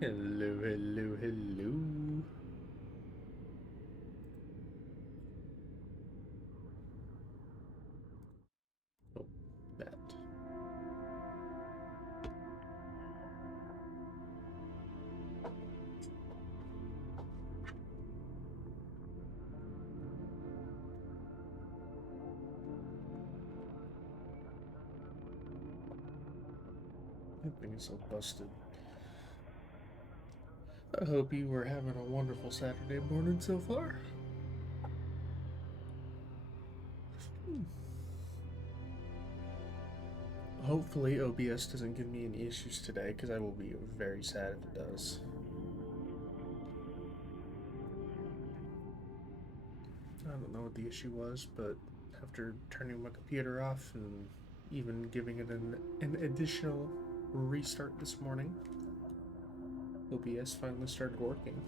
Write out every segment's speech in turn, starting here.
Hello, hello, hello. Oh, that. Everything is so busted. I hope you were having a wonderful Saturday morning so far. Hopefully OBS doesn't give me any issues today, because I will be very sad if it does. I don't know what the issue was, but after turning my computer off and even giving it an additional restart this morning, OBS finally started working.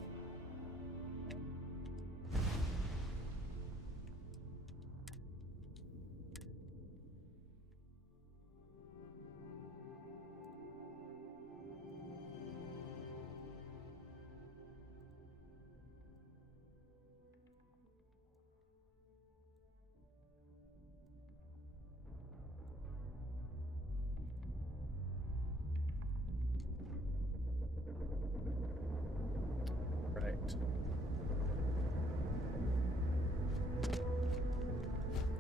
Right.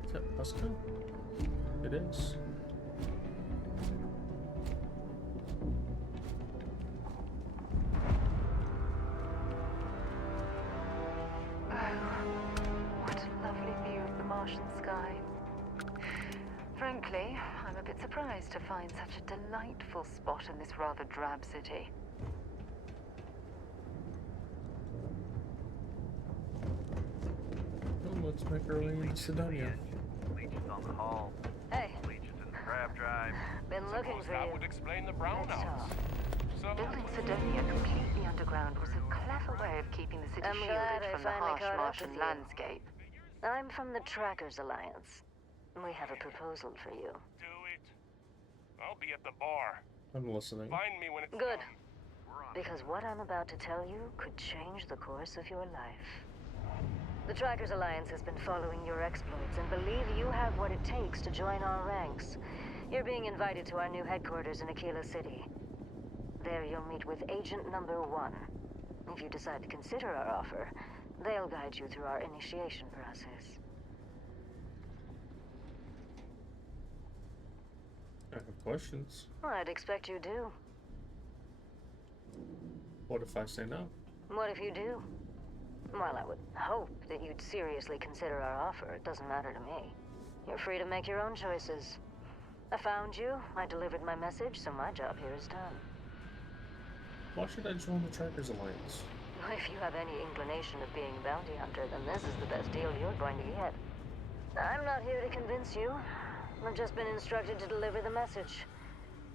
Is that Pasco? It is. What a lovely view of the Martian sky. Frankly, I'm a bit surprised to find such a delightful spot in this rather drab city. Well, let's make our way into Sidonia. Leeches on the hull. Hey. Leeches in the crab drive. Been looking for That you. would explain the brownouts. talk. So, Building Sidonia completely underground was a clever way of keeping the city I'm glad shielded I from the finally harsh caught up Martian with you. landscape. I'm from the Trackers Alliance. We have a proposal for you. do it. I'll be at the bar. I'm listening. Find me when it's Good. done. Because what I'm about to tell you could change the course of your life. The Trackers Alliance has been following your exploits and believe you have what it takes to join our ranks. You're being invited to our new headquarters in Aquila City. There you'll meet with Agent Number 1. If you decide to consider our offer, they'll guide you through our initiation process. I have questions. I'd expect you do. What if I say no? What if you do? Well, I would hope that you'd seriously consider our offer. It doesn't matter to me. You're free to make your own choices. I found you, I delivered my message, so my job here is done. Why should I join the Trackers Alliance? If you have any inclination of being a bounty hunter, then this is the best deal you're going to get. I'm not here to convince you. I've just been instructed to deliver the message.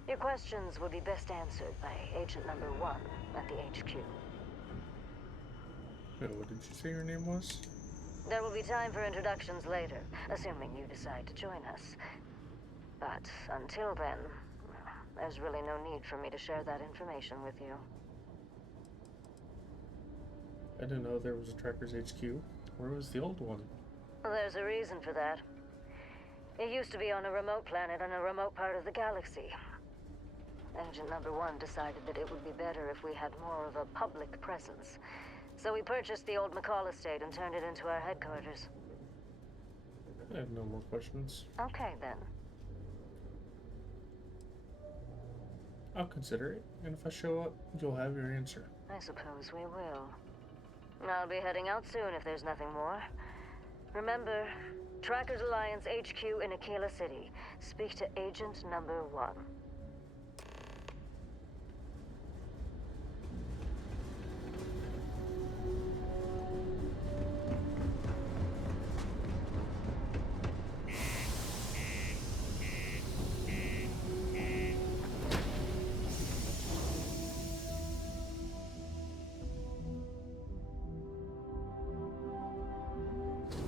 Your questions would be best answered by Agent Number 1 at the HQ. What did you say your name was? There will be time for introductions later, assuming you decide to join us. But until then, there's really no need for me to share that information with you. I didn't know there was a Trackers HQ. Where was the old one? There's a reason for that. It used to be on a remote planet in a remote part of the galaxy. Agent Number 1 decided that it would be better if we had more of a public presence. So we purchased the old McCall estate and turned it into our headquarters. I have no more questions. Okay, then. I'll consider it, and if I show up, you'll have your answer. I suppose we will. I'll be heading out soon if there's nothing more. Remember, Trackers Alliance HQ in Aquila City. Speak to Agent Number 1.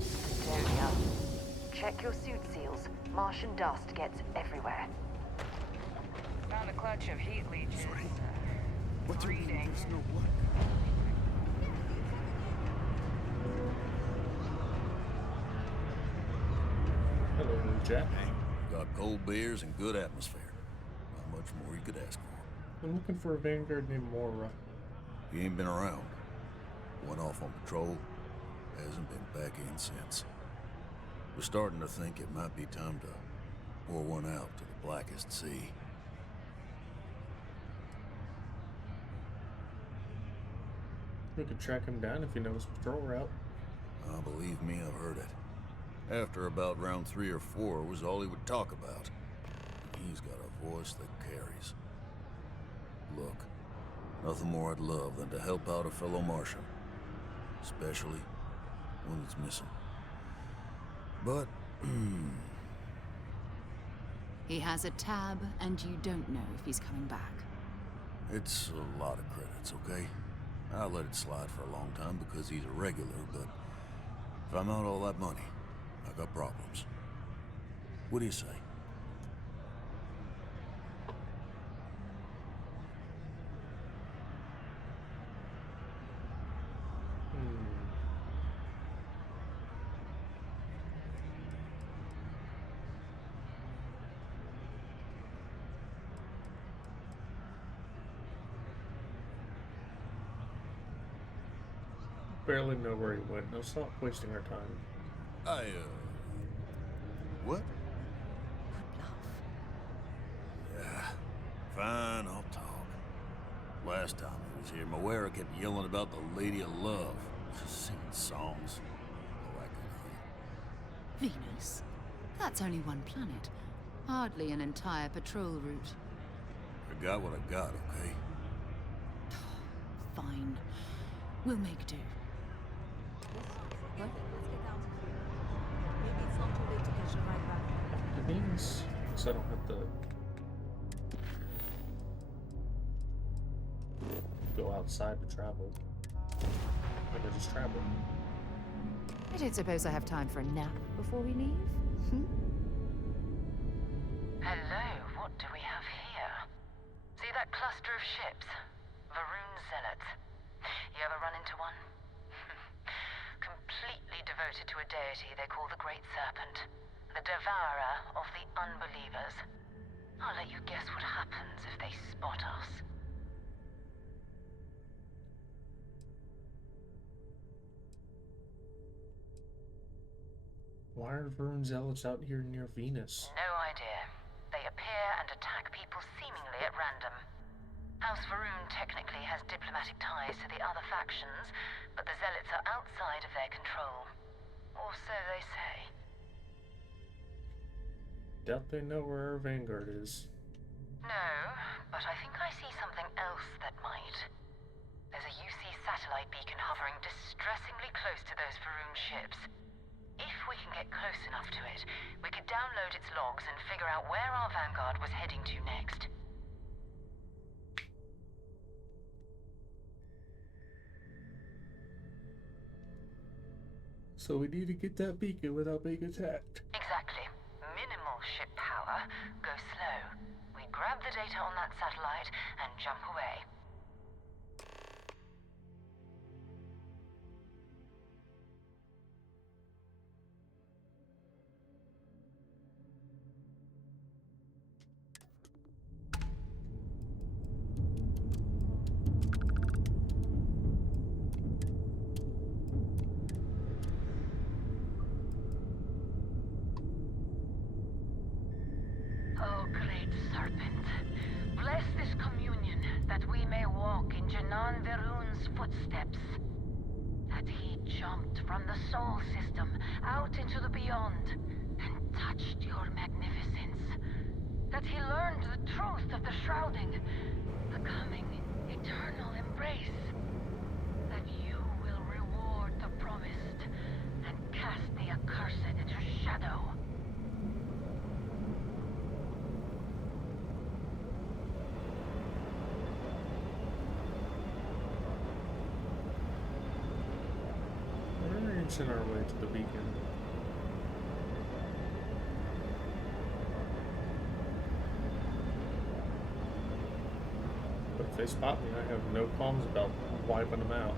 Sidonia. Check your suit seals. Martian dust gets everywhere. Found a clutch of heat leeches. What do you mean there's no blood? Hello, new Jack. Got cold beers and good atmosphere. Not much more you could ask for. I'm looking for a Vanguard named Mora. He ain't been around. Went off on patrol. Hasn't been back in since. We're starting to think it might be time to pour one out to the blackest sea. We could track him down if he knows patrol route. Believe me, I've heard it. After about round 3 or 4 was all he would talk about. He's got a voice that carries. Look, nothing more I'd love than to help out a fellow Martian. Especially one that's missing. But, He has a tab, and you don't know if he's coming back. it's a lot of credits, okay? I'll let it slide for a long time because he's a regular, but if I'm out all that money, I got problems. What do you say? Barely know where he went. No, stop wasting our time. What? Yeah, fine, I'll talk. Last time he was here, Moira kept yelling about the Lady of Love. Singing songs. All that kind of thing. Venus? That's only one planet. Hardly an entire patrol route. I got what I got, okay? Fine. We'll make do. Let's get out of here. Maybe it's not too late to catch a ride back. It means so I don't have to go outside to travel. I can just travel. I don't suppose I have time for a nap before we leave? Hello, what do we have here? See that cluster of ships? Varun Zealots. You ever run into one? Completely devoted to a deity they call the Great Serpent, the devourer of the unbelievers. I'll let you guess what happens if they spot us. Why are Vern Zealots out here near Venus? No idea. They appear and attack people seemingly at random. House Varun technically has diplomatic ties to the other factions, but the Zealots are outside of their control. Or so they say. Doubt they know where our Vanguard is. No, but I think I see something else that might. There's a UC satellite beacon hovering distressingly close to those Varun ships. If we can get close enough to it, we could download its logs and figure out where our Vanguard was heading to next. So we need to get that beacon without being attacked. Exactly. Minimal ship power. Go slow. We grab the data on that satellite and jump away. O great serpent, bless this communion that we may walk in Janan Verun's footsteps. That he jumped from the soul system out into the beyond and touched your magnificence. That he learned the truth of the shrouding, the coming eternal embrace. That you will reward the promised and cast the accursed into shadow. We're inching our way to the beacon. But If they spot me, I have no qualms about wiping them out.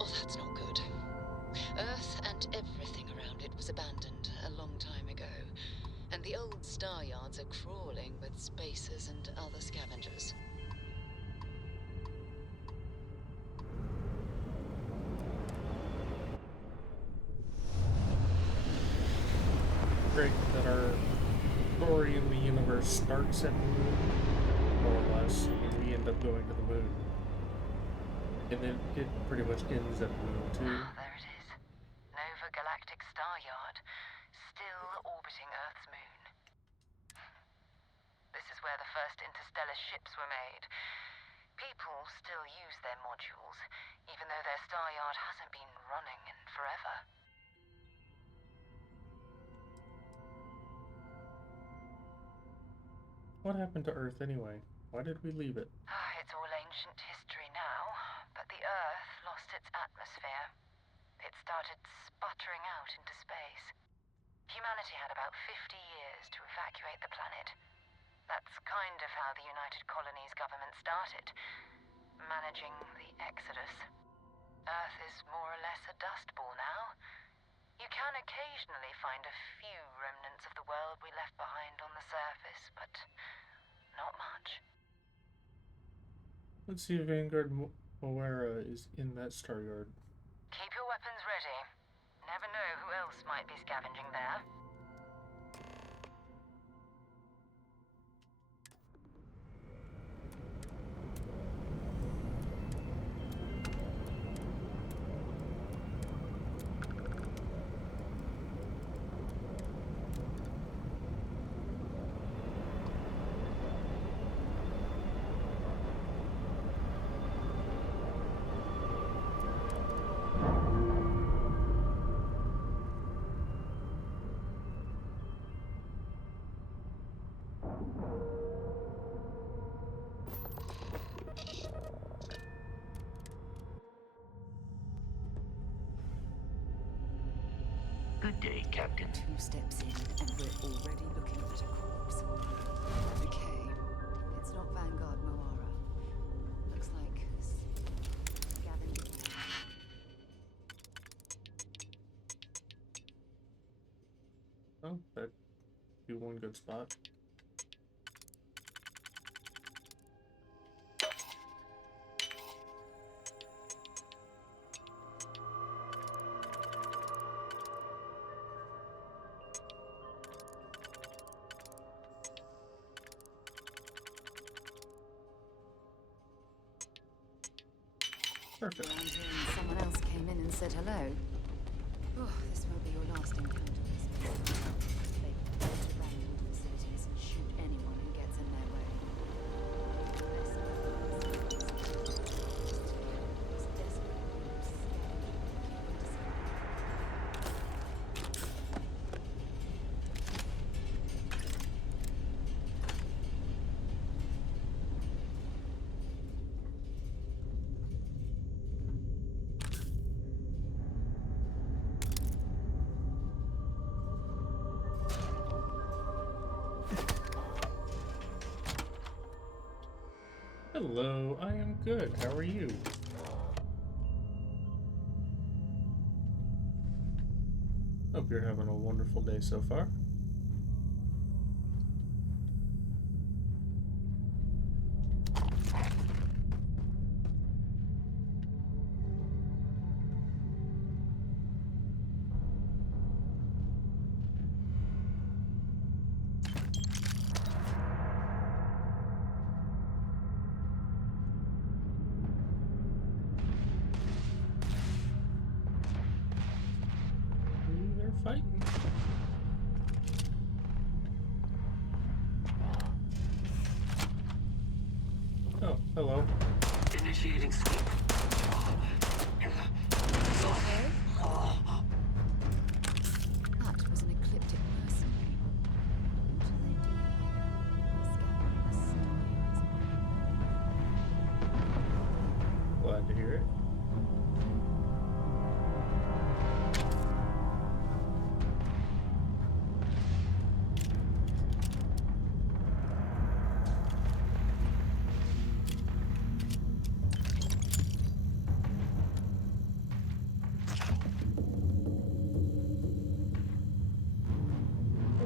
Oh, that's not good. Earth and everything around it was abandoned a long time ago, and the old star yards are crawling with spacers and other scavengers. Great that our story in the universe starts at the moon, more or less, and we end up going to the moon. And then it pretty much ends at the moon, too. There it is. Nova Galactic Star Yard, still orbiting Earth's moon. This is where the first interstellar ships were made. People still use their modules, even though their star yard hasn't been running in forever. What happened to Earth anyway? Why did we leave it? It's all ancient history now, but the Earth lost its atmosphere. It started sputtering out into space. Humanity had about 50 years to evacuate the planet. That's kind of how the United Colonies government started, managing the exodus. Earth is more or less a dust ball now. You can occasionally find a few remnants of the world we left behind on the surface, but not much. Let's see if Vanguard Moira is in that star yard. Keep your weapons ready. Never know who else might be scavenging there. Good day, Captain. 2 steps in, and we're already looking at a corpse. Okay, it's not Vanguard Moira. Looks like scavenger. Oh, that'd be one good spot. Perfect. Around here, and someone else came in and said hello. Oh, this won't be your last encounter with space. They go to abandoned facilities and shoot anyone who gets in their way. Hello, I am good. How are you? Hope you're having a wonderful day so far. Hello. Initiating sweep. That was an ecliptic mercenary. What are they doing here? Scattering the Glad to hear it.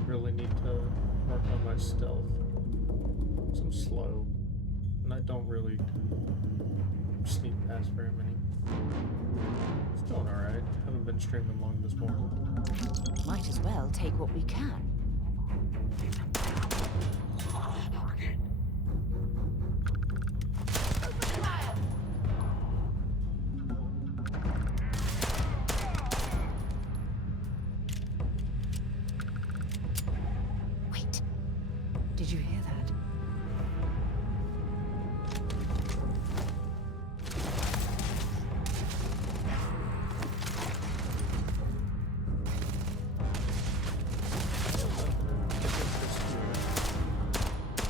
Really need to work on my stealth. I'm slow, and I don't really sneak past very many. It's doing alright. Haven't been streaming long this morning. Might as well take what we can. Wait. Did you hear that?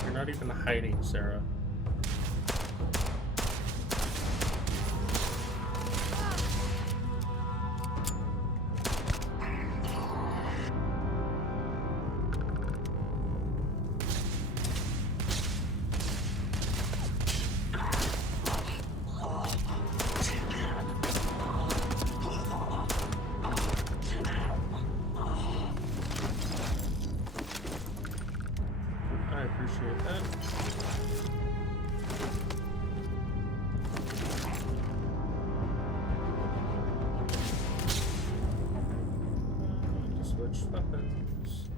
You're not even hiding, Sarah. I appreciate that. To switch weapons.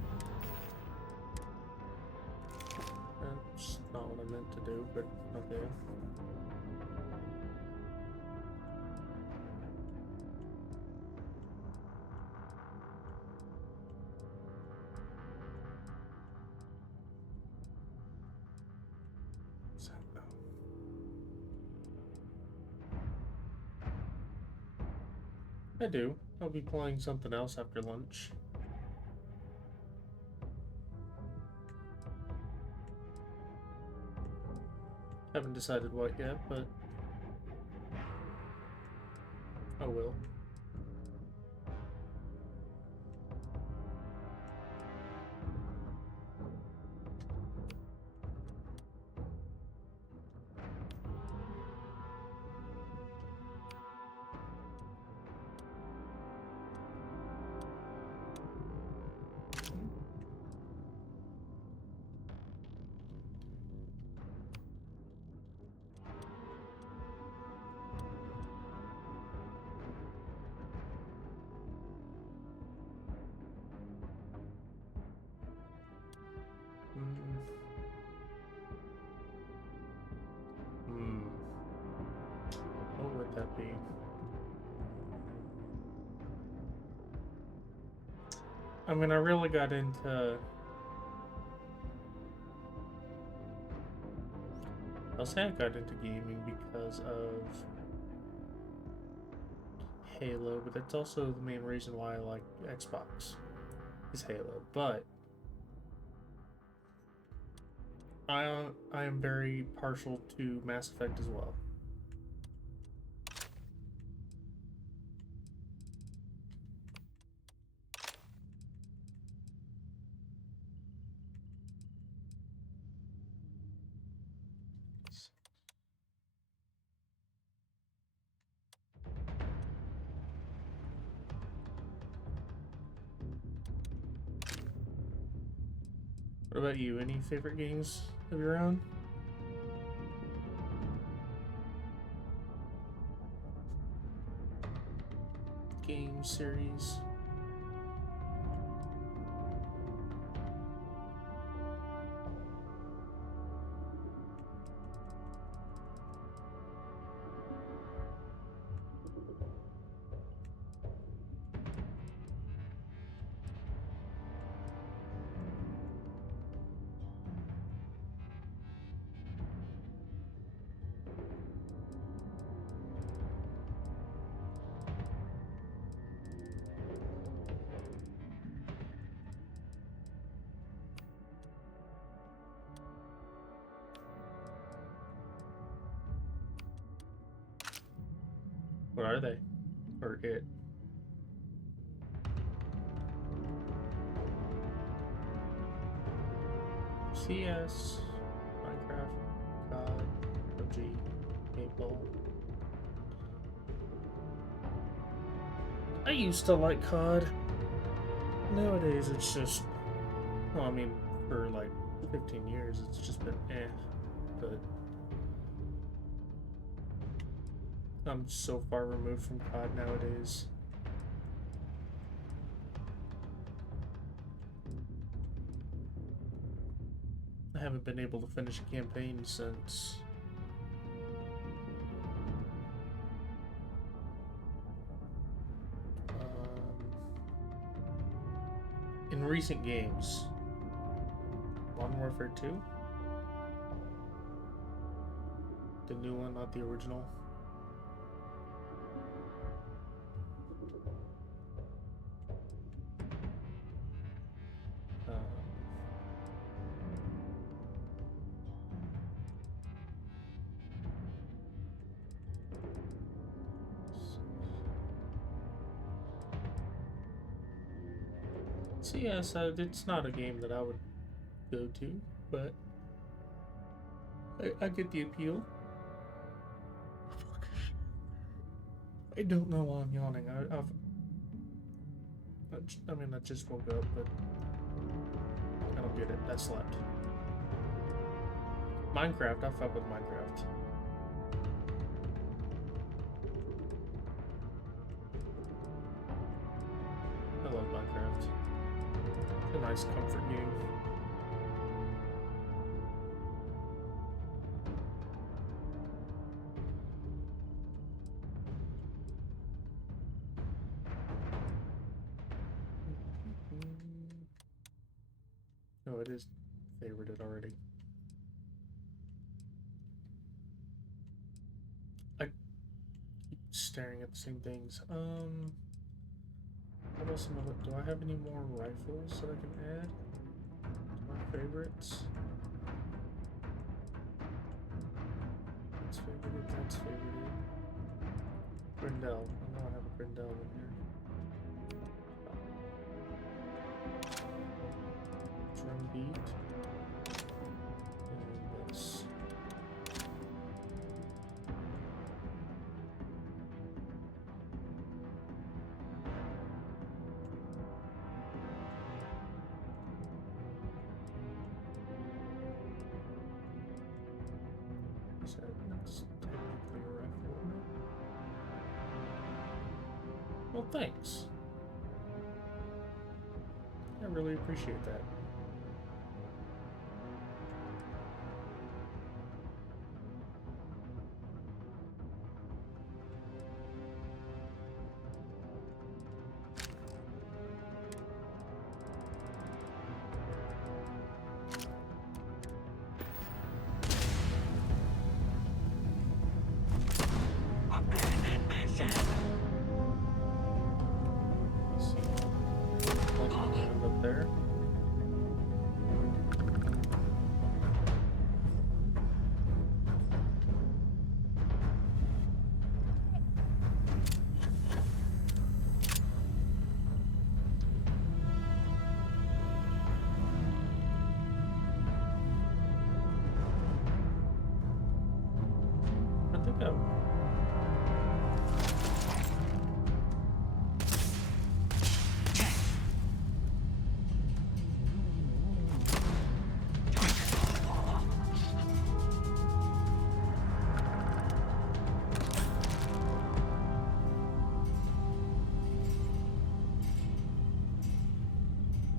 That's not what I meant to do, but okay. I do. I'll be playing something else after lunch. Haven't decided what yet, but I will. What would that be? I mean, I really got into... I'll say I got into gaming because of Halo, but that's also the main reason why I like Xbox, is Halo. But I am very partial to Mass Effect as well. What about you? Any favorite games of your own? Game series? What are they? Or it? CS, Minecraft, COD, PUBG, Maple. I used to like COD. Nowadays it's just, well, I mean, for like 15 years it's just been eh. But I'm so far removed from COD nowadays. I haven't been able to finish a campaign since in recent games. Modern Warfare 2? The new one, not the original. So yes, it's not a game that I would go to, but I get the appeal. I don't know why I'm yawning. I mean, I just woke up, but I don't get it. I slept. Minecraft, I fuck with Minecraft. I love Minecraft. It's a nice comfort game. Oh, it is favorited already. I keep staring at the same things. What else am I looking? Do I have any more rifles that I can add to my favorites? That's favorited, that's favorited. Grindel. I know I have a Grindel in here. Drum beat. And this. That's technically a rifle. Well, thanks. I really appreciate that. Up there. I think I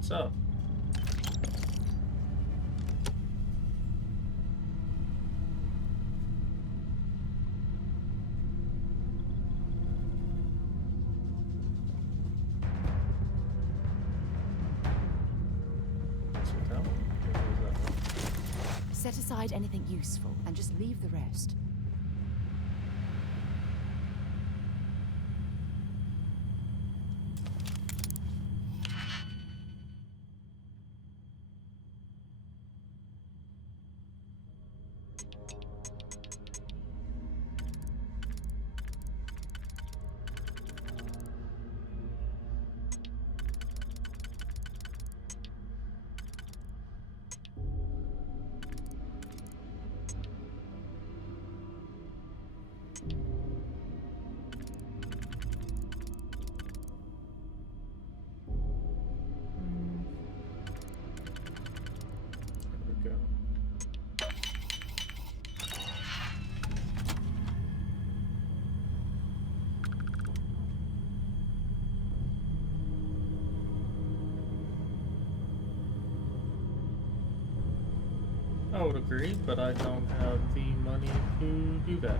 What's up? Set aside anything useful and just leave the rest. There we go. I would agree, but I don't have the money to do that.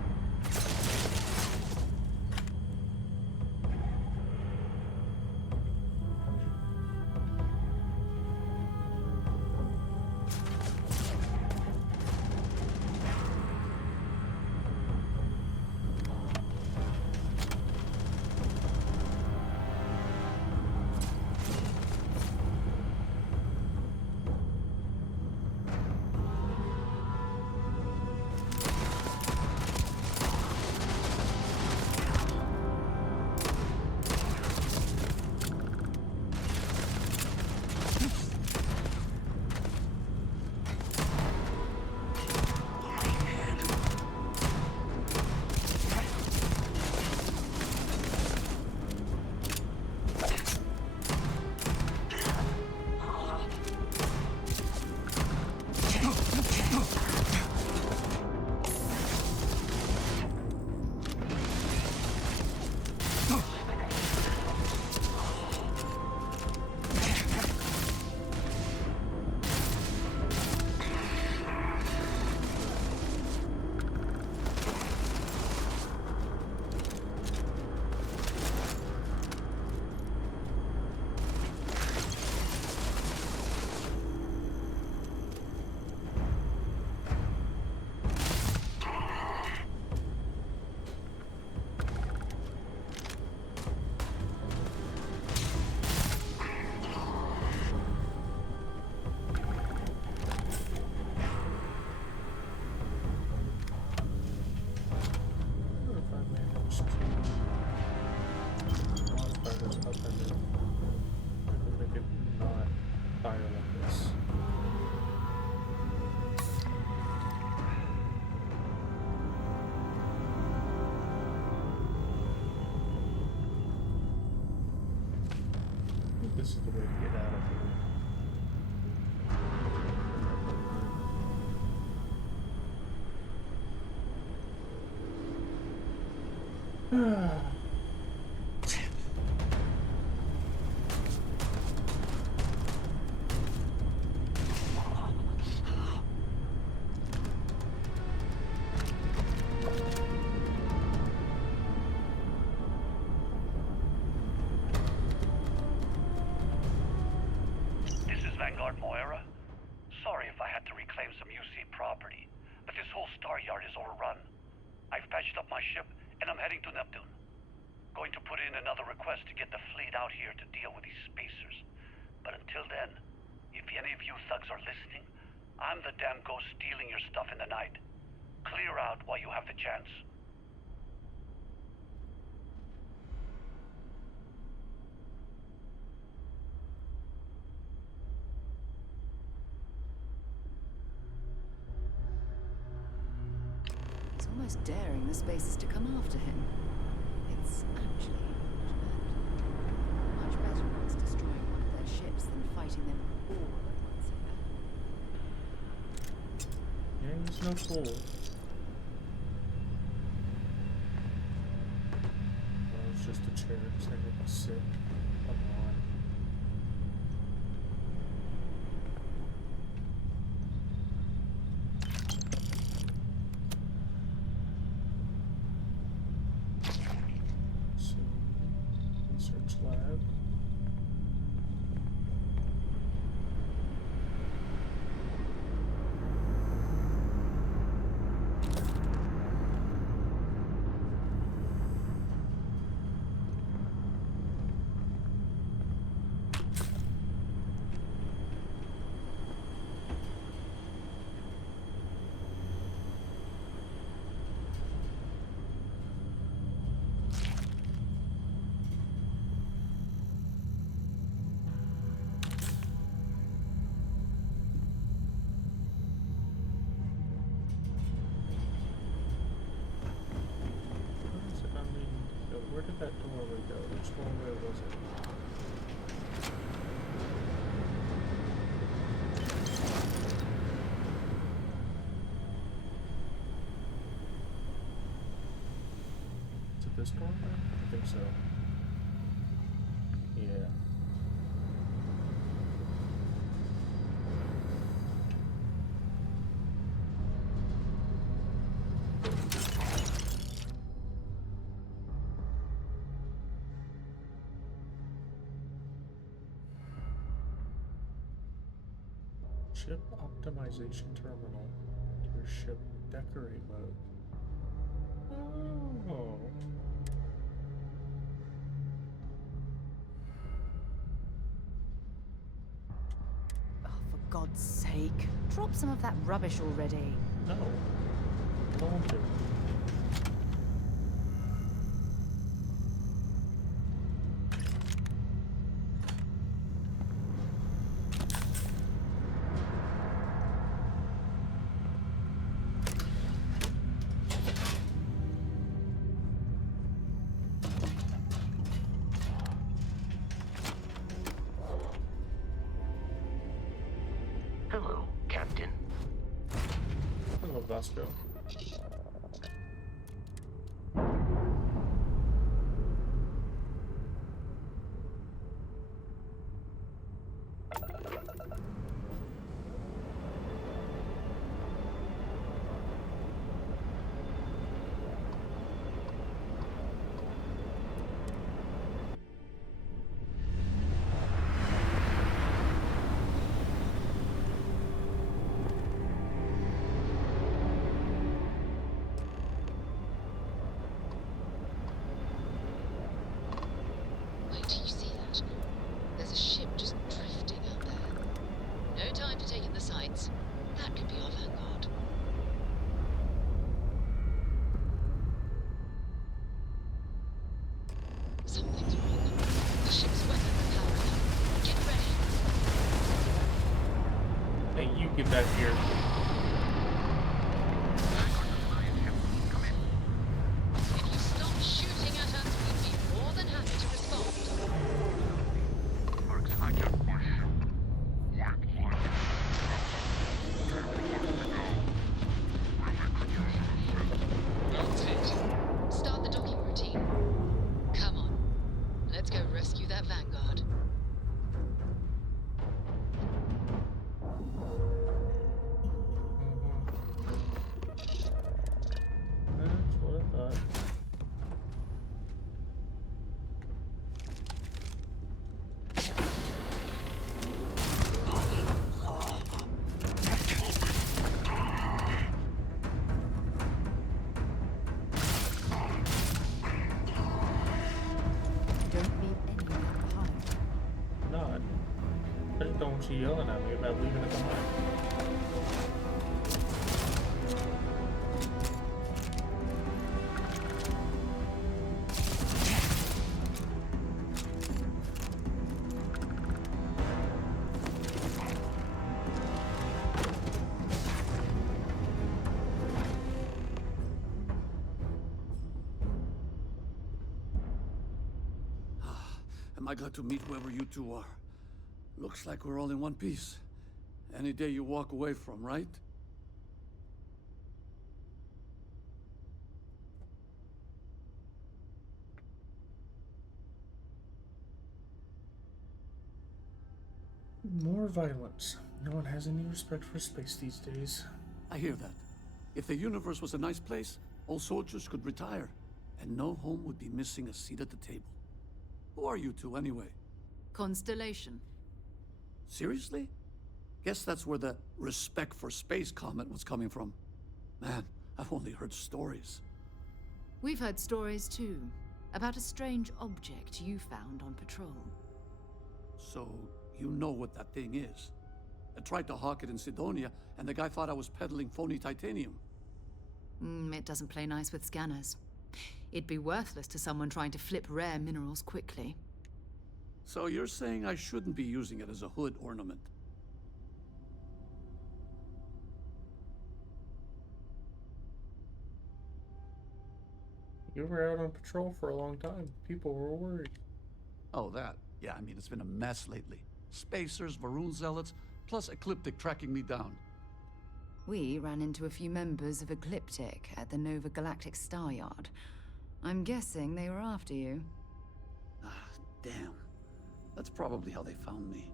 This is the way to get out of here. It's almost daring the spacers to come after him. It's actually much better once destroying one of their ships than fighting them all at once here. Yeah, he's no fool. Well, it's just a chair, so I need to sit. Come on. So, research lab. that doorway go? Which doorway was it? Is it this doorway? I think so. Yeah. Ship optimization terminal. Your ship decorate mode. Oh. Oh, for God's sake. Drop some of that rubbish already. No. Don't do. Hello, Captain. Hello, Vasco. Wait till you see that. There's a ship just drifting out there. No time to take in the sights. That could be our vanguard. Something's wrong. The ship's weapons are powering up. Get ready. Hey, you get back here. If you stop shooting at us, we'd be more than happy to respond. Looks like a bush. That's it. Start the docking routine. Come on. Let's go rescue that vanguard. That's what I thought. Don't leave any of that behind. Not. I just don't want you yelling at me about leaving it behind. Am I glad to meet whoever you two are? Looks like we're all in one piece. Any day you walk away from, right? More violence. No one has any respect for space these days. I hear that. If the universe was a nice place, all soldiers could retire, and no home would be missing a seat at the table. Who are you two, anyway? Constellation. Seriously? Guess that's where the respect for space comment was coming from. Man, I've only heard stories. We've heard stories too, about a strange object you found on patrol. So, you know what that thing is. I tried to hawk it in Sidonia, and the guy thought I was peddling phony titanium. It doesn't play nice with scanners. It'd be worthless to someone trying to flip rare minerals quickly. So you're saying I shouldn't be using it as a hood ornament? You were out on patrol for a long time. People were worried. Oh, that. Yeah, I mean, it's been a mess lately. Spacers, Varun zealots, plus Ecliptic tracking me down. We ran into a few members of Ecliptic at the Nova Galactic Star Yard. I'm guessing they were after you. Ah, damn. That's probably how they found me.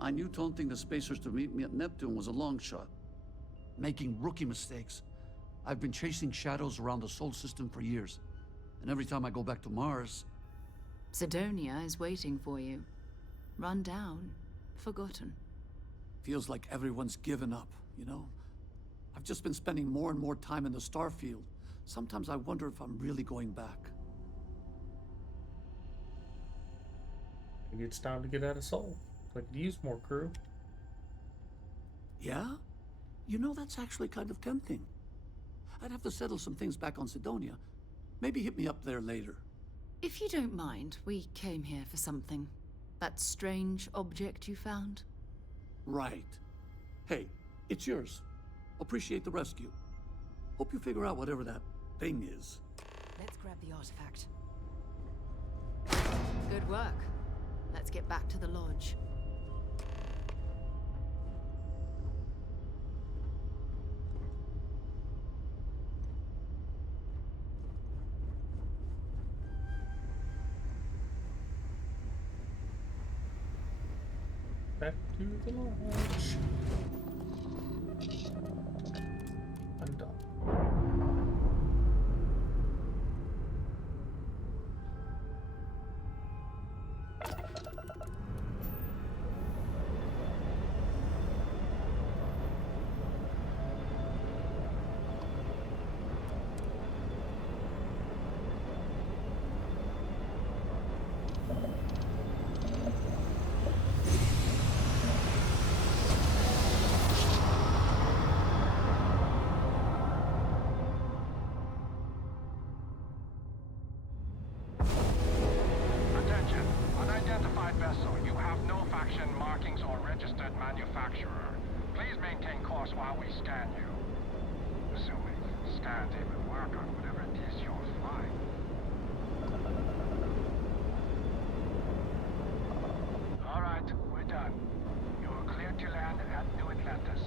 I knew taunting the Spacers to meet me at Neptune was a long shot. Making rookie mistakes. I've been chasing shadows around the Sol system for years. And every time I go back to Mars... Sidonia is waiting for you. Run down. Forgotten. Feels like everyone's given up, you know? I've just been spending more and more time in the Starfield. Sometimes I wonder if I'm really going back. Maybe it's time to get out of Sol. I could use more crew. Yeah? You know, that's actually kind of tempting. I'd have to settle some things back on Sidonia. Maybe hit me up there later. If you don't mind, we came here for something. That strange object you found? Right. Hey, it's yours. Appreciate the rescue. Hope you figure out whatever that thing is. Let's grab the artifact. Good work. Let's get back to the lodge. Back to the lodge. Undone. Attention. Unidentified vessel. You have no faction markings or registered manufacturer. Please maintain course while we scan you. Assuming scans even work on whatever it is you're flying. All right, we're done. You're cleared to land at New Atlantis.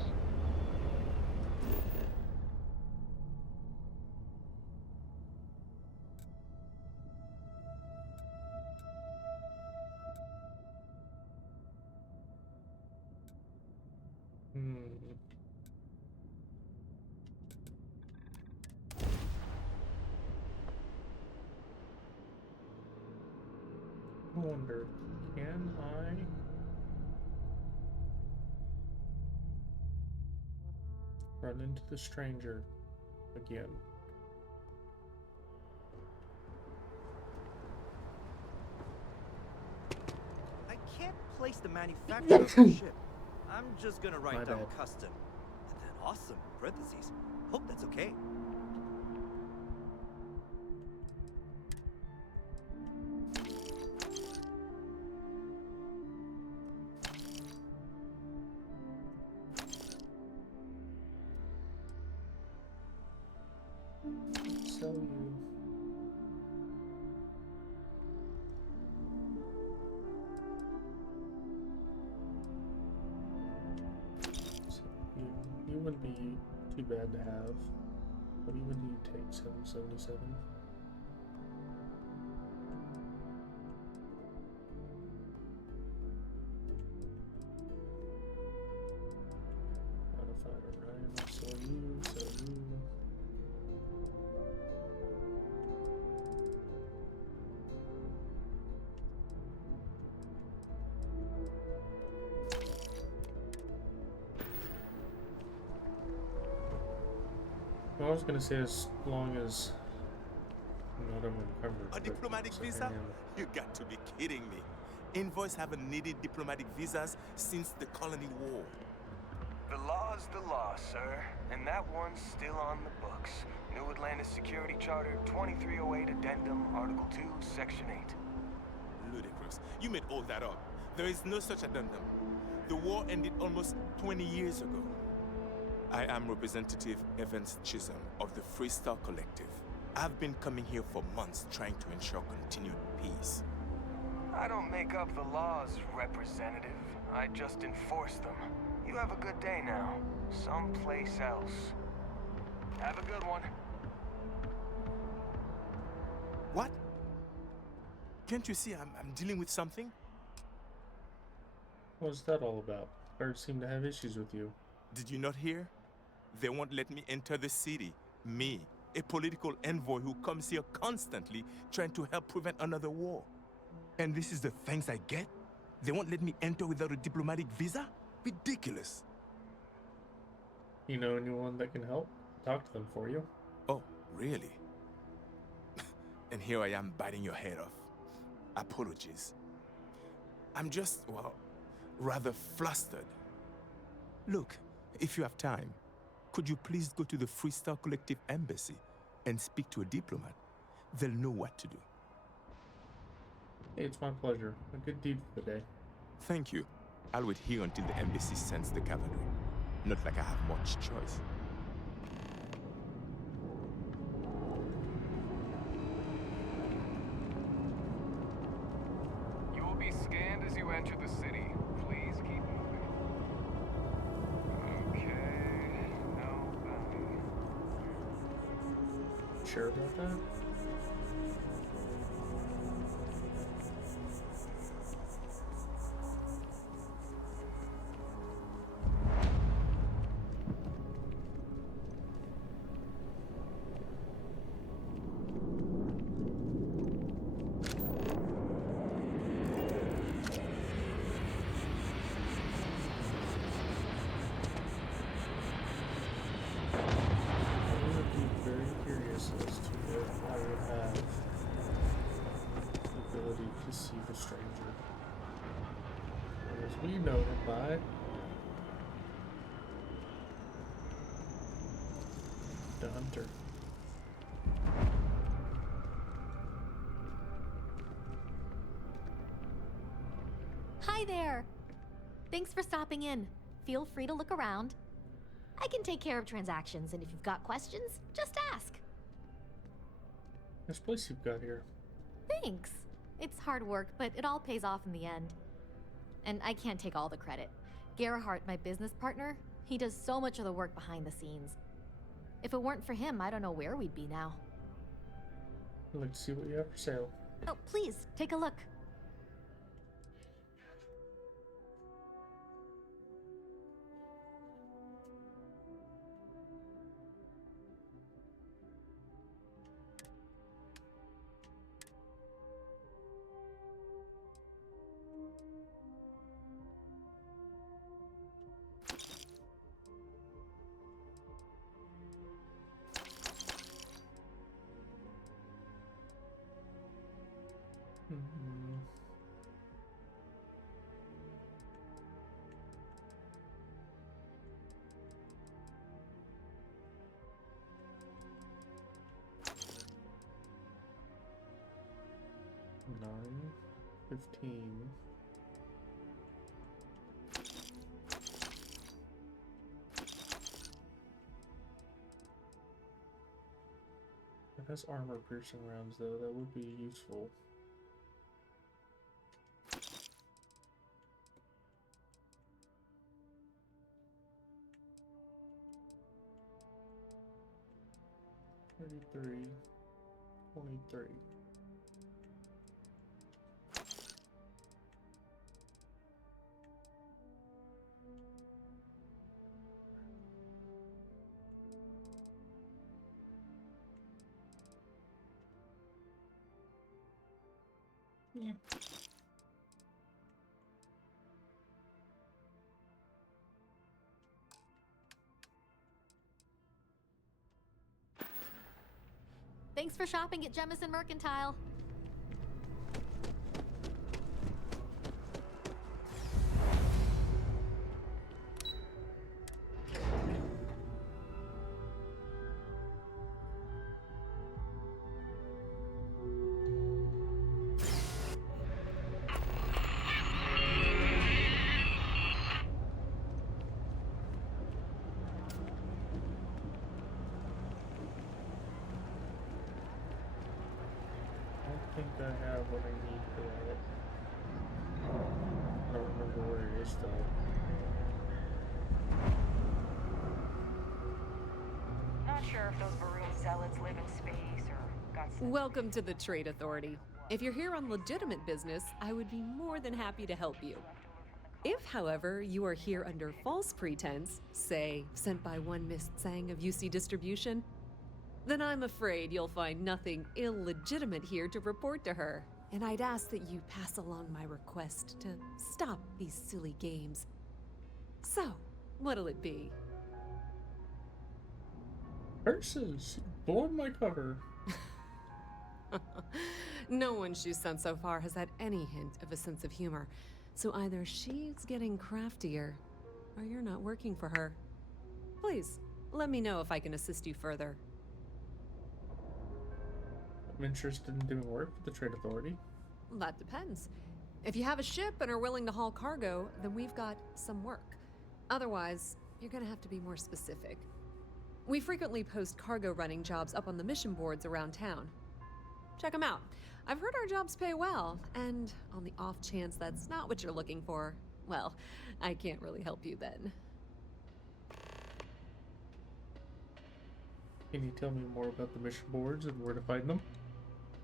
I wonder, can I run into the stranger again? I can't place the manufacturer of the ship. I'm just gonna My write down bad. custom. And then awesome, parentheses. Hope that's okay. Sell you. So you wouldn't be too bad to have. What do you take? 777? Modified Orion, sell you, sell you. I was gonna say as long as I'm not unencumbered. A diplomatic but visa? I am. You got to be kidding me. Envoys haven't needed diplomatic visas since the Colony War. The law's the law, sir. And that one's still on the books. New Atlantis Security Charter 2308 Addendum, Article 2, Section 8. Ludicrous. You made all that up. There is no such addendum. The war ended almost 20 years ago. I am Representative Evans Chisholm of the Freestar Collective. I've been coming here for months trying to ensure continued peace. I don't make up the laws, Representative. I just enforce them. You have a good day now. Someplace else. Have a good one. What? Can't you see I'm dealing with something? What's that all about? Birds seem to have issues with you. Did you not hear? They won't let me enter the city. Me, a political envoy who comes here constantly trying to help prevent another war. And this is the thanks I get? They won't let me enter without a diplomatic visa? Ridiculous. You know anyone that can help? Talk to them for you. Oh, really? And here I am biting your head off. Apologies. I'm just, well, rather flustered. Look, if you have time, could you please go to the Freestar Collective Embassy and speak to a diplomat? They'll know what to do. Hey, it's my pleasure. A good deed for the day. Thank you. I'll wait here until the embassy sends the cavalry. Not like I have much choice. You will be scanned as you enter the city. Please keep moving. Okay, no bounty. Sure about that? To see the stranger. As we know him by the hunter. Hi there! Thanks for stopping in. Feel free to look around. I can take care of transactions, and if you've got questions, just ask. Nice place you've got here. Thanks. It's hard work, but it all pays off in the end. And I can't take all the credit. Gerhardt, my business partner, he does so much of the work behind the scenes. If it weren't for him, I don't know where we'd be now. I'd like to see what you have for sale. Oh, please, take a look. Nine, 15. It has armor-piercing rounds, though. That would be useful. $33, $23. Yeah. Thanks for shopping at Jemison Mercantile. I have what I need for that. I don't remember where it is though. Not sure if those Varun zealots live in space or got some... Welcome to the Trade Authority. If you're here on legitimate business, I would be more than happy to help you. If, however, you are here under false pretense, say, sent by one Miss Tsang of UC Distribution, then I'm afraid you'll find nothing illegitimate here to report to her. And I'd ask that you pass along my request to stop these silly games. So, what'll it be? Curses! Blowing my cover. No one she's sent so far has had any hint of a sense of humor. So either she's getting craftier, or you're not working for her. Please, let me know if I can assist you further. I'm interested in doing work for the Trade Authority. That depends. If you have a ship and are willing to haul cargo, then we've got some work. Otherwise, you're gonna have to be more specific. We frequently post cargo running jobs up on the mission boards around town. Check them out. I've heard our jobs pay well, and on the off chance that's not what you're looking for, well, I can't really help you then. Can you tell me more about the mission boards and where to find them?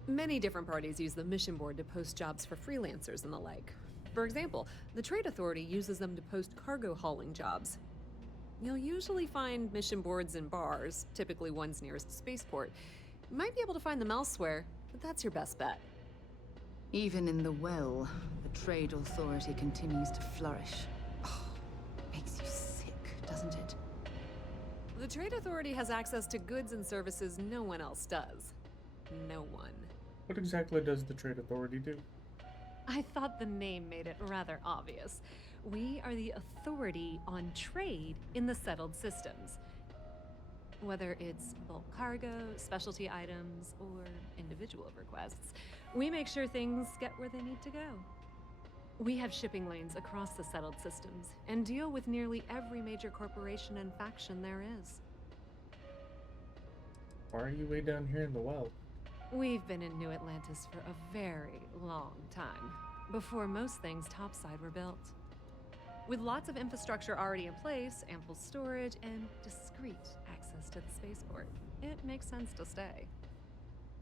Many different parties use the mission board to post jobs for freelancers and the like. For example, the Trade Authority uses them to post cargo hauling jobs. You'll usually find mission boards in bars, typically ones nearest spaceport. You might be able to find them elsewhere, but that's your best bet. Even in the well, the Trade Authority continues to flourish. Oh, makes you sick, doesn't it? The Trade Authority has access to goods and services no one else does. No one. What exactly does the Trade Authority do? I thought the name made it rather obvious. We are the authority on trade in the settled systems. Whether it's bulk cargo, specialty items, or individual requests, we make sure things get where they need to go. We have shipping lanes across the settled systems and deal with nearly every major corporation and faction there is. Why are you way down here in the well? We've been in New Atlantis for a very long time, before most things topside were built. With lots of infrastructure already in place, ample storage, and discreet access to the spaceport, it makes sense to stay.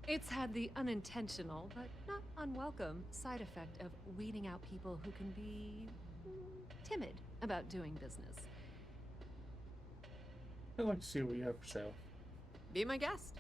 It's had the unintentional, but not unwelcome, side effect of weeding out people who can be timid about doing business. I'd like to see what you have for sale. Be my guest.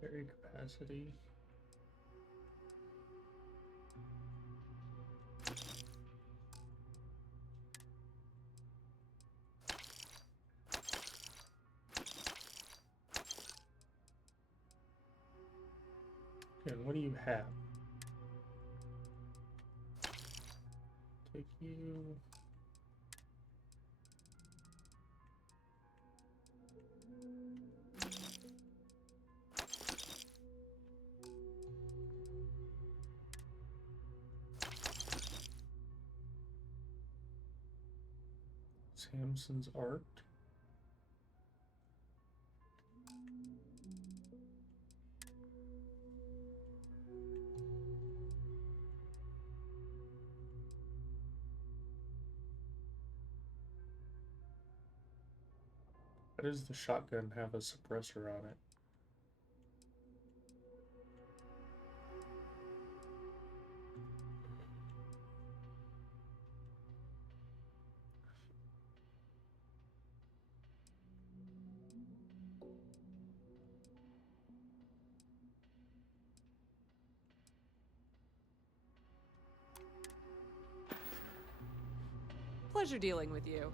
Carry capacity. Okay, and what do you have? Take you. Samson's art. Why does the shotgun have a suppressor on it? Pleasure dealing with you.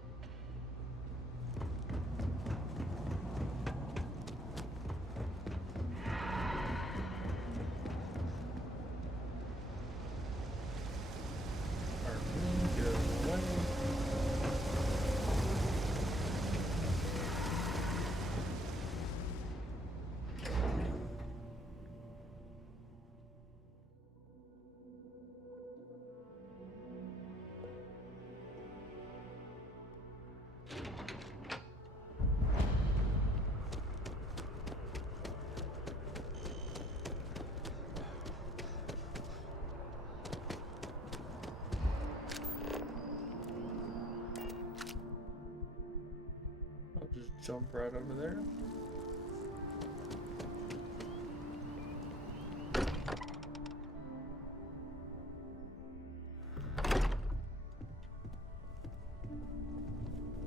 I'll just jump right over there.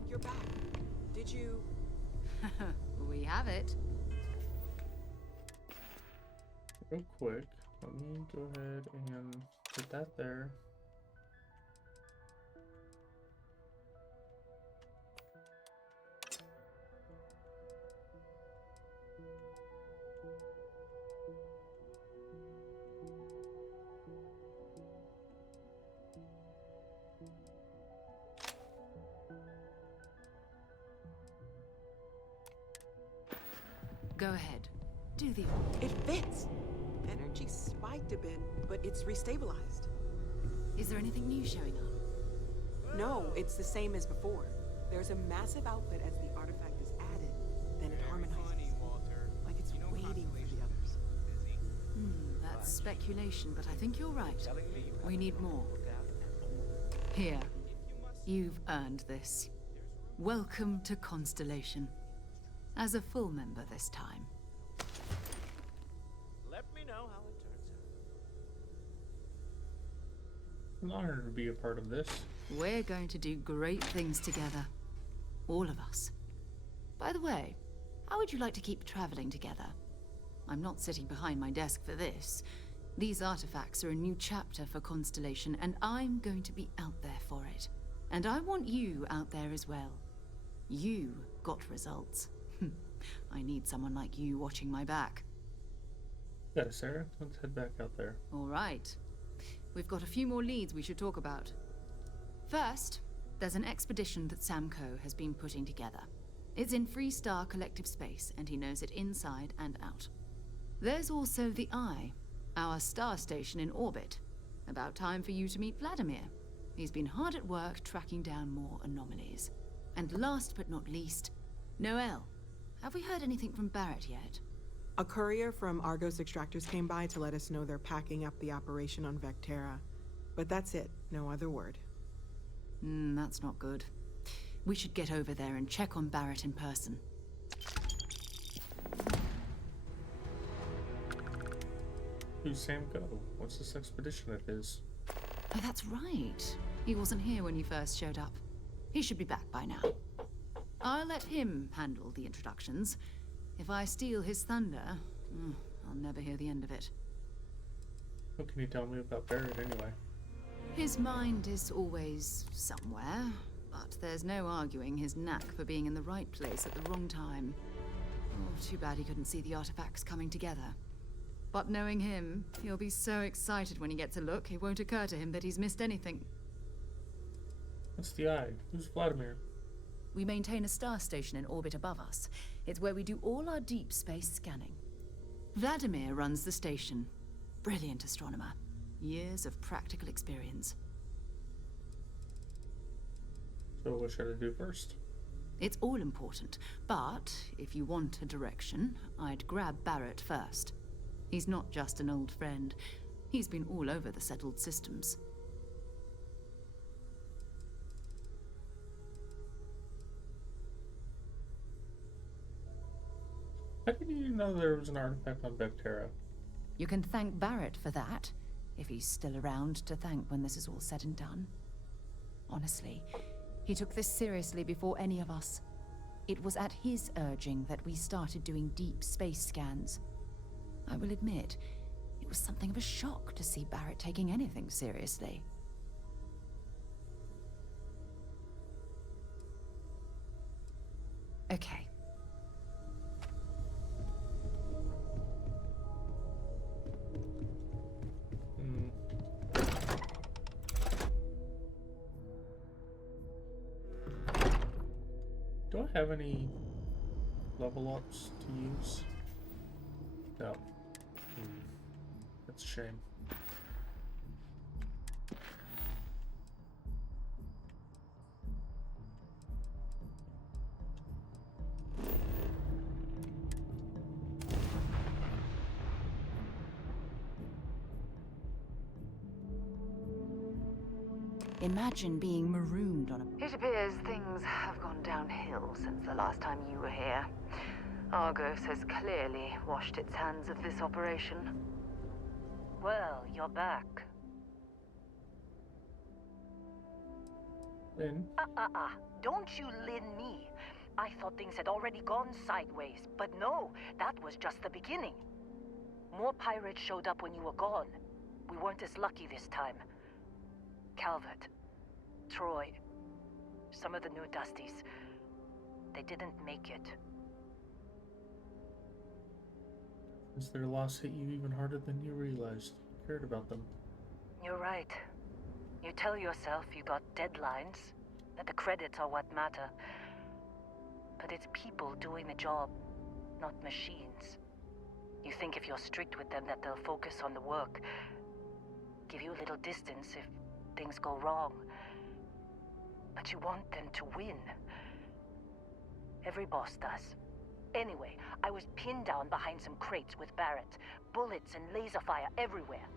You're back. Did you? We have it. Real quick, let me go ahead and put that there. Go ahead. Do the... It fits. Energy spiked a bit, but it's restabilized. Is there anything new showing up? No, it's the same as before. There's a massive output as the artifact is added, then it harmonizes. Like it's waiting for the others. That's speculation, but I think you're right. We need more. Here. You've earned this. Welcome to Constellation. As a full member this time. Let me know how it turns out. I'm honored to be a part of this. We're going to do great things together. All of us. By the way, how would you like to keep traveling together? I'm not sitting behind my desk for this. These artifacts are a new chapter for Constellation, and I'm going to be out there for it. And I want you out there as well. You got results. I need someone like you watching my back. Yeah, Sarah, let's head back out there. All right. We've got a few more leads we should talk about. First, there's an expedition that Samco has been putting together. It's in Freestar Collective Space, and he knows it inside and out. There's also the Eye, our star station in orbit. About time for you to meet Vladimir. He's been hard at work tracking down more anomalies. And last but not least, Noel. Have we heard anything from Barrett yet? A courier from Argos Extractors came by to let us know they're packing up the operation on Vectera. But that's it, no other word. That's not good. We should get over there and check on Barrett in person. Who's Sam go? What's this expedition of his? Oh, that's right. He wasn't here when you first showed up. He should be back by now. I'll let him handle the introductions. If I steal his thunder, I'll never hear the end of it. What can you tell me about Barrett anyway? His mind is always somewhere, but there's no arguing his knack for being in the right place at the wrong time. Oh, too bad he couldn't see the artifacts coming together. But knowing him, he'll be so excited when he gets a look, it won't occur to him that he's missed anything. What's the Eye? Who's Vladimir? We maintain a star station in orbit above us. It's where we do all our deep space scanning. Vladimir runs the station. Brilliant astronomer. Years of practical experience. So what should I do first? It's all important, but if you want a direction, I'd grab Barrett first. He's not just an old friend. He's been all over the settled systems. How did you know there was an artifact on Vectera? You can thank Barrett for that, if he's still around to thank when this is all said and done. Honestly, he took this seriously before any of us. It was at his urging that we started doing deep space scans. I will admit, it was something of a shock to see Barrett taking anything seriously. Okay. Do I have any level ups to use? No. That's a shame. Imagine being marooned on a... It appears things have gone downhill since the last time you were here. Argos has clearly washed its hands of this operation. Well, you're back. Lynn? Don't you Lynn me. I thought things had already gone sideways, but no, that was just the beginning. More pirates showed up when you were gone. We weren't as lucky this time. Calvert, Troy, some of the new Dusties, they didn't make it. Has their loss hit you even harder than you realized? You cared about them. You're right. You tell yourself you got deadlines, that the credits are what matter. But it's people doing the job, not machines. You think if you're strict with them that they'll focus on the work, give you a little distance if things go wrong. But you want them to win. Every boss does. Anyway, I was pinned down behind some crates with Barrett. Bullets and laser fire everywhere.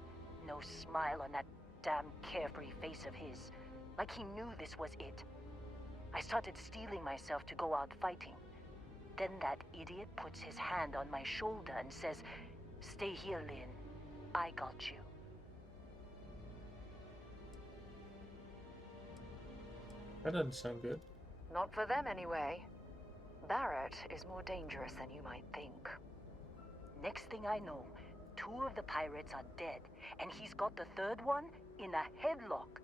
No smile on that damn carefree face of his. Like he knew this was it. I started steeling myself to go out fighting. Then that idiot puts his hand on my shoulder and says, "Stay here, Lynn. I got you." That doesn't sound good. Not for them, anyway. Barrett is more dangerous than you might think. Next thing I know, 2 of the pirates are dead, and he's got the 3rd one in a headlock.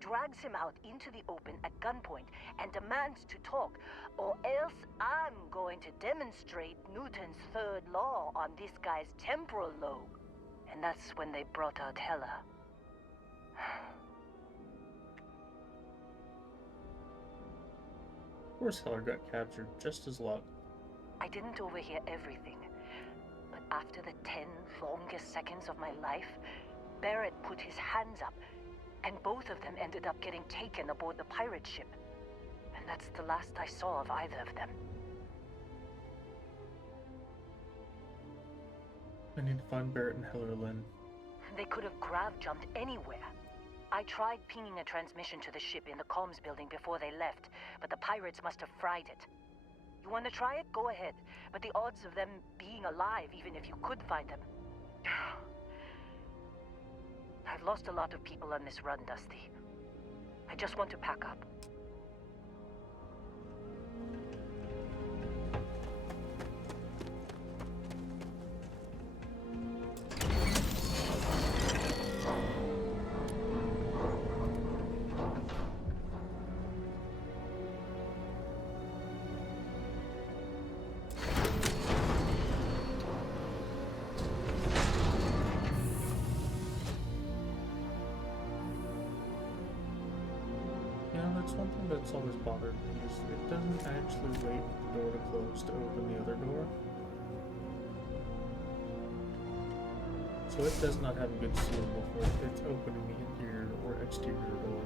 Drags him out into the open at gunpoint and demands to talk, or else I'm going to demonstrate Newton's 3rd law on this guy's temporal lobe. And that's when they brought out Hela. Of course Heller got captured, just as luck. I didn't overhear everything, but after the 10 longest seconds of my life, Barrett put his hands up, and both of them ended up getting taken aboard the pirate ship. And that's the last I saw of either of them. I need to find Barrett and Heller, Lynn. They could have grav-jumped anywhere. I tried pinging a transmission to the ship in the comms building before they left, but the pirates must have fried it. You want to try it? Go ahead. But the odds of them being alive, even if you could find them... I've lost a lot of people on this run, Dusty. I just want to pack up. That's one thing that's always bothered me, is it doesn't actually wait for the door to close to open the other door. So it does not have a good seal before it's opening the interior or exterior door.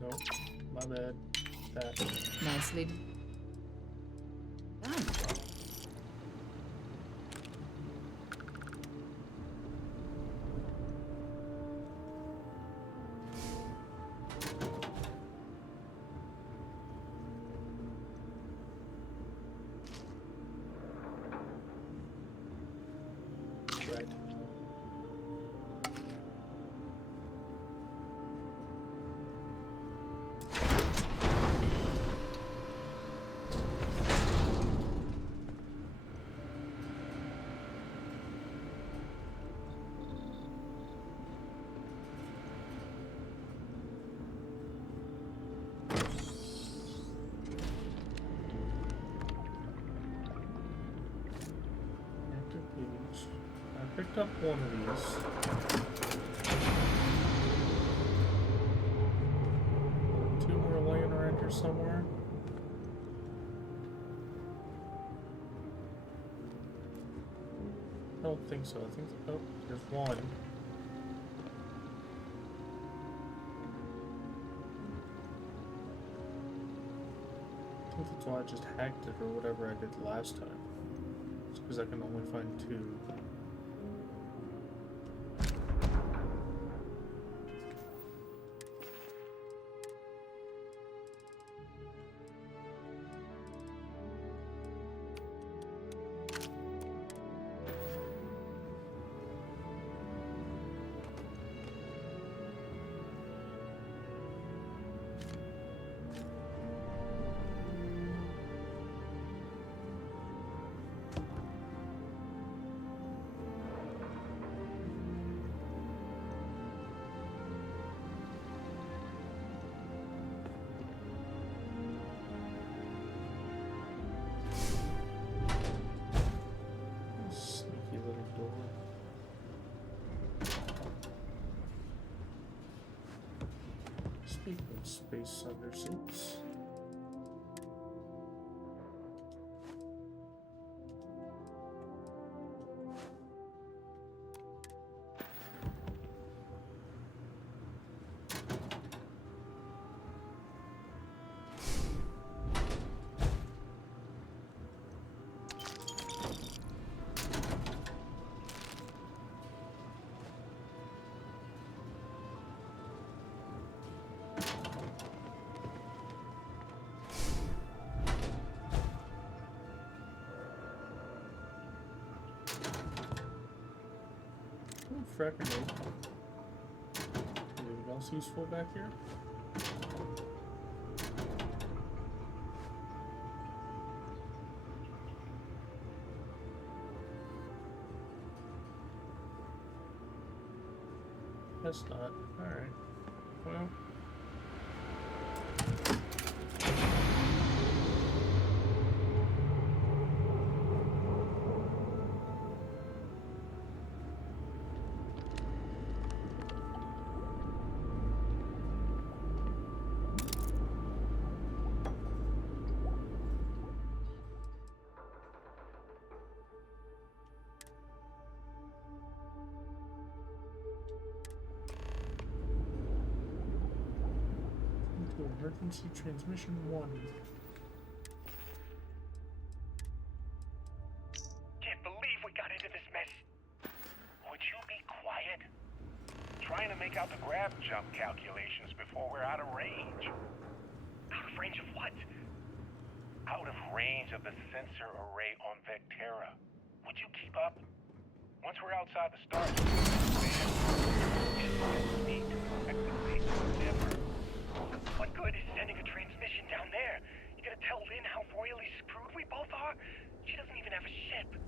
Nope. My bad. That. Nicely. Right. Active page. I picked up one of these. Two more laying around here somewhere. I don't think so. I think, oh, there's one. I think that's why I just hacked it or whatever I did last time. It's because I can only find two. Sneaky little door. Speaking of space undersuits. Frag grenade. Anything else useful back here? That's not. Alright. Well. Emergency transmission 1. Can't believe we got into this mess. Would you be quiet? Trying to make out the grab jump calculations before we're out of range. Out of range of what? Out of range of the sensor array on Vectera. Would you keep up? Once we're outside the Starfield, what good is sending a transmission down there? You gonna tell Lynn how royally screwed we both are? She doesn't even have a ship.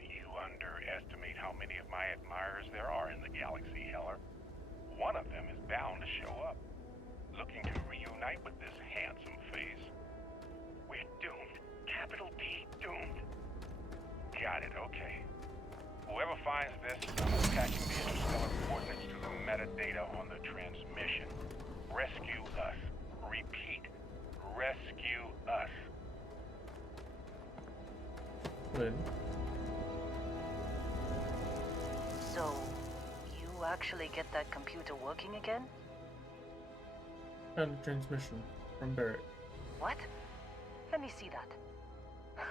You underestimate how many of my admirers there are in the galaxy, Heller. One of them is bound to show up, looking to reunite with this handsome face. We're doomed. Capital D, doomed. Got it, okay. Whoever finds this, I'm attaching the interstellar coordinates to the metadata on the transmission. Rescue us. Repeat. Rescue us. Lynn? So, you actually get that computer working again? Found a transmission from Barrett. What? Let me see that.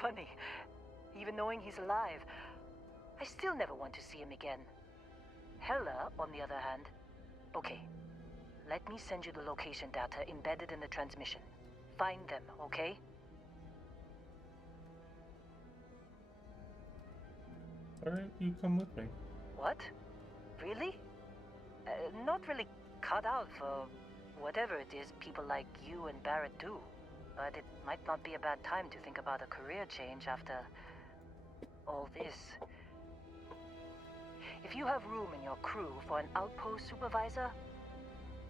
Funny. Even knowing he's alive, I still never want to see him again. Hella, on the other hand. Okay. Let me send you the location data embedded in the transmission. Find them, okay? Alright, you come with me. What? Really? Not really cut out for whatever it is people like you and Barrett do. But it might not be a bad time to think about a career change after all this. If you have room in your crew for an outpost supervisor,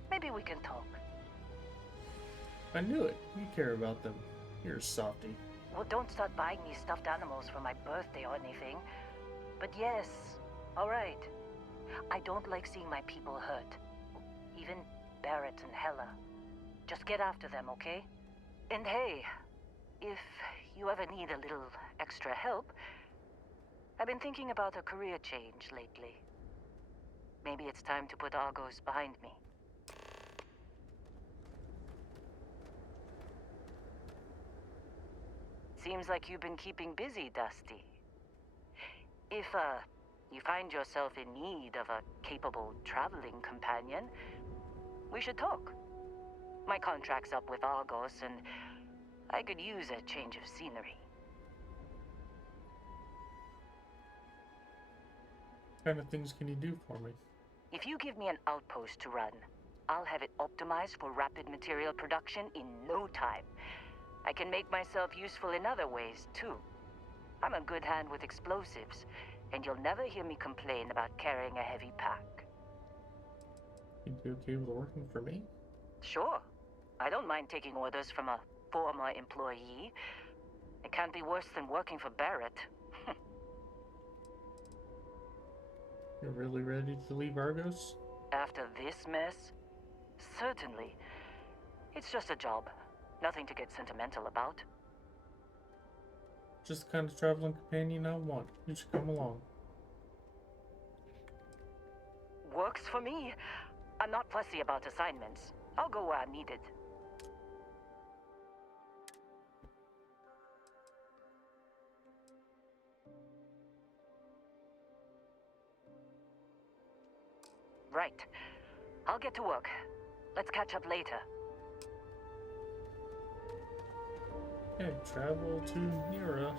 maybe we can talk. I knew it. You care about them. You're a softie. Well, don't start buying me stuffed animals for my birthday or anything. But yes, alright. I don't like seeing my people hurt. Even Barrett and Hella. Just get after them, okay? And hey, if you ever need a little extra help, I've been thinking about a career change lately. Maybe it's time to put Argos behind me. Seems like you've been keeping busy, Dusty. If, you find yourself in need of a capable traveling companion, we should talk. My contract's up with Argos, and I could use a change of scenery. What kind of things can you do for me? If you give me an outpost to run, I'll have it optimized for rapid material production in no time. I can make myself useful in other ways, too. I'm a good hand with explosives, and you'll never hear me complain about carrying a heavy pack. You'd be okay with working for me? Sure. I don't mind taking orders from a former employee. It can't be worse than working for Barrett. You're really ready to leave Argos? After this mess? Certainly. It's just a job. Nothing to get sentimental about. Just the kind of traveling companion I want. You should come along. Works for me. I'm not fussy about assignments. I'll go where I'm needed. Right. I'll get to work. Let's catch up later. Okay, travel to Nira.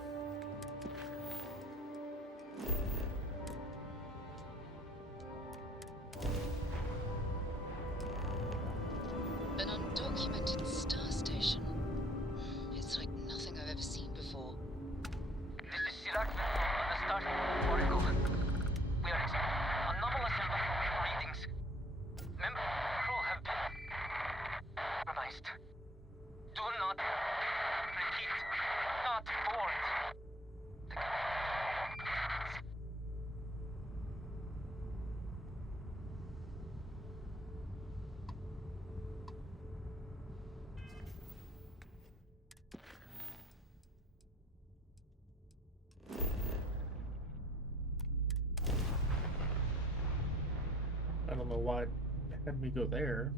An undocumented star station. It's like nothing I've ever seen before. This is Sirak on the Starfield Oracle. We are anomalous readings. Member crew have been compromised. Do not repeat. Not board. I don't know why it had me go there.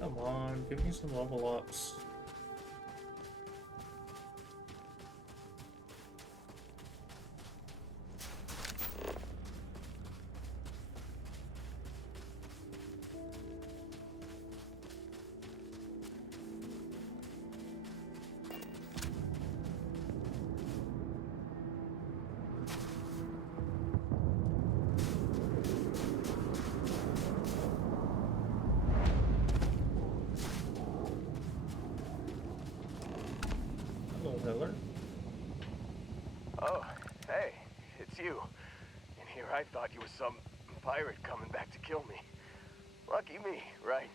Come on, give me some level ups. Hello, Heller. Oh, hey, it's you. And here I thought you were some pirate coming back to kill me. Lucky me, right?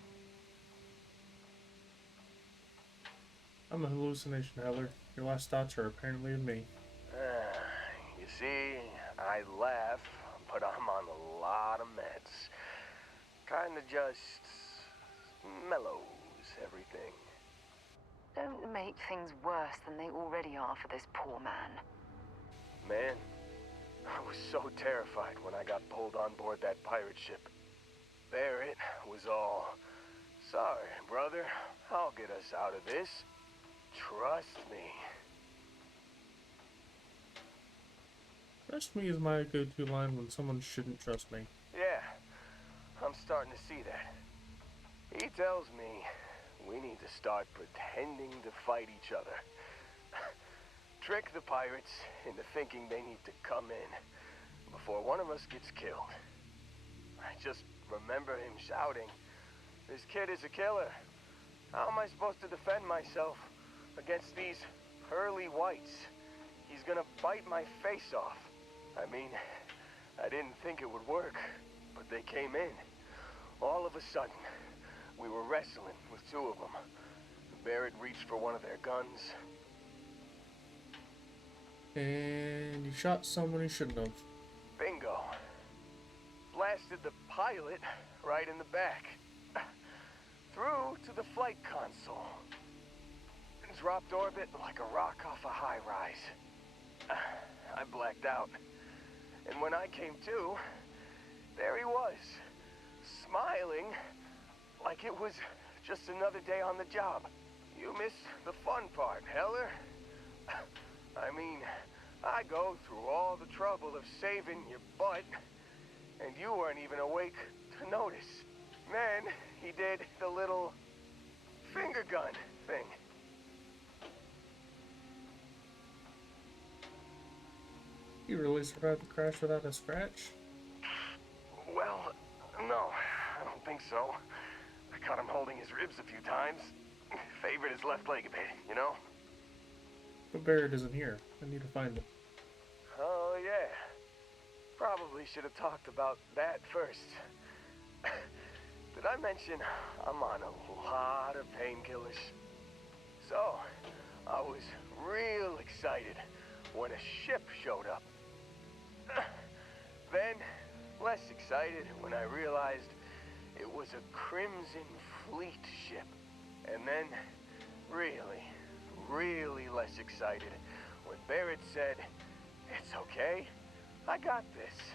I'm a hallucination, Heller. Your last thoughts are apparently of me. You see, I laugh, but I'm on a lot of meds. Kinda just mellows everything. Don't make things worse than they already are for this poor man. Man, I was so terrified when I got pulled on board that pirate ship. Barrett was all, "Sorry, brother, I'll get us out of this. Trust me." Trust me is my go-to line when someone shouldn't trust me. Yeah, I'm starting to see that. He tells me we need to start pretending to fight each other. Trick the pirates into thinking they need to come in before one of us gets killed. I just remember him shouting, "This kid is a killer. How am I supposed to defend myself against these pearly whites? He's gonna bite my face off." I mean, I didn't think it would work, but they came in. All of a sudden, we were wrestling with two of them. Barrett reached for one of their guns. And you shot someone you shouldn't have. Bingo. Blasted the pilot right in the back. Through to the flight console. Dropped orbit like a rock off a high rise. I blacked out. And when I came to, there he was, smiling like it was just another day on the job. You missed the fun part, Heller. I mean, I go through all the trouble of saving your butt, and you weren't even awake to notice. Then he did the little finger gun thing. You really survived the crash without a scratch? Well, no, I don't think so. I caught him holding his ribs a few times. Favored his left leg a bit, you know? But Barrett isn't here. I need to find him. Oh, yeah. Probably should have talked about that first. Did I mention I'm on a lot of painkillers? So, I was real excited when a ship showed up. Then, less excited when I realized it was a Crimson Fleet ship. And then, really less excited when Barrett said, "It's okay, I got this."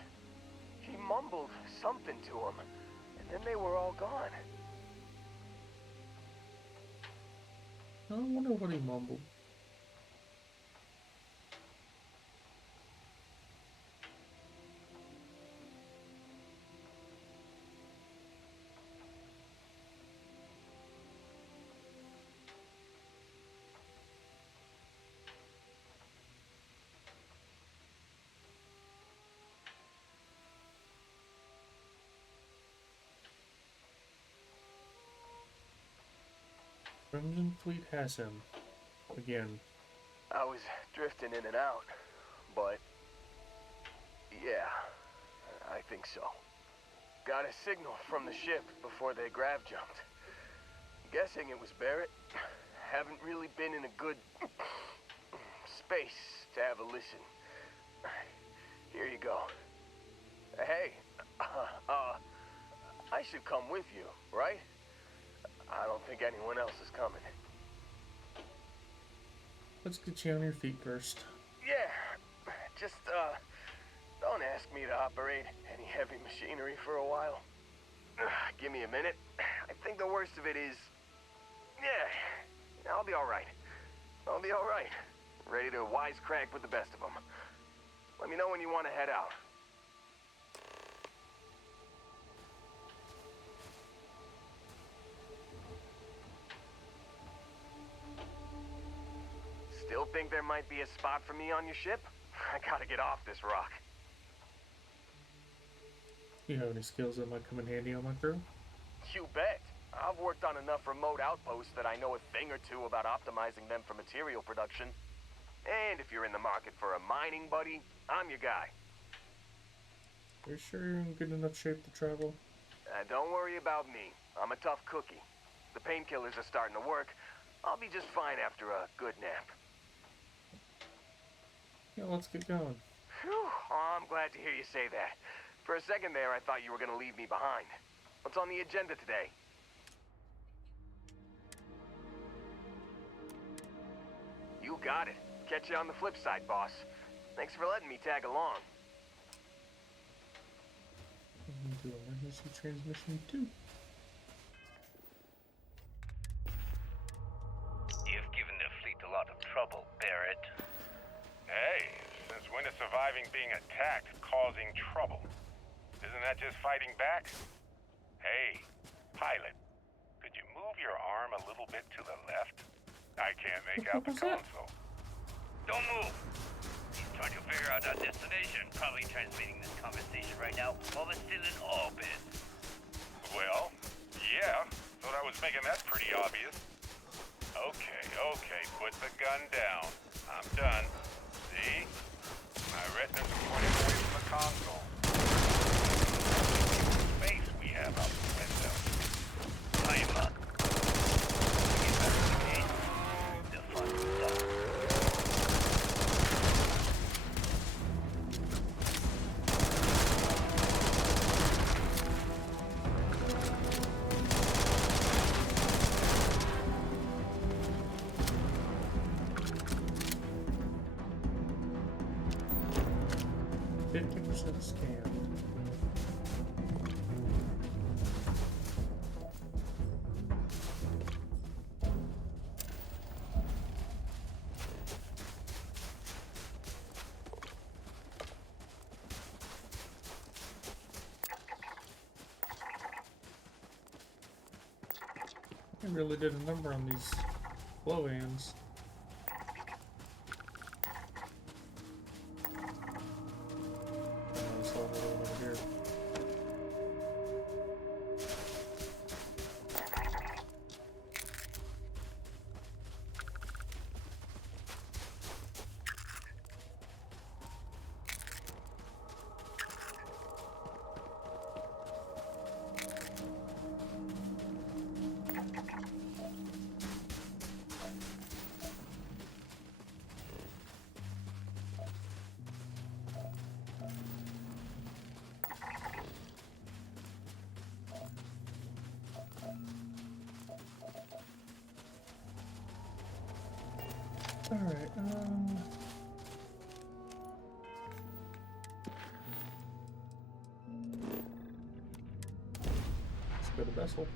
He mumbled something to him, and then they were all gone. I wonder what he mumbled. Crimson Fleet has him. Again. I was drifting in and out, but yeah, I think so. Got a signal from the ship before they grav jumped. Guessing it was Barrett. Haven't really been in a good space to have a listen. Here you go. Hey, I should come with you, right? I don't think anyone else is coming. Let's get you on your feet first. Yeah, just, don't ask me to operate any heavy machinery for a while. Give me a minute. I think the worst of it is... Yeah, I'll be alright. I'll be alright. Ready to wisecrack with the best of them. Let me know when you want to head out. Still think there might be a spot for me on your ship? I gotta get off this rock. You have any skills that might come in handy on my crew? You bet. I've worked on enough remote outposts that I know a thing or two about optimizing them for material production. And if you're in the market for a mining buddy, I'm your guy. Are you sure you're in good enough shape to travel? Don't worry about me. I'm a tough cookie. The painkillers are starting to work. I'll be just fine after a good nap. Yeah, let's get going. Phew, oh, I'm glad to hear you say that. For a second there, I thought you were gonna leave me behind. What's on the agenda today? You got it. Catch you on the flip side, boss. Thanks for letting me tag along. Do emergency transmission 2. You've given the fleet a lot of trouble, Barrett. Hey, since when is surviving being attacked causing trouble? Isn't that just fighting back? Hey, pilot, could you move your arm a little bit to the left? I can't make out the console. Don't move! He's trying to figure out our destination. Probably transmitting this conversation right now while we're still in orbit. Well, yeah, thought I was making that pretty obvious. Okay, put the gun down. I'm done. See? My retina's pointing away from the console. Space we have out the window. Time up. Get back to the gate. The fun stuff. Scanned. I really did a number on these blow ends. Alright, let's go to vessel.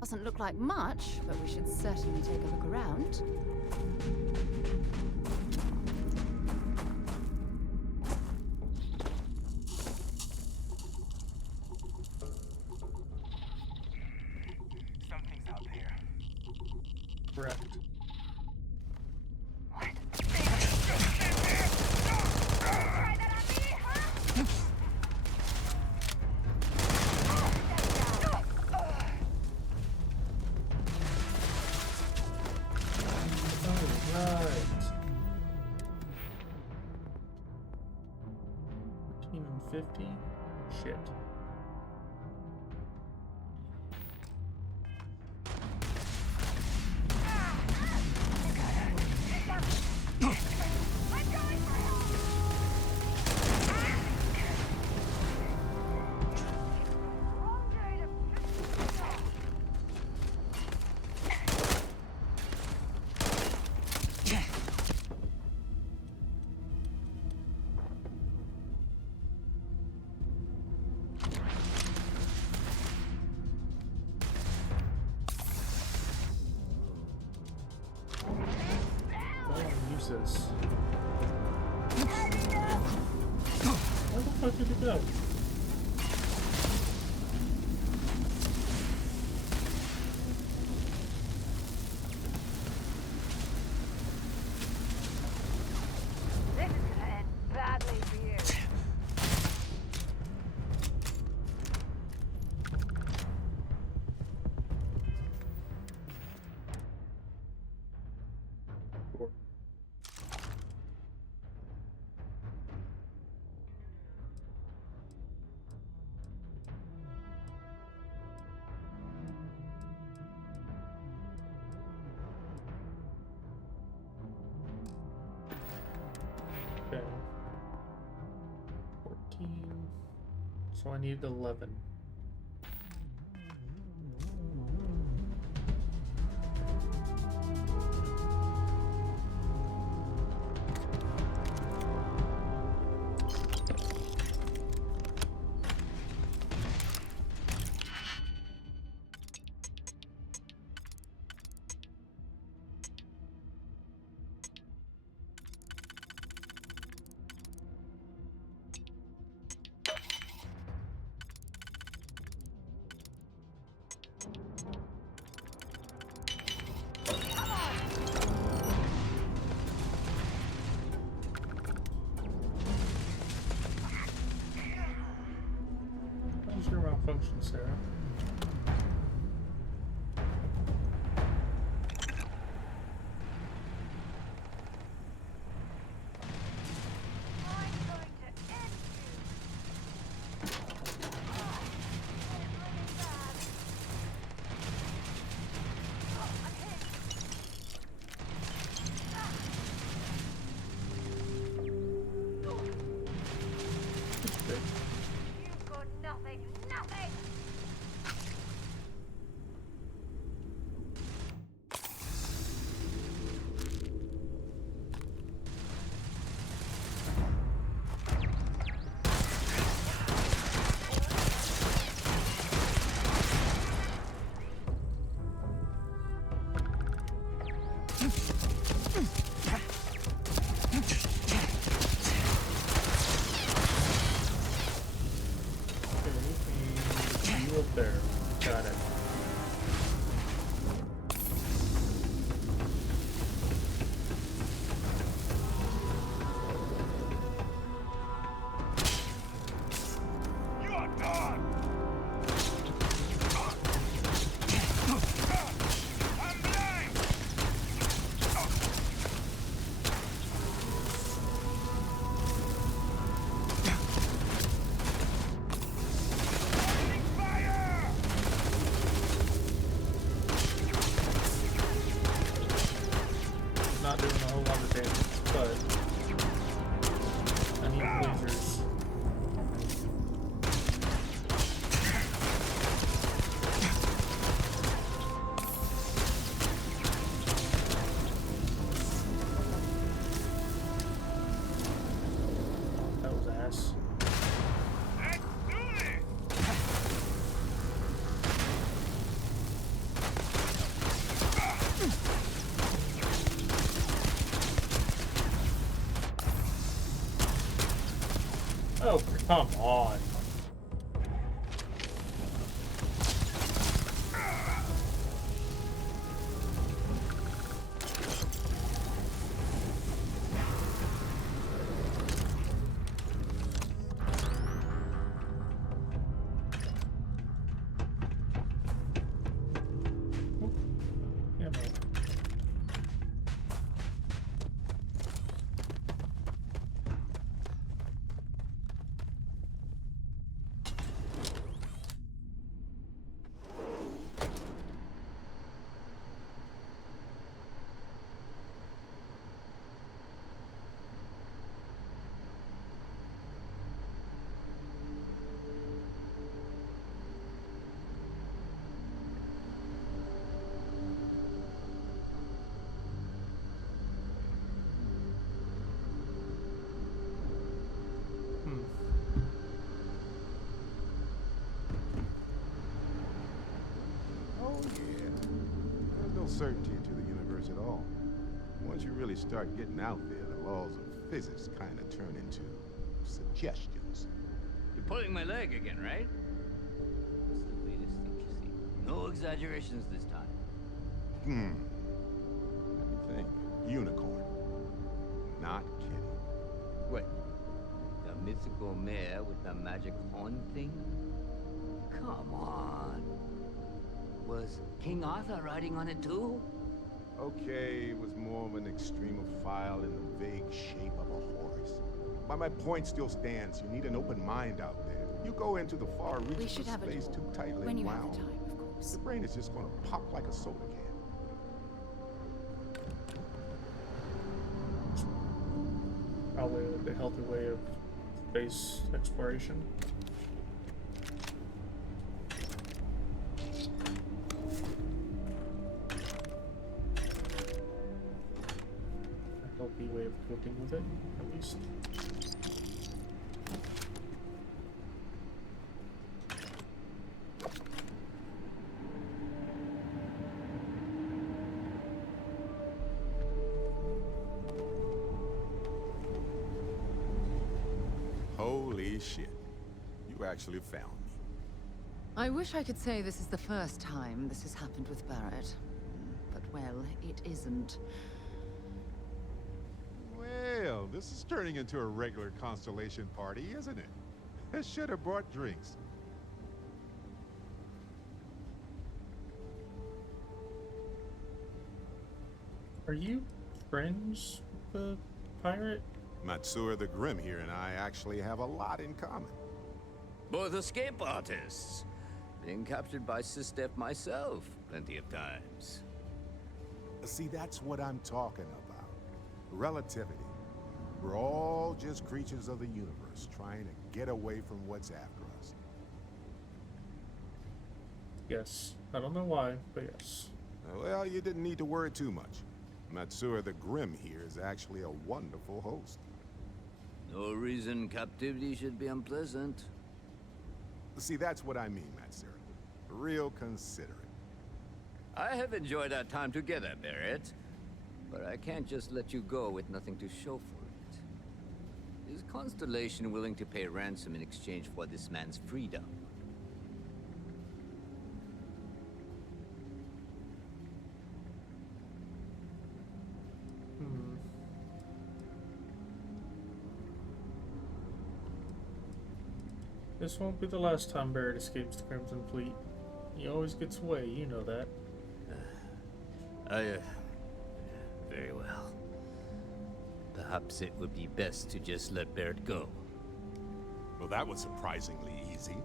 Doesn't look like much, but we should certainly take a look around. Something's out there. Correct. Alright. 50? Shit. This. Where the fuck did it go? This is gonna end badly for you. Okay. 14. So I need 11. How's your malfunction, Sarah? There. Got it. You are gone! I'm blind! Not doing a whole lot of damage, but I need lasers. That was ass. Oh, come on. Yeah, man. certainty to the universe at all. Once you really start getting out there, the laws of physics kind of turn into suggestions. You're pulling my leg again, right? What's the latest thing you see? No exaggerations this time. Let me think. Unicorn. Not kidding. What? The mythical mare with the magic horn thing? Come on. Was King Arthur riding on it too? Okay, it was more of an extremophile in the vague shape of a horse. But my point still stands. You need an open mind out there. You go into the far reaches of space too tightly when you have wound. the time, of course. The brain is just gonna pop like a soda can. Probably a healthy way of space exploration. A healthy way of coping with it, at least. Holy shit. You actually found me. I wish I could say this is the first time this has happened with Barrett. But, well, it isn't. Well, this is turning into a regular Constellation party, isn't it? I should have brought drinks. Are you friends with the pirate? Matsura the Grim here and I actually have a lot in common. Both escape artists. Being captured by Sistef myself plenty of times. See, that's what I'm talking about. Relativity. We're all just creatures of the universe, trying to get away from what's after us. Yes. I don't know why, but yes. Well, you didn't need to worry too much. Matsura the Grim here is actually a wonderful host. No reason captivity should be unpleasant. See, that's what I mean, Matsura. Real considerate. I have enjoyed our time together, Barrett. But I can't just let you go with nothing to show for it. Is Constellation willing to pay ransom in exchange for this man's freedom? This won't be the last time Barrett escapes the Crimson Fleet. He always gets away, you know that. Very well. Perhaps it would be best to just let Barrett go. Well, that was surprisingly easy.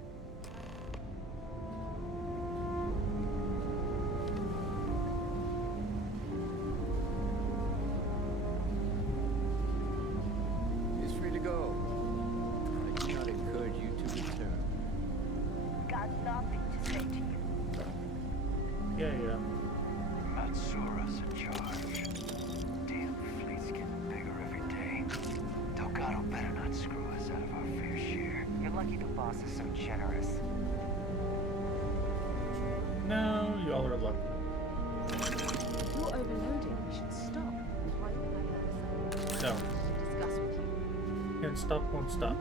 He's free to go. I do not encourage you to return. Got nothing to say to you. Yeah. Matsura's in charge. Damn fleet's getting bigger every day. Delgado better not screw us out of our fair share. You're lucky the boss is so generous. No, y'all are lucky. You're overloading. We should stop. No. Discuss with you. Can't stop, won't stop.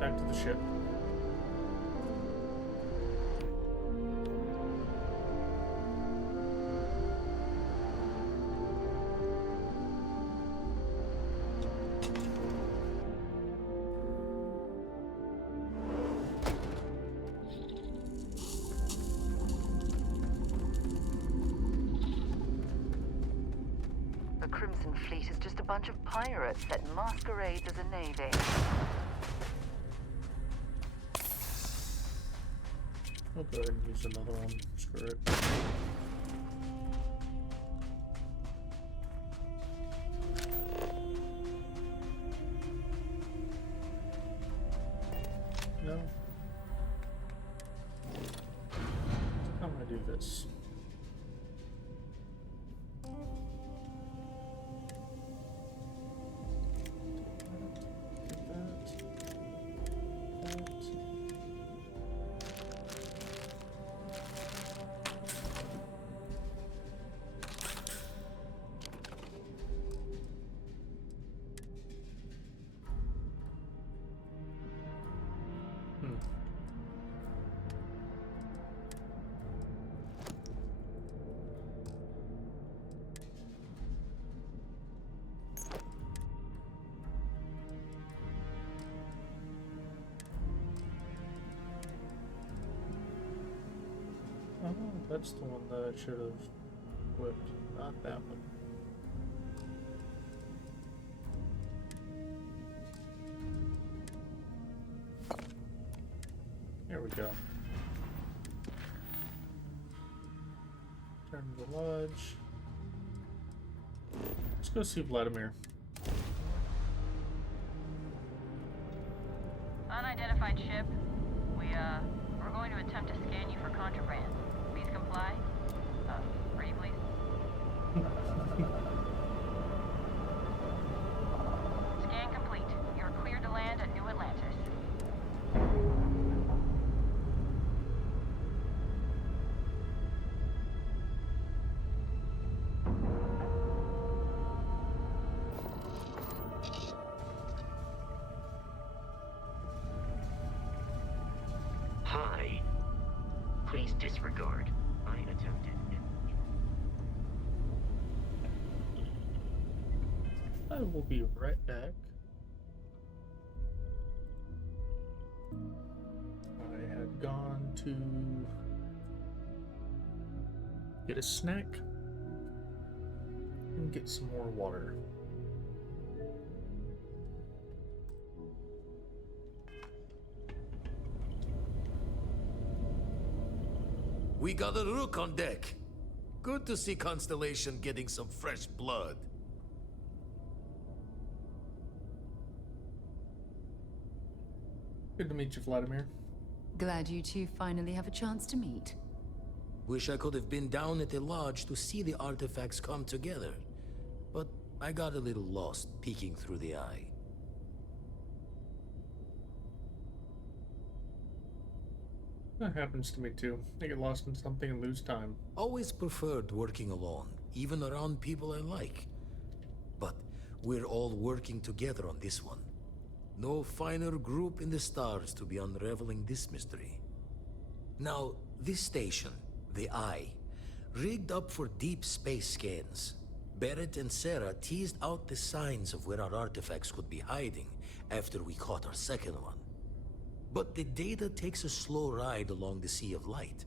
Back to the ship. The Crimson Fleet is just a bunch of pirates that masquerades as a navy. I'll go ahead and use another one. Screw it. No. How am I do this? that's the one that I should have whipped, not that one. There we go. Turn to the lodge. Let's go see Vladimir. Unidentified ship. We're going to attempt to scan you for contraband. Please comply. Pretty please. Scan complete. You're cleared to land at New Atlantis. Hi. Please disregard. I attempted. I will be right back. I had gone to get a snack and get some more water. We got a rook on deck. Good to see Constellation getting some fresh blood. Good to meet you, Vladimir. Glad you two finally have a chance to meet. Wish I could have been down at the lodge to see the artifacts come together. But I got a little lost peeking through the eye. That happens to me too. I get lost in something and lose time. Always preferred working alone, even around people I like. But we're all working together on this one. No finer group in the stars to be unraveling this mystery. Now, this station, the Eye, rigged up for deep space scans. Barrett and Sarah teased out the signs of where our artifacts could be hiding after we caught our second one. But the data takes a slow ride along the Sea of Light.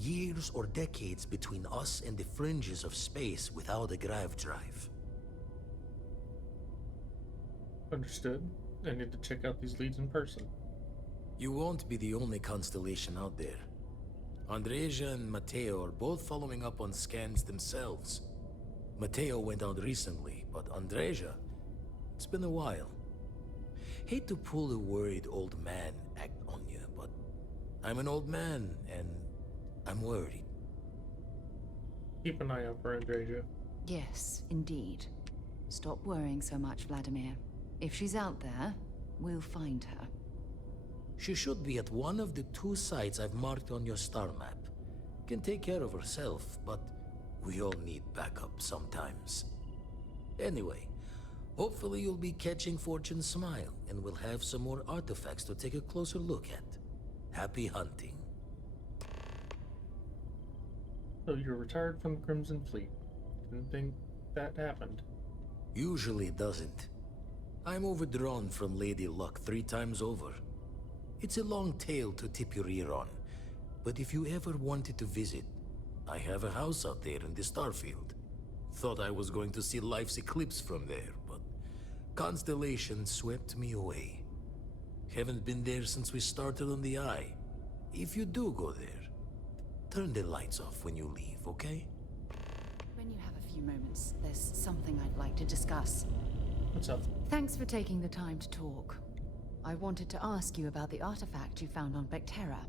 Years or decades between us and the fringes of space without a grav drive. Understood. I need to check out these leads in person. You won't be the only Constellation out there. Andreja and Mateo are both following up on scans themselves. Mateo went out recently, but Andreja, it's been a while. Hate to pull a worried old man act on you, but I'm an old man, and I'm worried. Keep an eye out for Andreja. Yes, indeed. Stop worrying so much, Vladimir. If she's out there, we'll find her. She should be at one of the 2 sites I've marked on your star map. Can take care of herself, but we all need backup sometimes. Anyway, hopefully you'll be catching Fortune's smile, and we'll have some more artifacts to take a closer look at. Happy hunting. So you're retired from the Crimson Fleet. Didn't think that happened. Usually doesn't. I'm overdrawn from Lady Luck 3 times over. It's a long tale to tip your ear on, but if you ever wanted to visit, I have a house out there in the Starfield. Thought I was going to see life's eclipse from there, but Constellation swept me away. Haven't been there since we started on the Eye. If you do go there, turn the lights off when you leave, okay? When you have a few moments, there's something I'd like to discuss. What's up? Thanks for taking the time to talk. I wanted to ask you about the artifact you found on Vectera.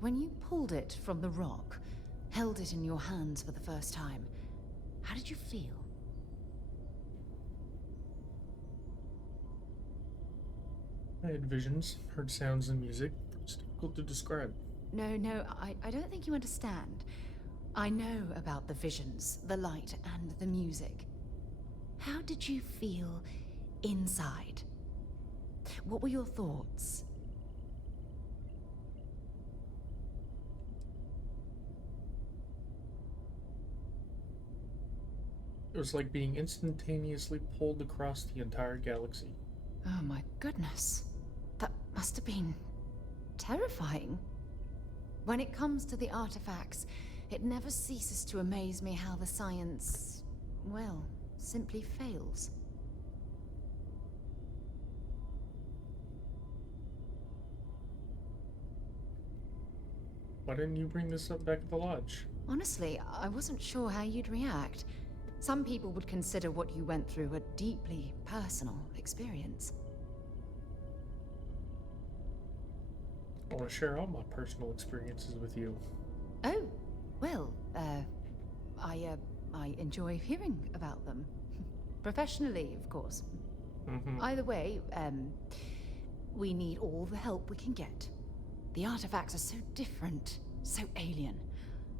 When you pulled it from the rock, held it in your hands for the first time, how did you feel? I had visions, heard sounds and music. It's difficult to describe. No, I don't think you understand. I know about the visions, the light, and the music. How did you feel inside? What were your thoughts? It was like being instantaneously pulled across the entire galaxy. Oh my goodness. That must have been terrifying. When it comes to the artifacts, It never ceases to amaze me how the science, well, simply fails. Why didn't you bring this up back at the lodge? Honestly, I wasn't sure how you'd react. Some people would consider what you went through a deeply personal experience. I want to share all my personal experiences with you. Oh, well, I enjoy hearing about them. Professionally, of course. Either way, we need all the help we can get. The artifacts are so different, so alien,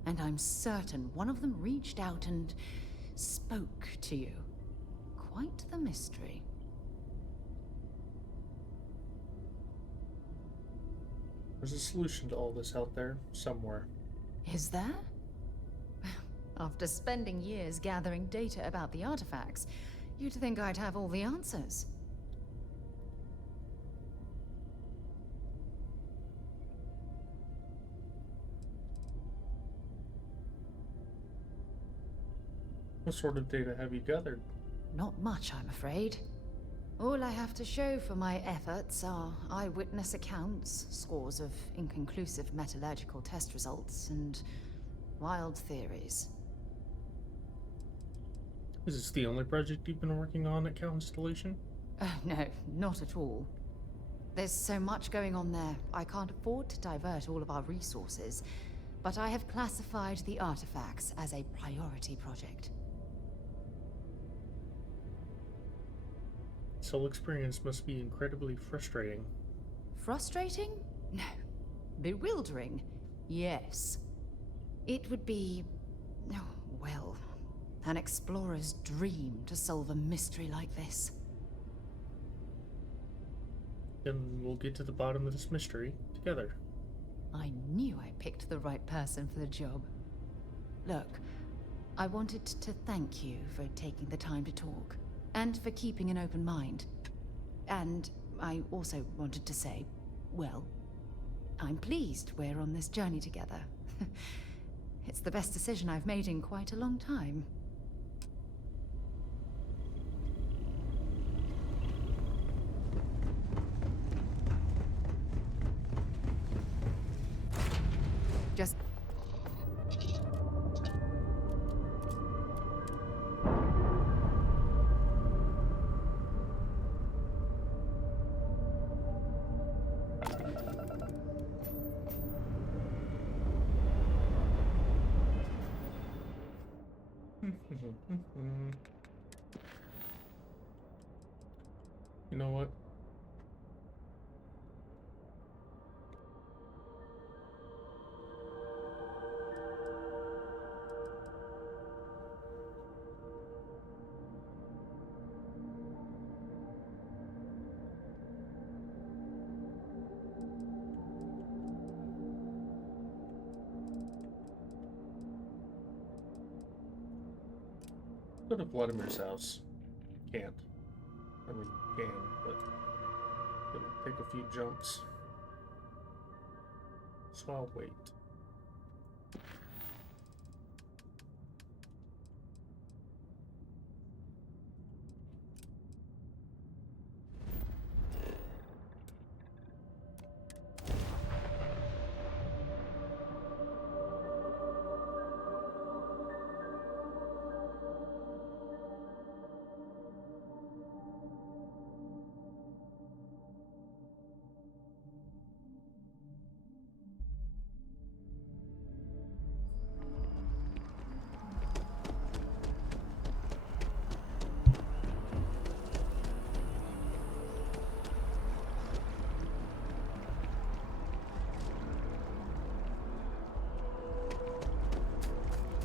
and I'm certain one of them reached out and spoke to you. Quite the mystery. There's a solution to all this out there, somewhere. Is there? After spending years gathering data about the artifacts, you'd think I'd have all the answers. What sort of data have you gathered? Not much, I'm afraid. All I have to show for my efforts are eyewitness accounts, scores of inconclusive metallurgical test results, and wild theories. Is this the only project you've been working on at Constellation? Oh, no, not at all. There's so much going on there, I can't afford to divert all of our resources, but I have classified the artifacts as a priority project. This whole experience must be incredibly frustrating. Frustrating? No. Bewildering? Yes. It would be, oh, well, an explorer's dream to solve a mystery like this. Then we'll get to the bottom of this mystery together. I knew I picked the right person for the job. Look, I wanted to thank you for taking the time to talk, and for keeping an open mind. And I also wanted to say, well, I'm pleased we're on this journey together. It's the best decision I've made in quite a long time. Just... You know what? Go to Vladimir's house. Can't. I mean, can, but it'll take a few jumps. So I'll wait.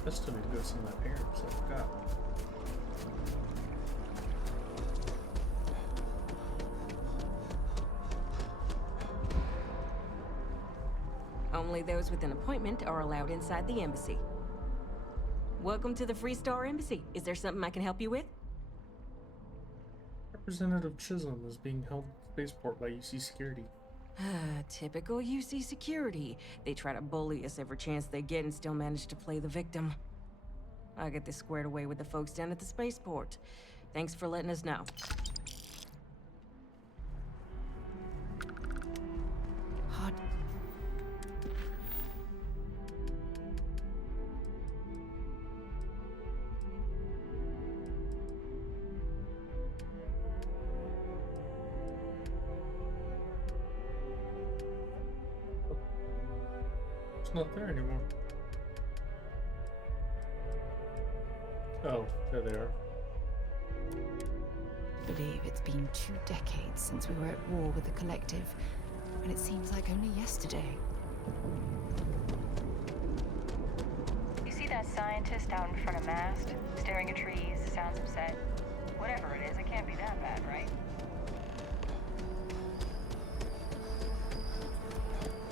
I still need to go see my parents. I forgot. Only those with an appointment are allowed inside the embassy. Welcome to the Free Star Embassy. Is there something I can help you with? Representative Chisholm is being held at the spaceport by UC Security. Typical UC security. They try to bully us every chance they get and still manage to play the victim. I'll get this squared away with the folks down at the spaceport. Thanks for letting us know. Hard. It's not there anymore. Oh, there they are. I believe it's been 2 decades since we were at war with the Collective, and it seems like only yesterday. You see that scientist out in front of Mast, staring at trees, sounds upset? Whatever it is, it can't be that bad, right?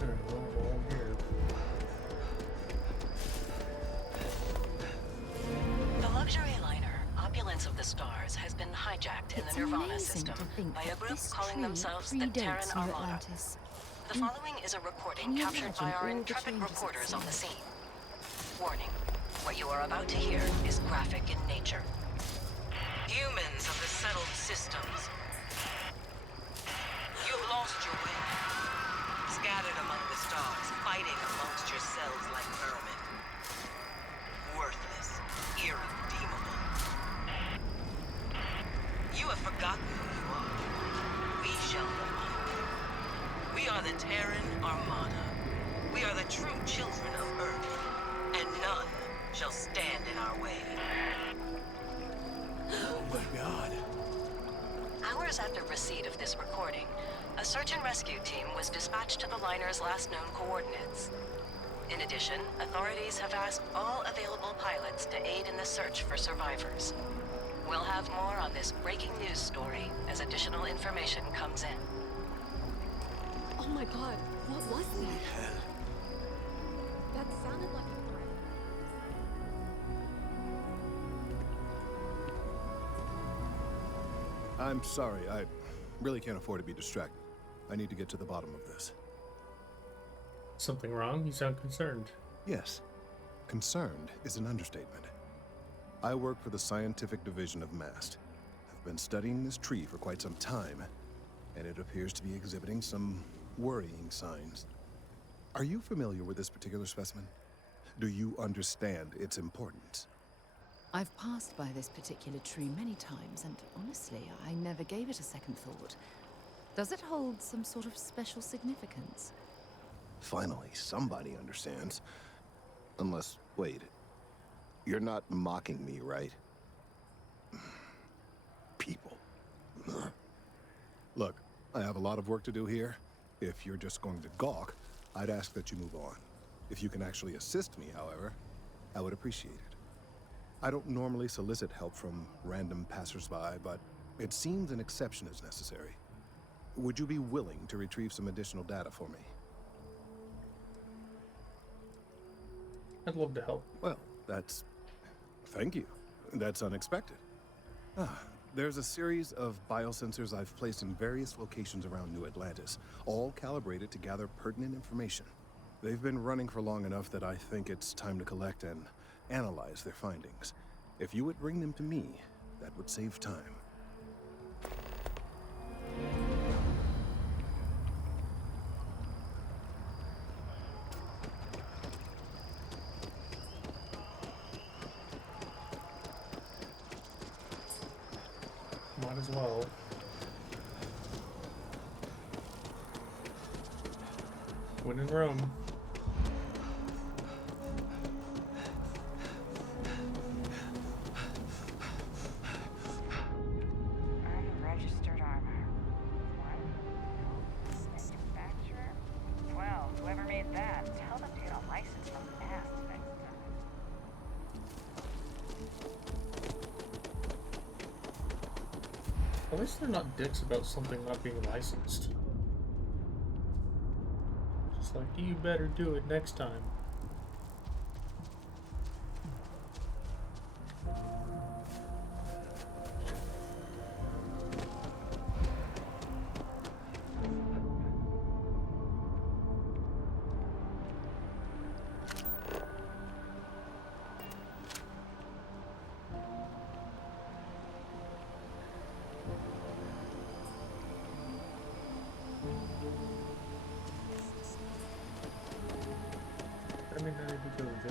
Alright, well, I'm here. The luxury liner, Opulence of the Stars, has been hijacked in the Nirvana system by a group calling themselves the Terran Armada. Atlantis. The following is a recording captured by our intrepid reporters on the scene. Warning, what you are about to hear is graphic in nature. Humans of the settled systems, you've lost your way. Scattered among the stars, fighting amongst yourselves like vermin. Worthless, irredeemable. You have forgotten who you are. We shall remind you. We are the Terran Armada. We are the true children of Earth, and none shall stand in our way. Oh my god. Hours after receipt of this recording, a search and rescue team was dispatched to the liner's last known coordinates. In addition, authorities have asked all available pilots to aid in the search for survivors. We'll have more on this breaking news story as additional information comes in. Oh my god, what was that? That sounded like a threat. I'm sorry, I really can't afford to be distracted. I need to get to the bottom of this. Something wrong? You sound concerned. Yes. Concerned is an understatement. I work for the scientific division of MAST. I've been studying this tree for quite some time, and it appears to be exhibiting some worrying signs. Are you familiar with this particular specimen? Do you understand its importance? I've passed by this particular tree many times, and honestly, I never gave it a second thought. Does it hold some sort of special significance? Finally, somebody understands. Unless, wait, you're not mocking me, right? People. Look, I have a lot of work to do here. If you're just going to gawk, I'd ask that you move on. If you can actually assist me, however, I would appreciate it. I don't normally solicit help from random passersby, but it seems an exception is necessary. Would you be willing to retrieve some additional data for me? I'd love to help. Well, thank you. That's unexpected. There's a series of biosensors I've placed in various locations around New Atlantis, all calibrated to gather pertinent information. They've been running for long enough that I think it's time to collect and analyze their findings. If you would bring them to me, that would save time. Might as well. When in Rome. Unregistered armor. What? Manufacturer? Well, whoever made that, tell them to get a license from Mast next time. At least they're not dicks about something not being licensed. Just like, you better do it next time.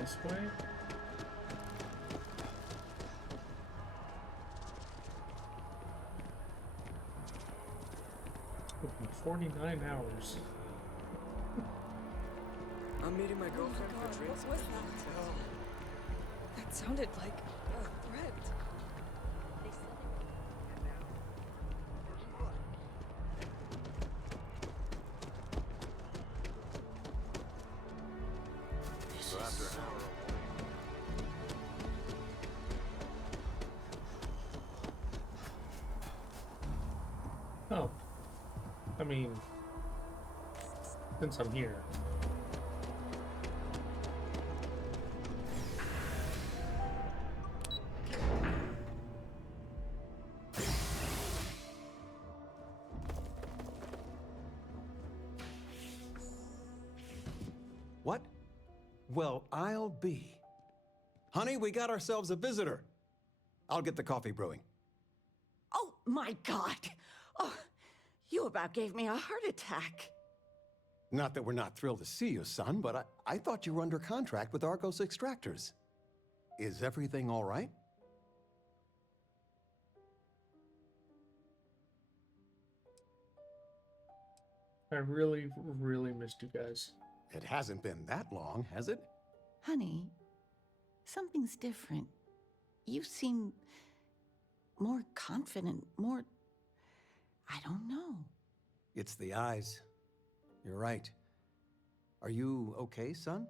this way? Open 49 hours. I'm meeting my girlfriend for drinks. What was that? That sounded like a threat. So after an hour Oh. I mean, since I'm here. What? Well, I'll be. Honey, we got ourselves a visitor. I'll get the coffee brewing. Oh, my God. Oh, you about gave me a heart attack. Not that we're not thrilled to see you, son, but I thought you were under contract with Argos Extractors. Is everything all right? I really, really missed you guys. It hasn't been that long, has it? Honey, something's different. You seem more confident, more... I don't know. It's the eyes. You're right. Are you okay, son?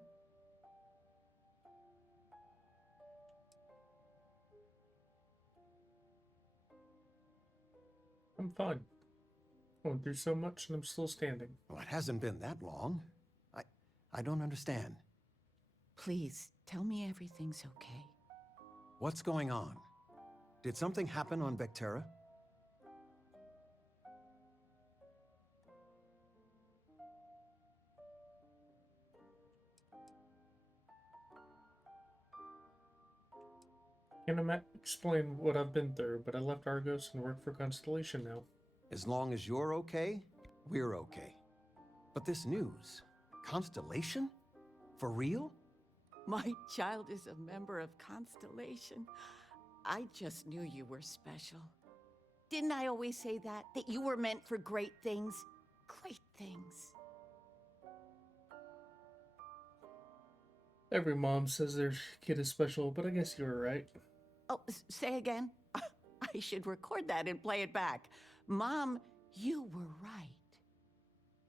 I'm fine. Went through so much and I'm still standing. Well, it hasn't been that long. I don't understand. Please, tell me everything's okay. What's going on? Did something happen on Vectera? Can't explain what I've been through, but I left Argos and work for Constellation now. As long as you're okay, we're okay. But this news, Constellation? For real? My child is a member of Constellation. I just knew you were special. Didn't I always say that? That you were meant for great things? Great things. Every mom says their kid is special, but I guess you were right. Oh, say again? I should record that and play it back. Mom, you were right.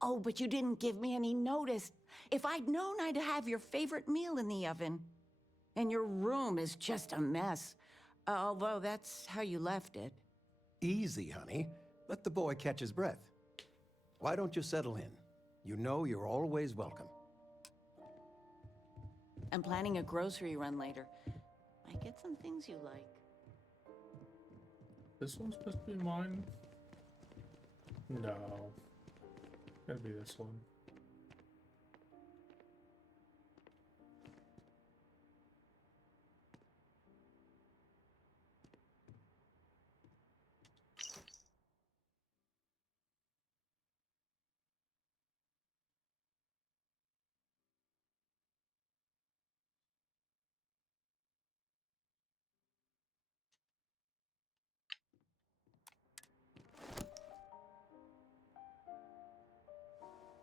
Oh, but you didn't give me any notice. If I'd known, I'd have your favorite meal in the oven. And your room is just a mess. Although that's how you left it. Easy, honey. Let the boy catch his breath. Why don't you settle in? You know you're always welcome. I'm planning a grocery run later. Might get some things you like. This one's supposed to be mine? No. Gotta be this one.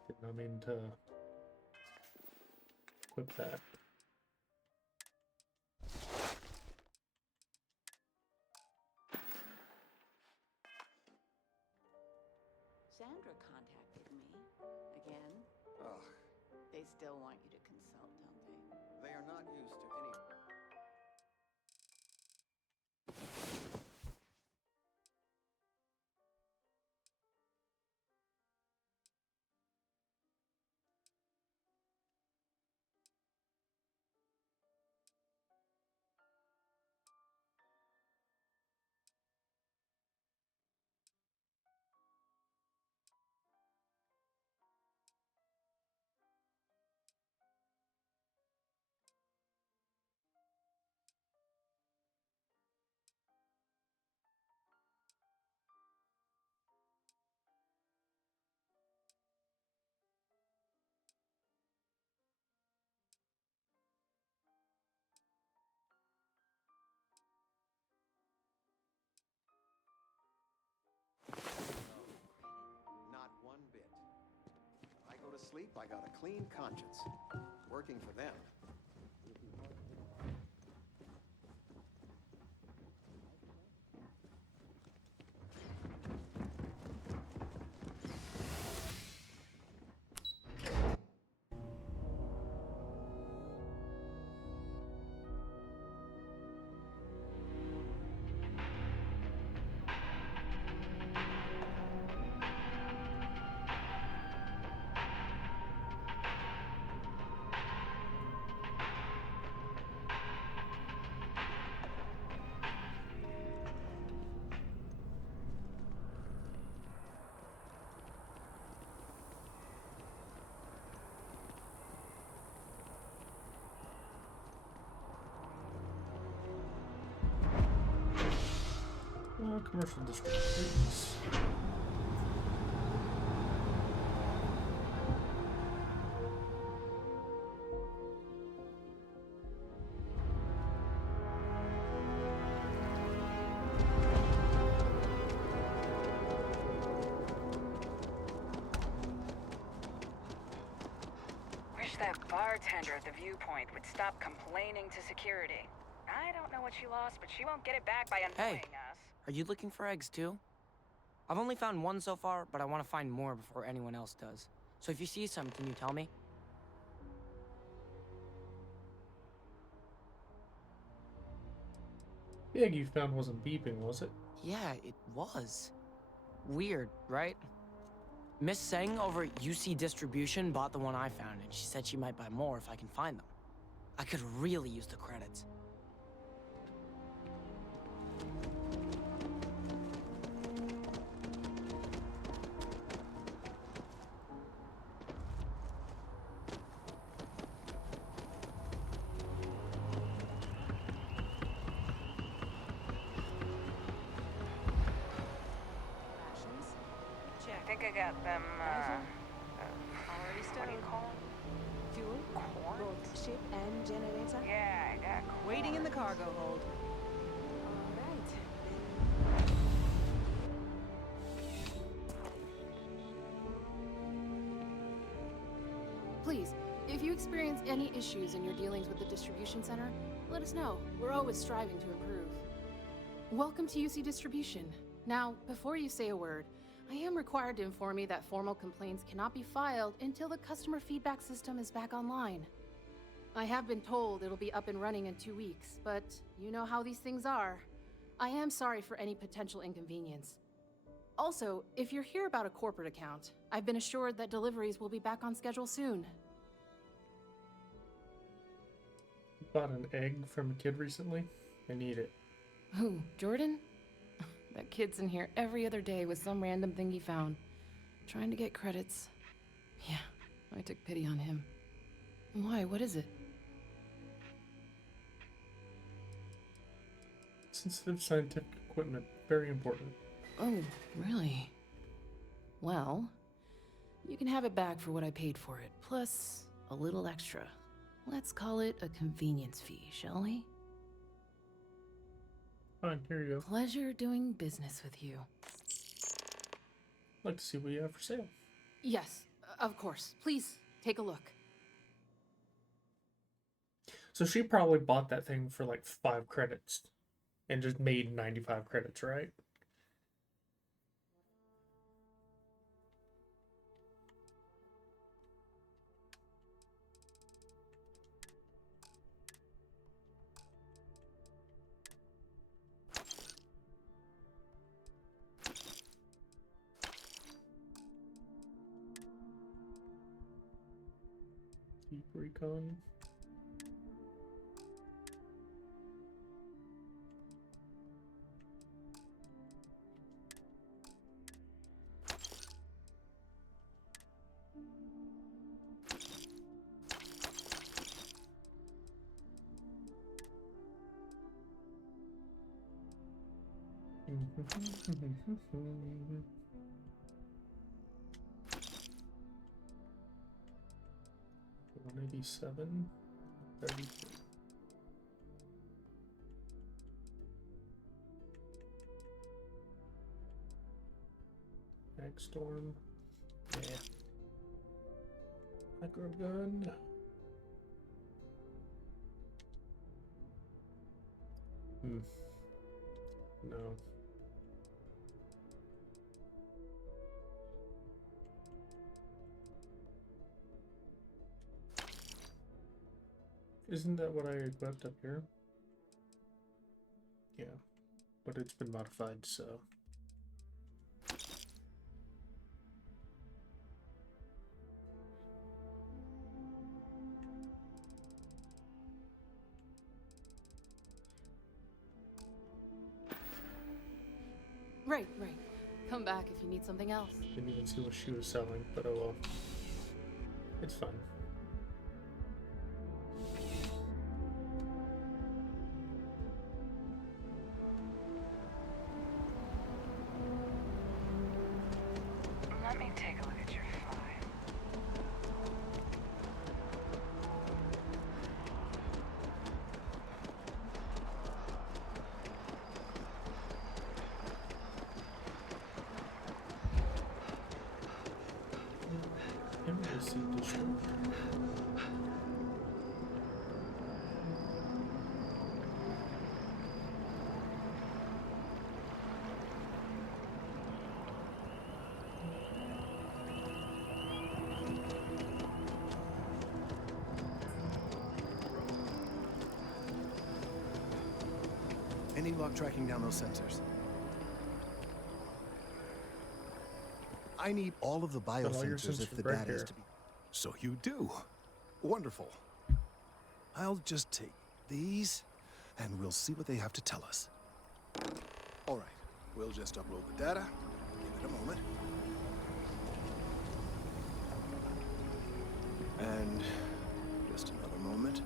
Did not mean to equip that. Sandra contacted me. Again. Ugh. They still want you to consult, don't they? They are not used to any... asleep, I got a clean conscience. Working for them. Commercial district, please. Wish that bartender at the viewpoint would stop complaining to security. I don't know what she lost, but she won't get it back by annoying us. Are you looking for eggs too? I've only found one so far, but I want to find more before anyone else does. So if you see some, can you tell me? The egg you found wasn't beeping, was it? Yeah, it was. Weird, right? Miss Seng over at UC Distribution bought the one I found, and she said she might buy more if I can find them. I could really use the credits. I think I got them, what do you call them? Fuel, both ship and generator. Yeah, I got corn. Waiting in the cargo hold. Please, if you experience any issues in your dealings with the distribution center, let us know. We're always striving to improve. Welcome to UC Distribution. Now, before you say a word, I am required to inform you that formal complaints cannot be filed until the customer feedback system is back online. I have been told it'll be up and running in 2 weeks, but you know how these things are. I am sorry for any potential inconvenience. Also, if you're here about a corporate account, I've been assured that deliveries will be back on schedule soon. Bought an egg from a kid recently. I need it. Who, Jordan? That kid's in here every other day with some random thing he found. Trying to get credits. Yeah, I took pity on him. Why, what is it? Sensitive scientific equipment. Very important. Oh, really? Well, you can have it back for what I paid for it, plus a little extra. Let's call it a convenience fee, shall we? Fine, here you go. Pleasure doing business with you. I'd like to see what you have for sale. Yes, of course. Please, take a look. So she probably bought that thing for like 5 credits and just made 95 credits, right? Deep recon. $187, 33. Storm. Yeah. Micro gun. No. Isn't that what I equipped up here? Yeah, but it's been modified, so. Right. Come back if you need something else. Didn't even see what she was selling, but oh well. It's fine. Let me take a look at your file. Embassy district. Any luck tracking down those sensors? I need all of the biosensors if the data is to be... So you do. Wonderful. I'll just take these, and we'll see what they have to tell us. All right, we'll just upload the data. Give it a moment. And just another moment.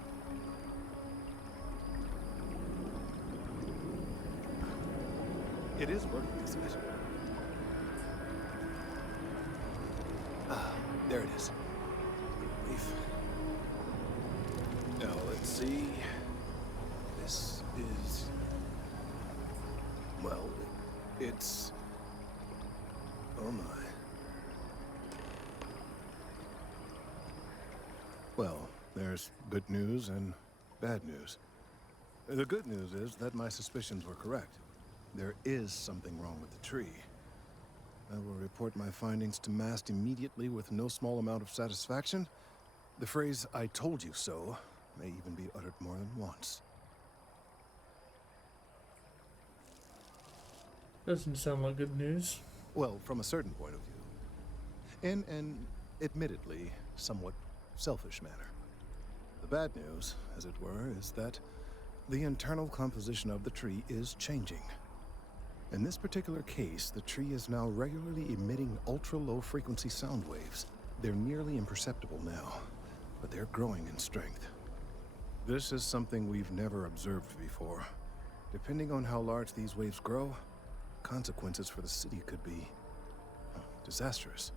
It is working, isn't it? Ah, there it is. Relief. Now, let's see. This is... well, it's... oh my. Well, there's good news and bad news. The good news is that my suspicions were correct. There is something wrong with the tree. I will report my findings to MAST immediately with no small amount of satisfaction. The phrase, "I told you so," may even be uttered more than once. Doesn't sound like good news. Well, from a certain point of view. In an, admittedly, somewhat selfish manner. The bad news, as it were, is that the internal composition of the tree is changing. In this particular case, the tree is now regularly emitting ultra-low frequency sound waves. They're nearly imperceptible now, but they're growing in strength. This is something we've never observed before. Depending on how large these waves grow, consequences for the city could be disastrous.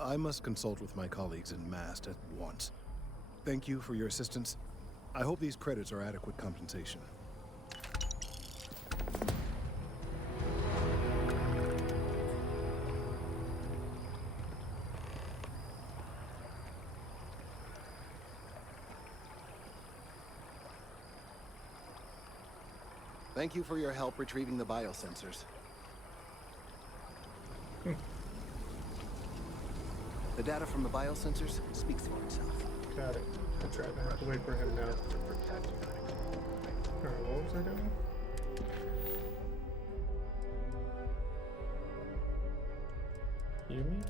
I must consult with my colleagues in MAST at once. Thank you for your assistance. I hope these credits are adequate compensation. Thank you for your help retrieving the biosensors. The data from the biosensors speaks for itself. Got it. That's right. I have to wait for him now. Alright, what was I doing? Yumi?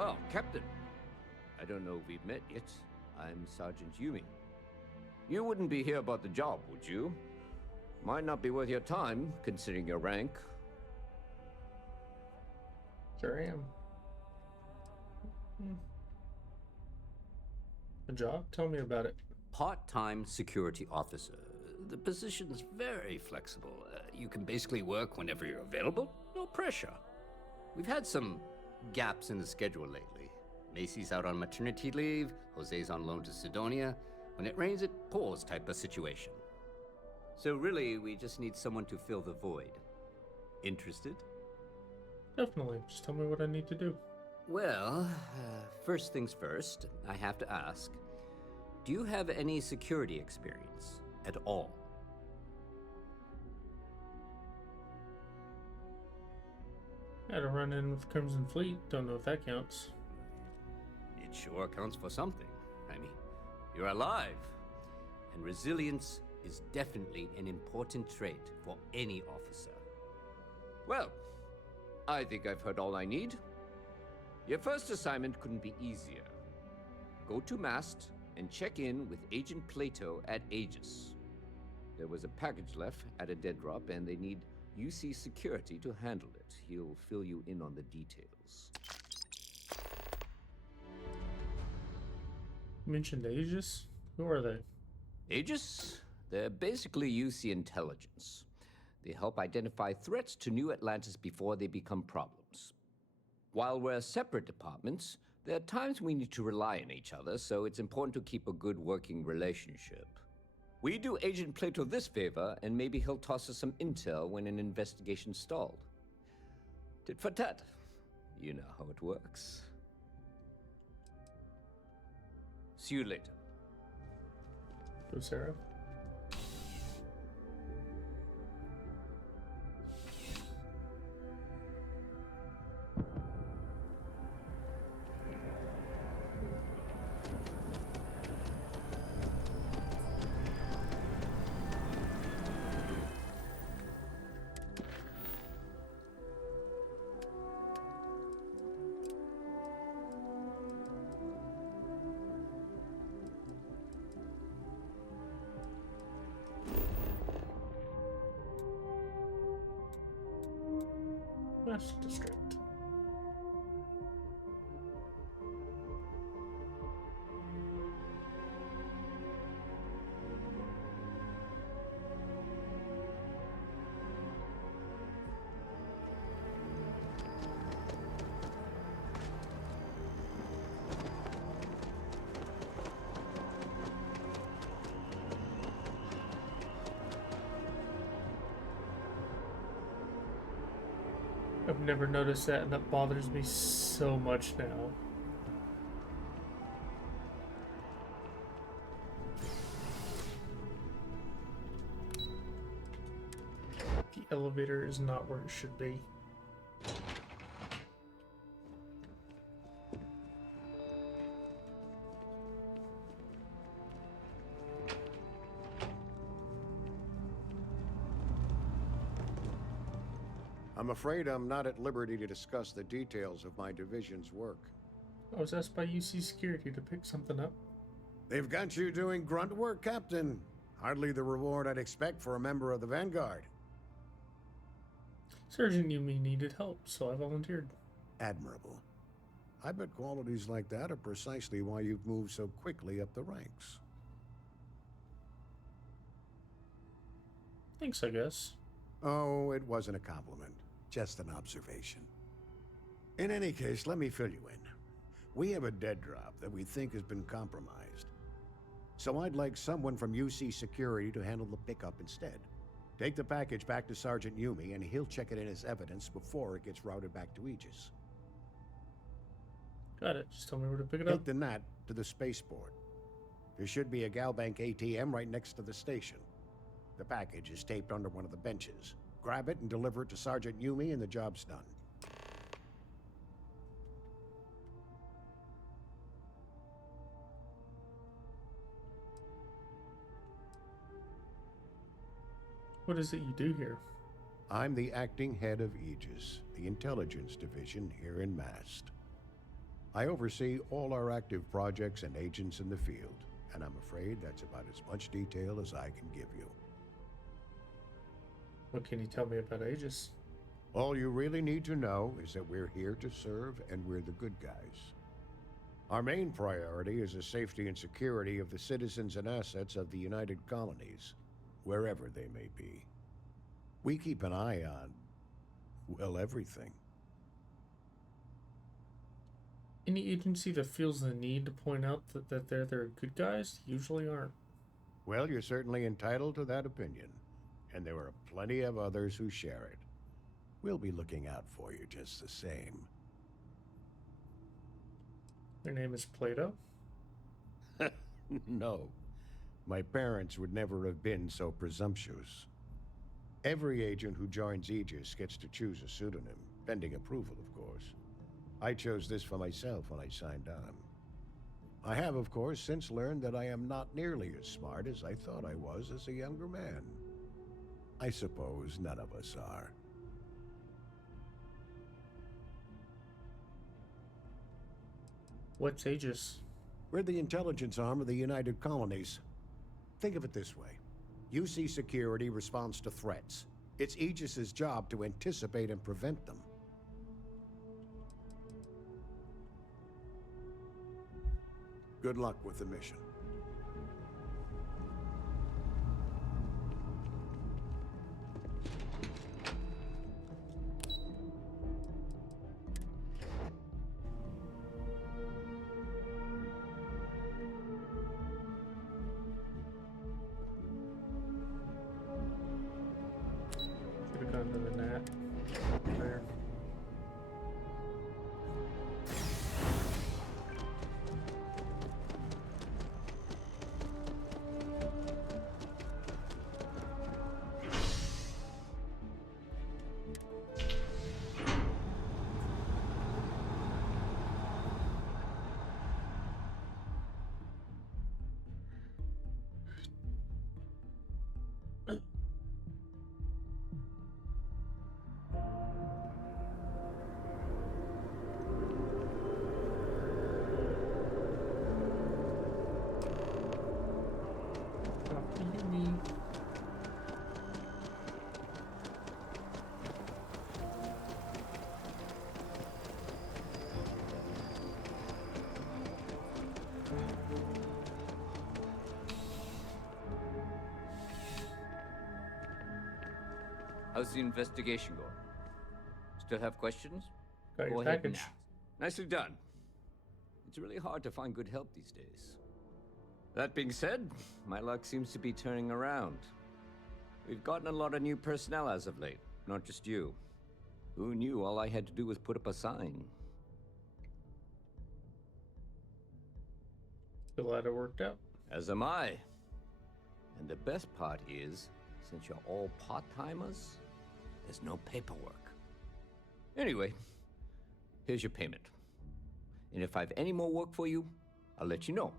Oh, Captain. I don't know if we've met yet, I'm Sergeant Yumi. You wouldn't be here about the job, would you? Might not be worth your time, considering your rank. Sure am. A job? Tell me about it. Part-time security officer. The position's very flexible. You can basically work whenever you're available. No pressure. We've had some gaps in the schedule lately. Macy's out on maternity leave, Jose's on loan to Sidonia. When it rains, it pours type of situation. So really, we just need someone to fill the void. Interested? Definitely. Just tell me what I need to do. Well, first things first, I have to ask, do you have any security experience at all? Had a run in with Crimson Fleet. Don't know if that counts. It sure counts for something. I mean, you're alive. And resilience is definitely an important trait for any officer. Well, I think I've heard all I need. Your first assignment couldn't be easier. Go to Mast and check in with Agent Plato at Aegis. There was a package left at a dead drop, and they need UC security to handle it. He'll fill you in on the details. You mentioned Aegis? Who are they? Aegis? They're basically UC intelligence. They help identify threats to New Atlantis before they become problems. While we're separate departments, there are times we need to rely on each other, so it's important to keep a good working relationship. We do Agent Plato this favor, and maybe he'll toss us some intel when an investigation stalled. Tit for tat. You know how it works. See you later. Go, Sarah. West District. I've never noticed that, and that bothers me so much now. The elevator is not where it should be. I'm afraid I'm not at liberty to discuss the details of my division's work. I was asked by UC Security to pick something up. They've got you doing grunt work, Captain. Hardly the reward I'd expect for a member of the Vanguard. Sergeant Yumi needed help, so I volunteered. Admirable. I bet qualities like that are precisely why you've moved so quickly up the ranks. Thanks, I guess. Oh, it wasn't a compliment. Just an observation. In any case, let me fill you in. We have a dead drop that we think has been compromised. So I'd like someone from UC Security to handle the pickup instead. Take the package back to Sergeant Yumi, and he'll check it in as evidence before it gets routed back to Aegis. Got it. Just tell me where to pick it up. Take the NAT to the spaceport. There should be a Galbank ATM right next to the station. The package is taped under one of the benches. Grab it and deliver it to Sergeant Yumi, and the job's done. What is it you do here? I'm the acting head of Aegis, the intelligence division here in Mast. I oversee all our active projects and agents in the field, and I'm afraid that's about as much detail as I can give you. What can you tell me about Aegis? All you really need to know is that we're here to serve, and we're the good guys. Our main priority is the safety and security of the citizens and assets of the United Colonies, wherever they may be. We keep an eye on, well, everything. Any agency that feels the need to point out that they're good guys usually aren't. Well, you're certainly entitled to that opinion, and there are plenty of others who share it. We'll be looking out for you just the same. Their name is Plato? No. My parents would never have been so presumptuous. Every agent who joins Aegis gets to choose a pseudonym, pending approval, of course. I chose this for myself when I signed on. I have, of course, since learned that I am not nearly as smart as I thought I was as a younger man. I suppose none of us are. What's Aegis? We're the intelligence arm of the United Colonies. Think of it this way. UC Security responds to threats. It's Aegis's job to anticipate and prevent them. Good luck with the mission. Should have gone to the net. There. How's the investigation going? Still have questions? Got your Go ahead package. now. Nicely done. It's really hard to find good help these days. That being said, my luck seems to be turning around. We've gotten a lot of new personnel as of late, not just you. Who knew all I had to do was put up a sign? Glad it worked out. As am I. And the best part is, since you're all part-timers, there's no paperwork. Anyway, here's your payment. And if I have any more work for you, I'll let you know.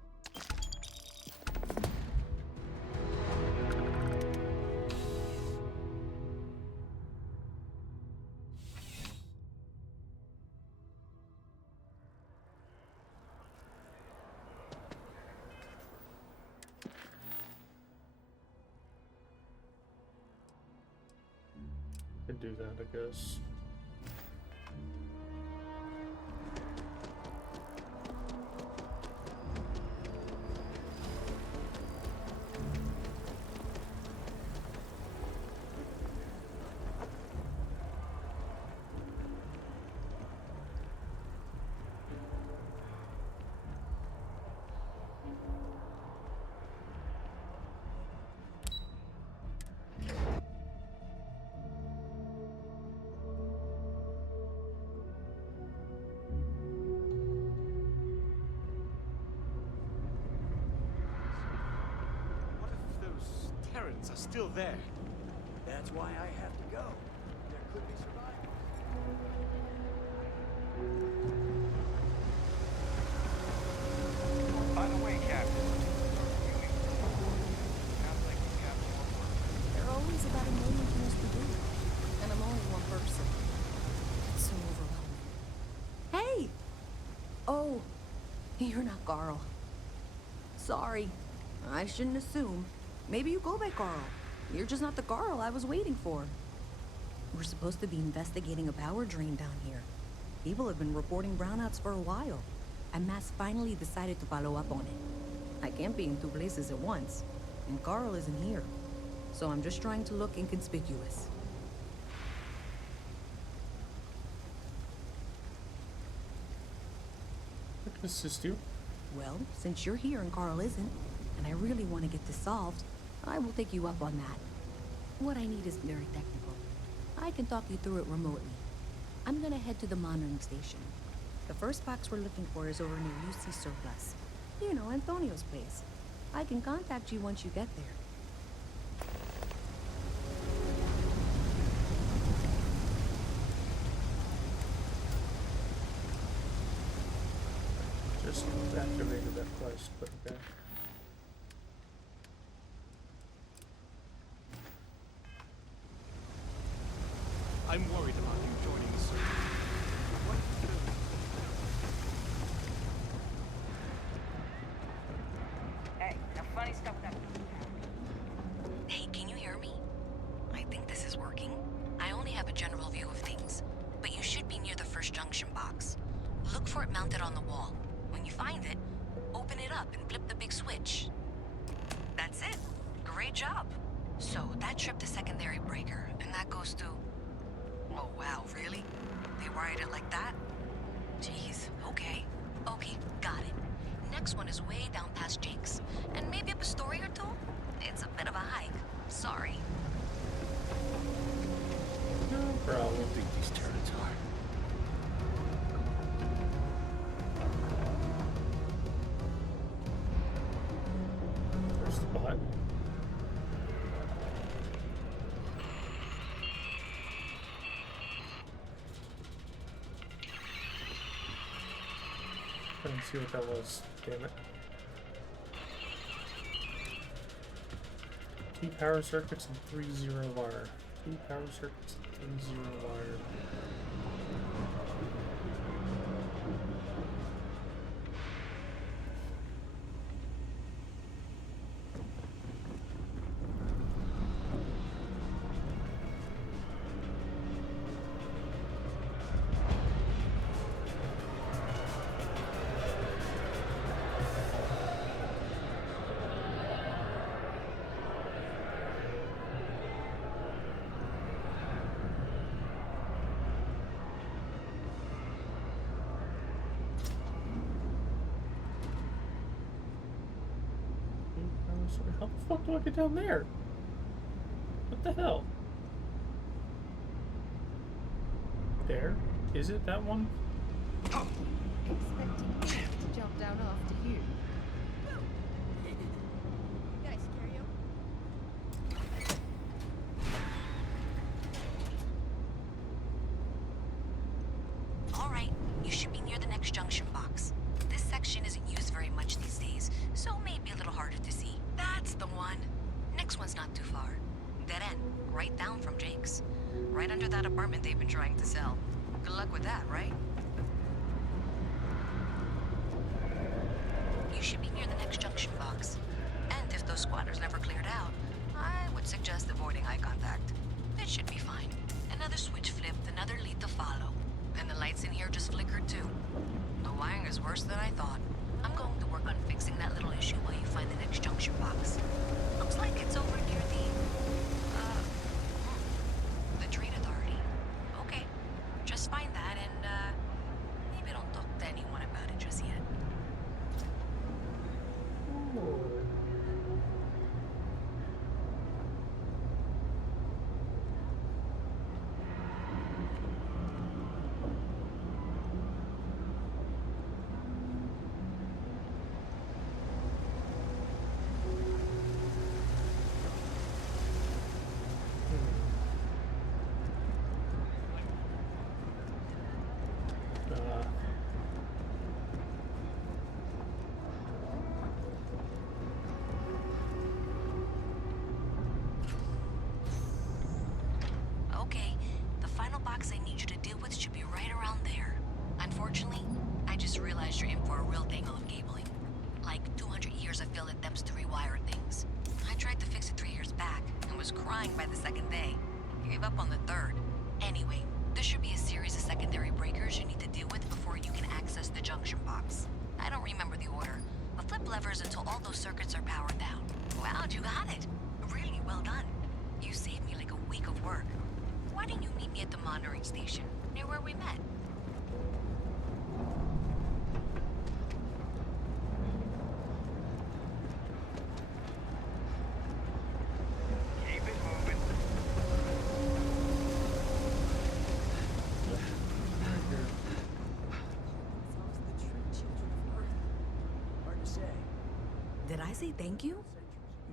Can do that, I guess. Terrans are still there. That's why I have to go. There could be survivors. By the way, Captain, sounds like you got more work. There are always about a million things to do, and I'm only one person. It's so overwhelming. Hey! Oh, You're not Carl. Sorry. I shouldn't assume. Maybe you go by Carl. You're just not the Carl I was waiting for. We're supposed to be investigating a power drain down here. People have been reporting brownouts for a while, and Mass finally decided to follow up on it. I can't be in two places at once, and Carl isn't here. So I'm just trying to look inconspicuous. I can assist you. Well, since you're here and Carl isn't, and I really want to get this solved, I will take you up on that. What I need is very technical. I can talk you through it remotely. I'm gonna head to the monitoring station. The first box we're looking for is over near UC Surplus. You know, Antonio's place. I can contact you once you get there. Just activated that quest, but okay. I'm worried about you joining the circle. Hey, the funny stuff that... Hey, can you hear me? I think this is working. I only have a general view of things, but you should be near the first junction box. Look for it mounted on the wall. When you find it, open it up and flip the big switch. That's it. Great job. So that tripped the secondary breaker, and that goes to... Oh, wow, really? They wired it like that? Jeez, okay. Okay, got it. Next one is way down past Jake's, and maybe up a story or two? It's a bit of a hike. Sorry. No problem. I don't think these turrets are. First spot. Couldn't see what that was. Damn it. 2 power circuits and 3 zero wire. 2 power circuits and 3 zero wire. How the fuck do I get down there? What the hell? There? Is it that one? Expecting me to jump down after you. Did I scare you? All right, you should be near the next junction box. This section isn't used very much these days, so maybe a little harder to see. That's the one. Next one's not too far. Dead end, right down from Jake's. Right under that apartment they've been trying to sell. Good luck with that, right? You should be near the next junction box. And if those squatters never cleared out, I would suggest avoiding eye contact. It should be fine. Another switch flipped, another lead to follow. And the lights in here just flickered too. The wiring is worse than I thought. I'm going to work on fixing that little issue while you find the next junction box. Looks like it's over near the Drain Authority. Okay, just find that and, maybe don't talk to anyone about it just yet. Okay, the final box I need you to deal with should be right around there. Unfortunately, I just just realized you're in for a real tangle of cabling. Like 200 years of failed attempts to rewire things. I tried to fix it 3 years back and was crying by the second day. Gave up on the third. Anyway, there should be a series of secondary breakers you need to deal with before you can access the junction box. I don't remember the order, but flip levers until all those circuits are powered down. Wow, you got it. Really well done. You saved me like a week of work. Why didn't you meet me at the monitoring station, near where we met? Keep it moving. Hard to say. Did I say thank you?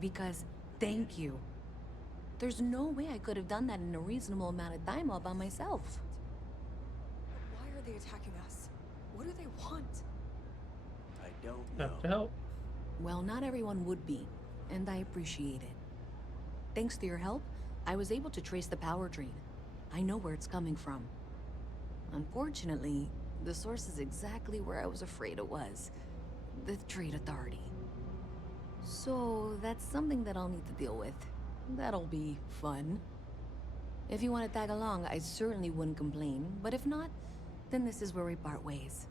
Because thank you. There's no way I could have done that in a reasonable amount of time all by myself. Why are they attacking us? What do they want? I don't Have to help. Well, not everyone would be, and I appreciate it. Thanks to your help, I was able to trace the power drain. I know where it's coming from. Unfortunately, the source is exactly where I was afraid it was. The Trade Authority. So, that's something that I'll need to deal with. That'll be fun. If you want to tag along, I certainly wouldn't complain, but if not, then this is where we part ways.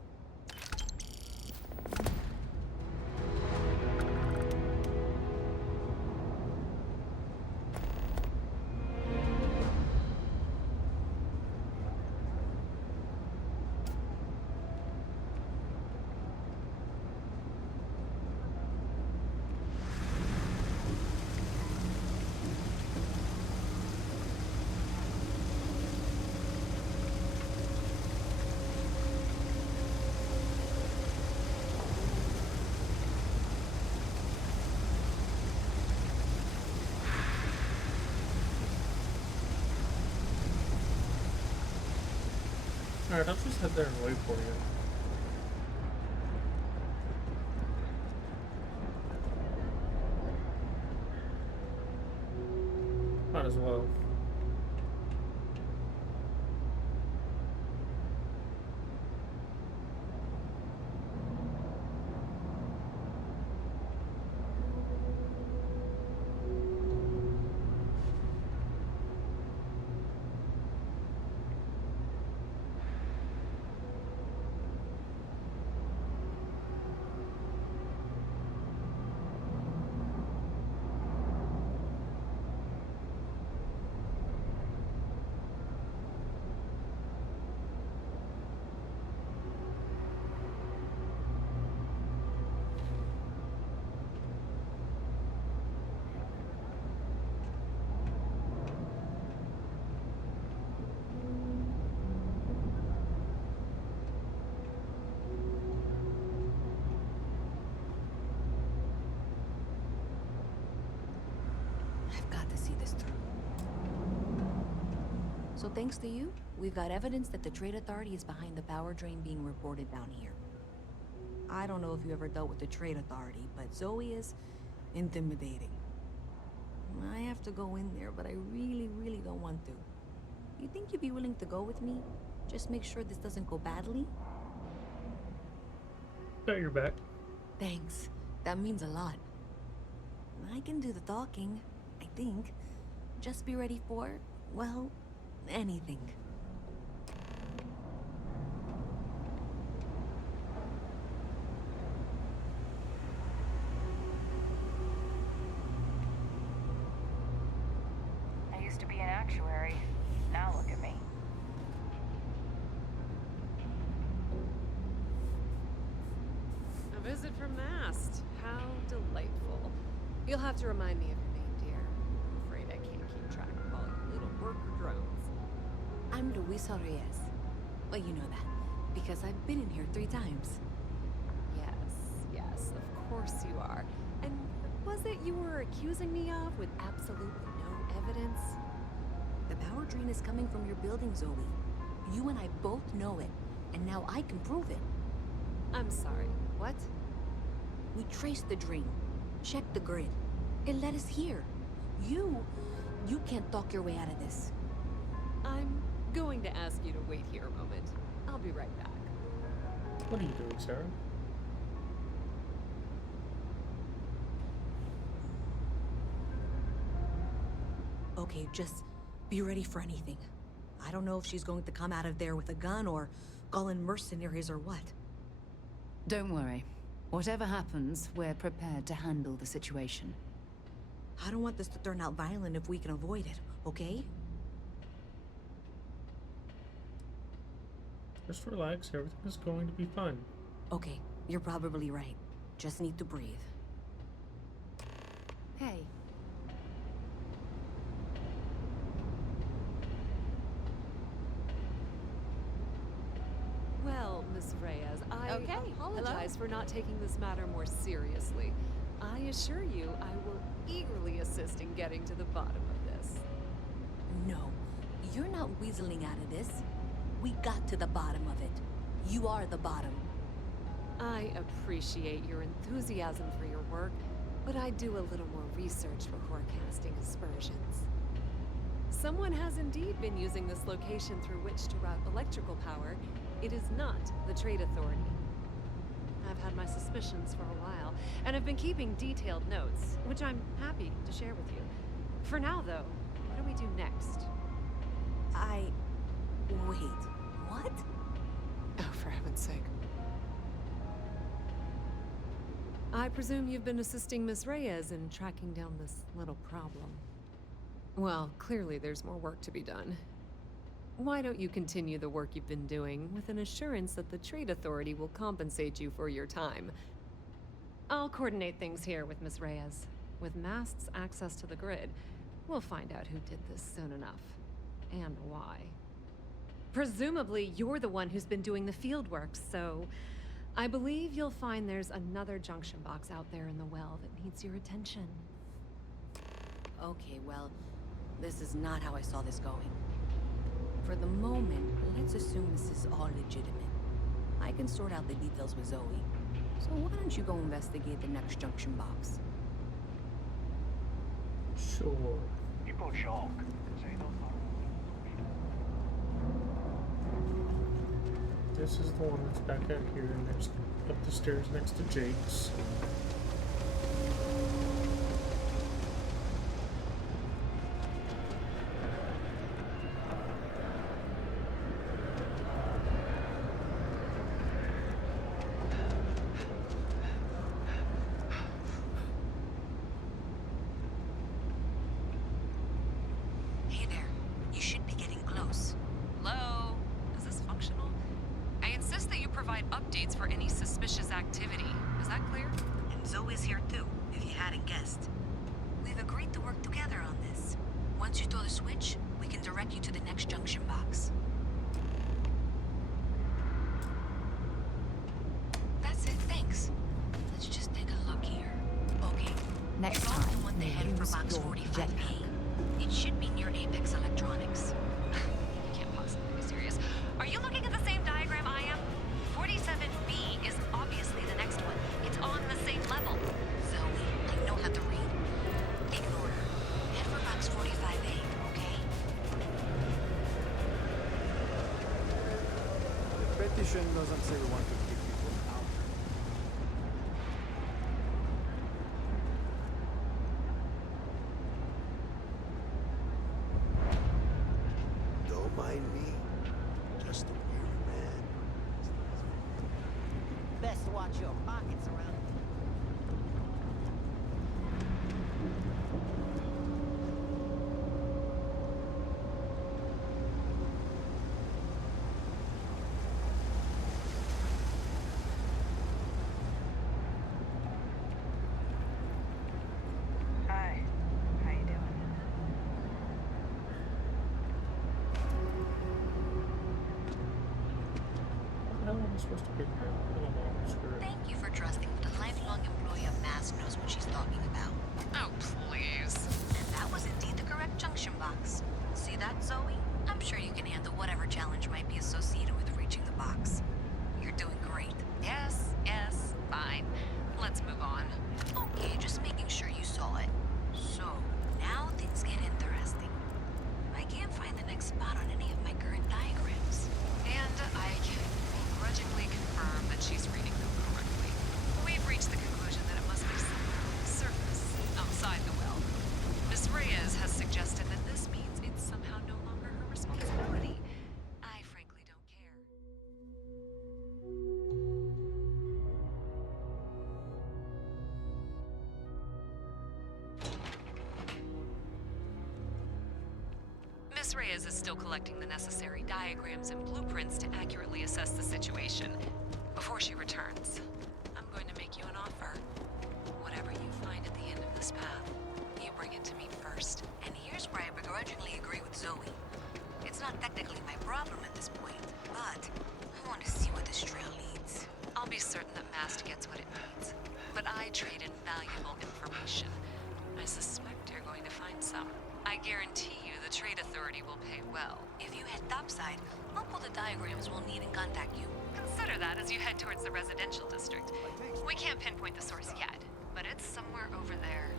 Alright, I'll just head there and wait for you. Might as well. I've got to see this through. So thanks to you, we've got evidence that the Trade Authority is behind the power drain being reported down here. I don't know if you ever dealt with the Trade Authority, but Zoe is intimidating. I have to go in there, but I really, really don't want to. You think you'd be willing to go with me? Just make sure this doesn't go badly? Got your back. Thanks. That means a lot. I can do the talking, I think. Just be ready for, well, anything. I used to be an actuary. Now look at me. A visit from Mast. How delightful. You'll have to remind me of your name, dear. I'm afraid I can't keep track of all your little worker drones. I'm Luisa Reyes. Well, you know that, because I've been in here 3 times. Yes, of course you are. And what was it you were accusing me of with absolutely no evidence? The power drain is coming from your building, Zoe. You and I both know it, and now I can prove it. I'm sorry, what? We traced the drain, checked the grid. It led us here. You can't talk your way out of this. I'm going to ask you to wait here a moment. I'll be right back. What are you doing, Sarah? Okay, just be ready for anything. I don't know if she's going to come out of there with a gun or call in mercenaries or what. Don't worry. Whatever happens, we're prepared to handle the situation. I don't want this to turn out violent if we can avoid it, okay? Just relax, everything is going to be fun. Okay, you're probably right. Just need to breathe. Hey. Well, Miss Reyes, I apologize for not taking this matter more seriously. I assure you, I will eagerly assist in getting to the bottom of this. No, you're not weaseling out of this. We got to the bottom of it. You are the bottom. I appreciate your enthusiasm for your work, but I do a little more research before casting aspersions. Someone has indeed been using this location through which to route electrical power. It is not the Trade Authority. I've had my suspicions for a while, and have been keeping detailed notes, which I'm happy to share with you. For now, though, what do we do next? Wait, what? Oh, for heaven's sake. I presume you've been assisting Miss Reyes in tracking down this little problem. Well, clearly there's more work to be done. Why don't you continue the work you've been doing with an assurance that the Trade Authority will compensate you for your time? I'll coordinate things here with Miss Reyes. With Mast's access to the grid, we'll find out who did this soon enough. And why. Presumably, you're the one who's been doing the field work, so I believe you'll find there's another junction box out there in the well that needs your attention. Okay, well, this is not how I saw this going. For the moment, let's assume this is all legitimate. I can sort out the details with Zoe. So why don't you go investigate the next junction box? Sure. This is the one that's back out here, and there's up the stairs next to Jake's. Hey there. You should be getting close. Hello? Is this functional? I insist that you provide updates for any suspicious activity. Is that clear? And Zoe's here too, if you hadn't guessed. We've agreed to work together on this. Once you throw the switch, we can direct you to the next junction box. That's it, thanks. Let's just take a look here. Okay. Next You're off time, the one ahead for use box your 45A. It should be near Apex Electronics. You can't possibly be serious. Are you looking at the same diagram I am? 47B is obviously the next one. It's on the same level. Zoe, I know how to read. Ignore her. Head for box 45A, okay? The petition doesn't say we want to kick people out. Don't mind me. Just a weary man. Best watch your pockets around. Hi. How you doing? How am I supposed to get here? I don't know. Screw it. Thank you for trusting what a lifelong employee of Mass knows what she's talking about. Oh, please. And that was indeed the correct junction box. See that, Zoe? I'm sure you can handle whatever challenge might be associated with reaching the box. You're doing great. Yes, fine. Let's move on. Okay, just making sure you saw it. So, now things get interesting. I can't find the next spot on any of my current diagrams. And I can begrudgingly confirm that Miss Reyes is still collecting the necessary diagrams and blueprints to accurately assess the situation. Before she returns, I'm going to make you an offer. Whatever you find at the end of this path, you bring it to me first. And here's where I begrudgingly agree with Zoe. It's not technically my problem at this point, but I want to see where this trail leads. I'll be certain that Mast gets what it needs. But I trade in valuable information. I suspect you're going to find some. I guarantee you the Trade Authority will pay well. If you head topside, I'll pull the diagrams we'll need and contact you. Consider that as you head towards the residential district. We can't pinpoint the source yet, but it's somewhere over there.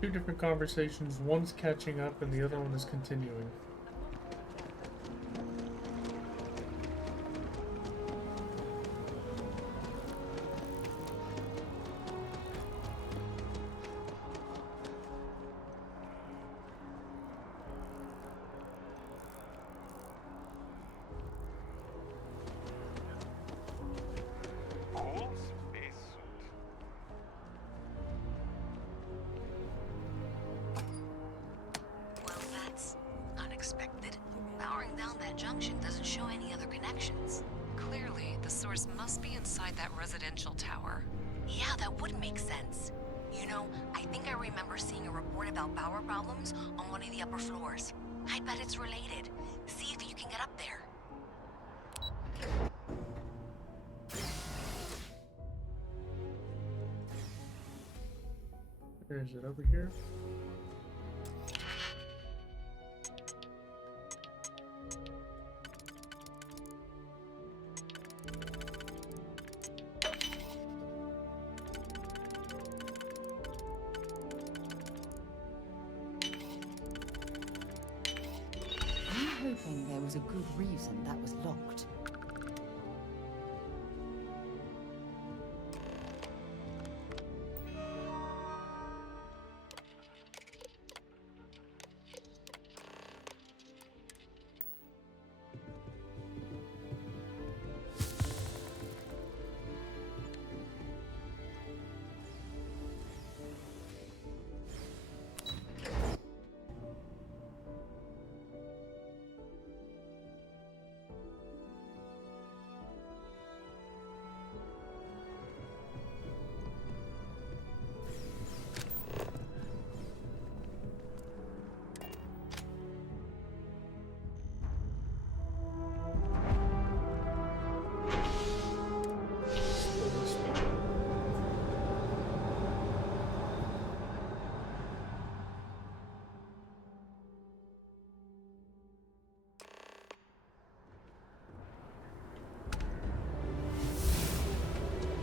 Two different conversations. One's catching up and the other one is continuing. Cool spacesuit. Well, that's unexpected. Powering down that junction doesn't show any other connections. Clearly, the source must be inside that residential tower. Yeah, that would make sense. You know, I think I remember seeing a report about power problems on one of the upper floors. I bet it's related. See if you can get up there. Where is it? Over here? I'm hoping there was a good reason that was locked.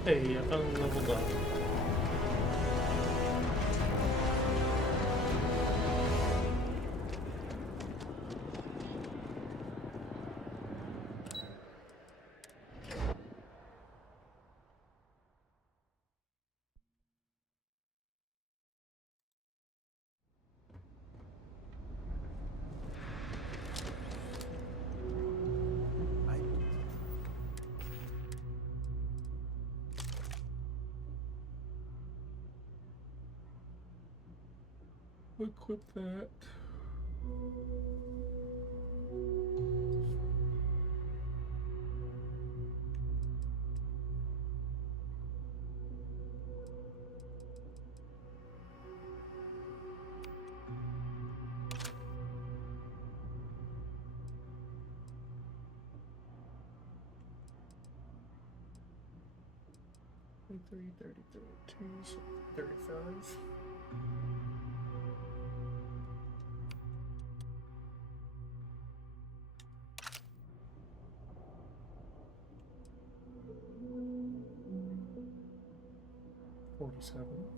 Hey, I finally leveled up. Equip that. Thirty, 32, 35. $47.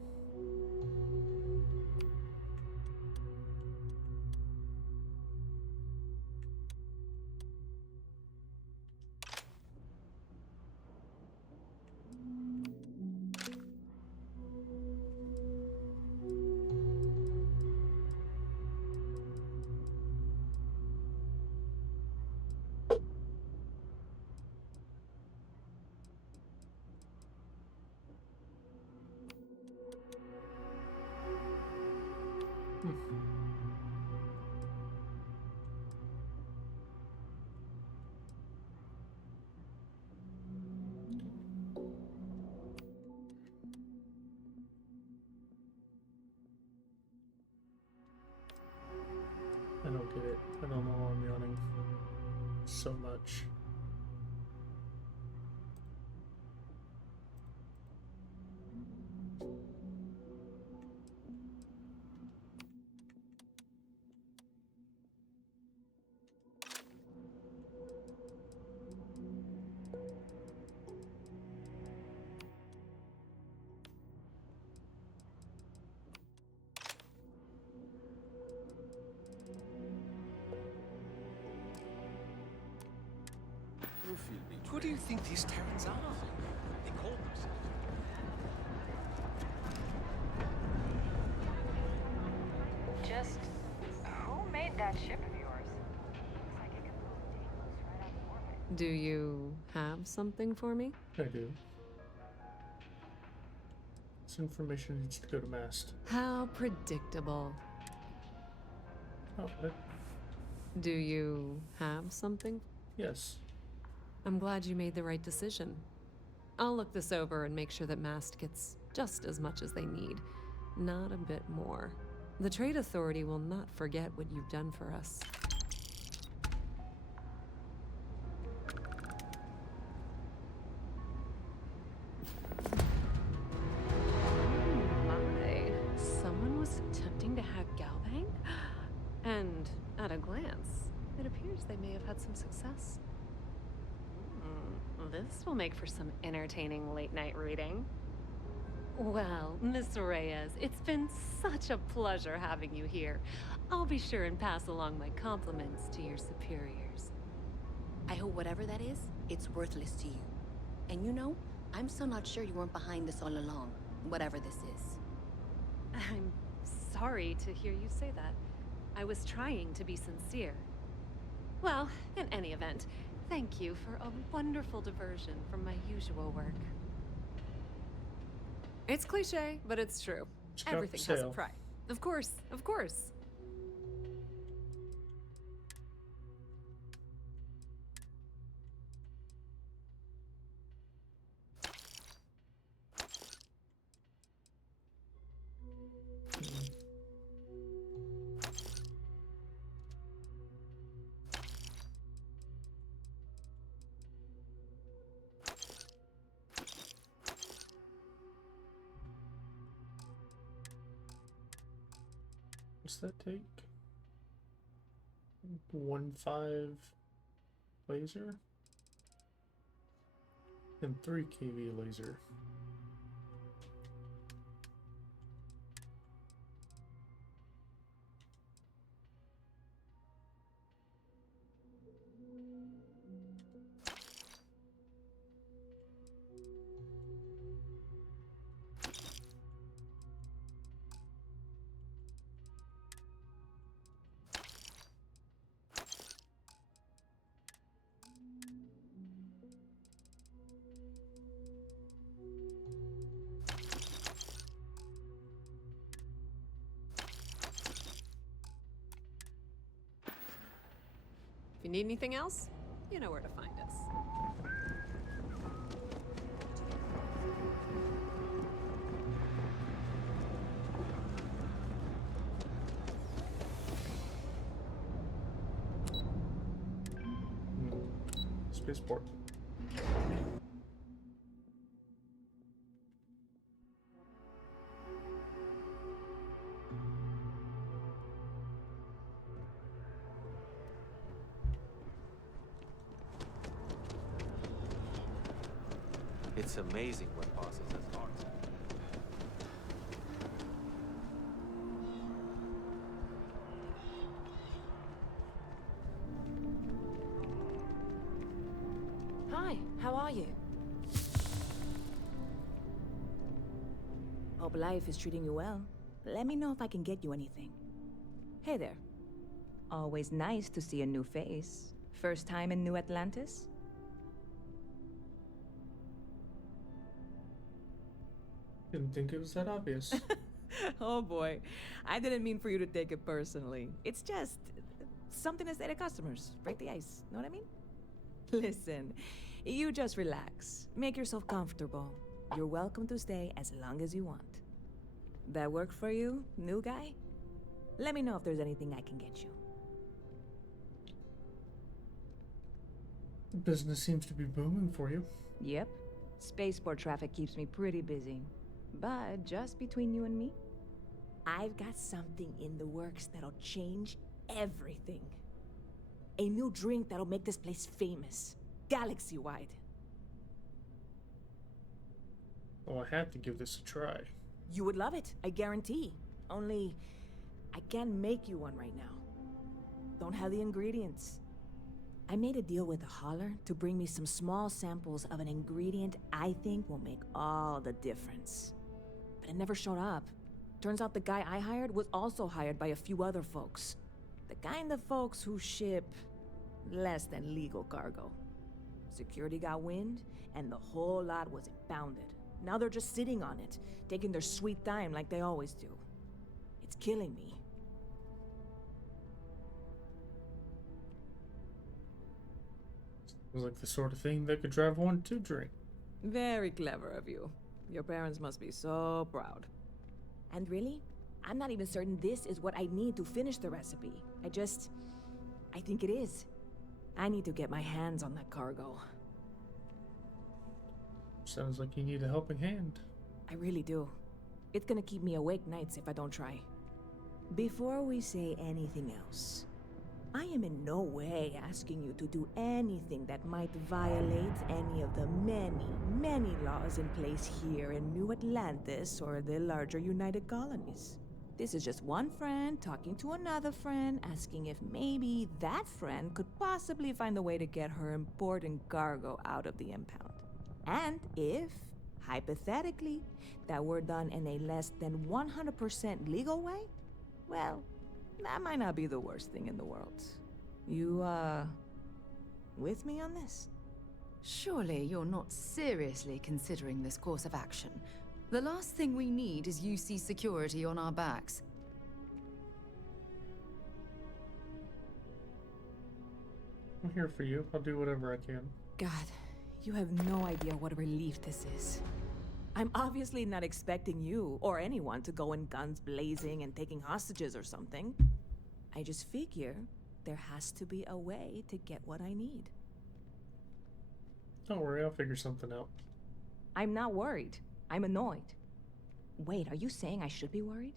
so much. Who do you think these Terrans are? They call themselves. Just who made that ship of yours? Looks like it can pull Deimos right out of orbit. Do you have something for me? I do. This information needs to go to mast. How predictable. Oh, Do you have something? yes. I'm glad you made the right decision. I'll look this over and make sure that Mast gets just as much as they need, not a bit more. The Trade Authority will not forget what you've done for us. My, someone was attempting to hack Galbank? And at a glance, it appears they may have had some success. This will make for some entertaining late-night reading. Well, Miss Reyes, it's been such a pleasure having you here. I'll be sure and pass along my compliments to your superiors. I hope whatever that is, it's worthless to you. And you know, I'm still not sure you weren't behind this all along, whatever this is. I'm sorry to hear you say that. I was trying to be sincere. Well, in any event, thank you for a wonderful diversion from my usual work. It's cliche, but it's true. Everything has a price. Of course, of course. What's that take? 1.5 laser and 3 kV laser. If you need anything else, you know where to find us. Spaceport. It's amazing what passes as art. Hi, how are you? Hope life is treating you well. Let me know if I can get you anything. Hey there. Always nice to see a new face. First time in New Atlantis? Didn't think it was that obvious. Oh boy, I didn't mean for you to take it personally. It's just something to say to customers. Break the ice, know what I mean? Listen, you just relax. Make yourself comfortable. You're welcome to stay as long as you want. That work for you, new guy? Let me know if there's anything I can get you. Business seems to be booming for you. Yep. Spaceport traffic keeps me pretty busy. But just between you and me, I've got something in the works that'll change everything. A new drink that'll make this place famous, galaxy-wide. Well, I have to give this a try. You would love it, I guarantee. Only, I can't make you one right now. Don't have the ingredients. I made a deal with the hauler to bring me some small samples of an ingredient I think will make all the difference. But it never showed up. Turns out the guy I hired was also hired by a few other folks. The kind of folks who ship less than legal cargo. Security got wind, and the whole lot was impounded. Now they're just sitting on it, taking their sweet time like they always do. It's killing me. Sounds like the sort of thing that could drive one to drink. Very clever of you. Your parents must be so proud. And really, I'm not even certain this is what I need to finish the recipe. I think it is. I need to get my hands on that cargo. Sounds like you need a helping hand. I really do. It's gonna keep me awake nights if I don't try. Before we say anything else, I am in no way asking you to do anything that might violate any of the many, many laws in place here in New Atlantis or the larger United Colonies. This is just one friend talking to another friend, asking if maybe that friend could possibly find a way to get her important cargo out of the impound. And if, hypothetically, that were done in a less than 100% legal way, well, that might not be the worst thing in the world. You, with me on this? Surely you're not seriously considering this course of action. The last thing we need is UC security on our backs. I'm here for you. I'll do whatever I can. God, you have no idea what a relief this is. I'm obviously not expecting you or anyone to go in guns blazing and taking hostages or something. I just figure there has to be a way to get what I need. Don't worry, I'll figure something out. I'm not worried. I'm annoyed. Wait, are you saying I should be worried?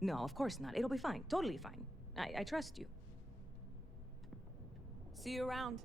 No, of course not. It'll be fine. Totally fine. I trust you. See you around.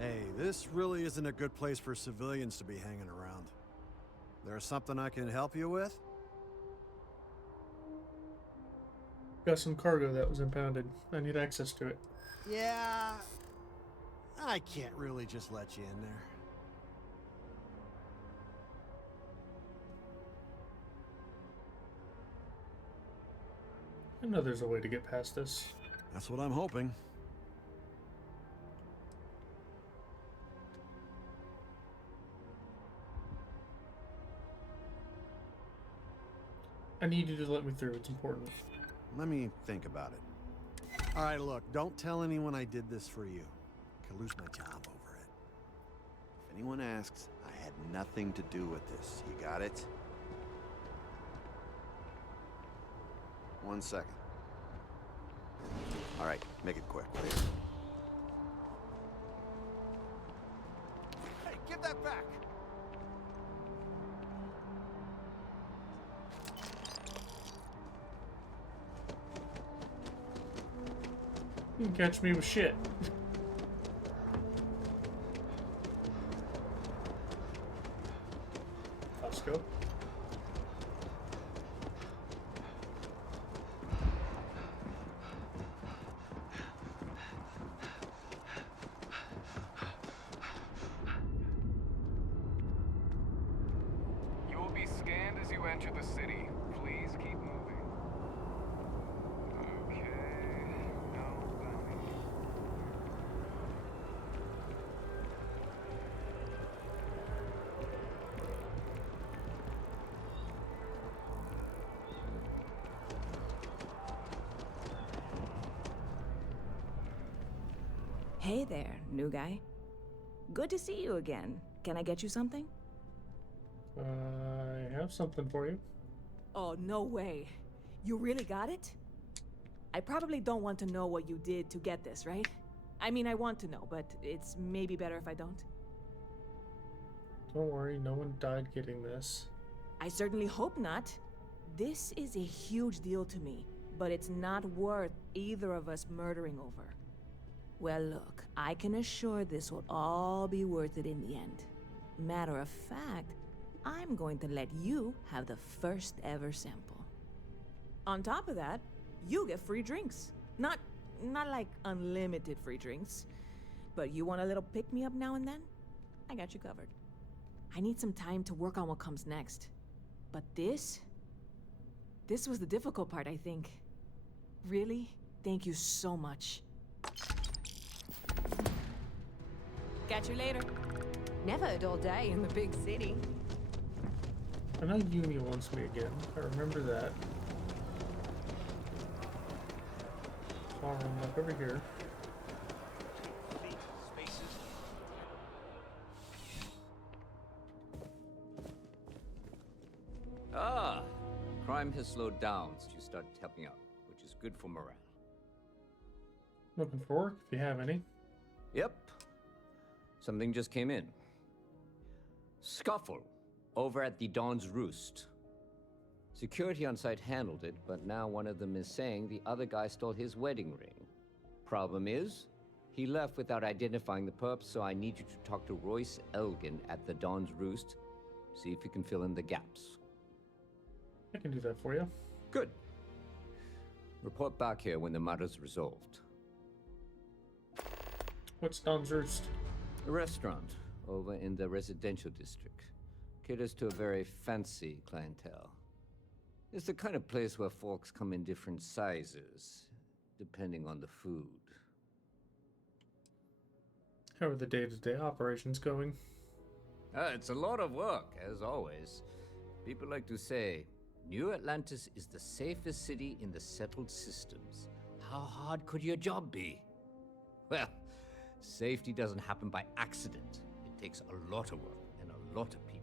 Hey, this really isn't a good place for civilians to be hanging around. There's something I can help you with? Got some cargo that was impounded. I need access to it. Yeah, I can't really just let you in there. I know there's a way to get past this. That's what I'm hoping. I need you to let me through. It's important. Let me think about it. All right, look, don't tell anyone I did this for you. Could lose my job over it. If anyone asks, I had nothing to do with this. You got it? 1 second. All right, make it quick, will you? Hey, give that back! You can catch me with shit. Let's go. you enter the city, please keep moving. Okay, no bounty. Hey there, new guy. Good to see you again. Can I get you something? I have something for you. Oh, no way. You really got it? I probably don't want to know what you did to get this, right? I mean, I want to know, but it's maybe better if I don't. Don't worry, no one died getting this. I certainly hope not. This is a huge deal to me, but it's not worth either of us murdering over. Well, look, I can assure this will all be worth it in the end. Matter of fact, I'm going to let you have the first ever sample. On top of that, you get free drinks. Not like unlimited free drinks, but you want a little pick-me-up now and then? I got you covered. I need some time to work on what comes next. But this was the difficult part, I think. Really, thank you so much. Catch you later. Never a dull day in the big city. I know Uni wants me again. I remember that. So I'll run up over here. Ah, crime has slowed down since you started helping out, which is good for morale. Looking for work if you have any. Yep. Something just came in. Scuffle over at the Dawn's Roost. Security on site handled it, but now one of them is saying the other guy stole his wedding ring. Problem is, he left without identifying the perp, so I need you to talk to Royce Elgin at the Dawn's Roost. See if you can fill in the gaps. I can do that for you. Good. Report back here when the matter's resolved. What's Dawn's Roost? A restaurant over in the residential district. Caters to a very fancy clientele. It's the kind of place where folks come in different sizes, depending on the food. How are the day-to-day operations going? It's a lot of work, as always. People like to say, New Atlantis is the safest city in the settled systems. How hard could your job be? Well, safety doesn't happen by accident. It takes a lot of work and a lot of people.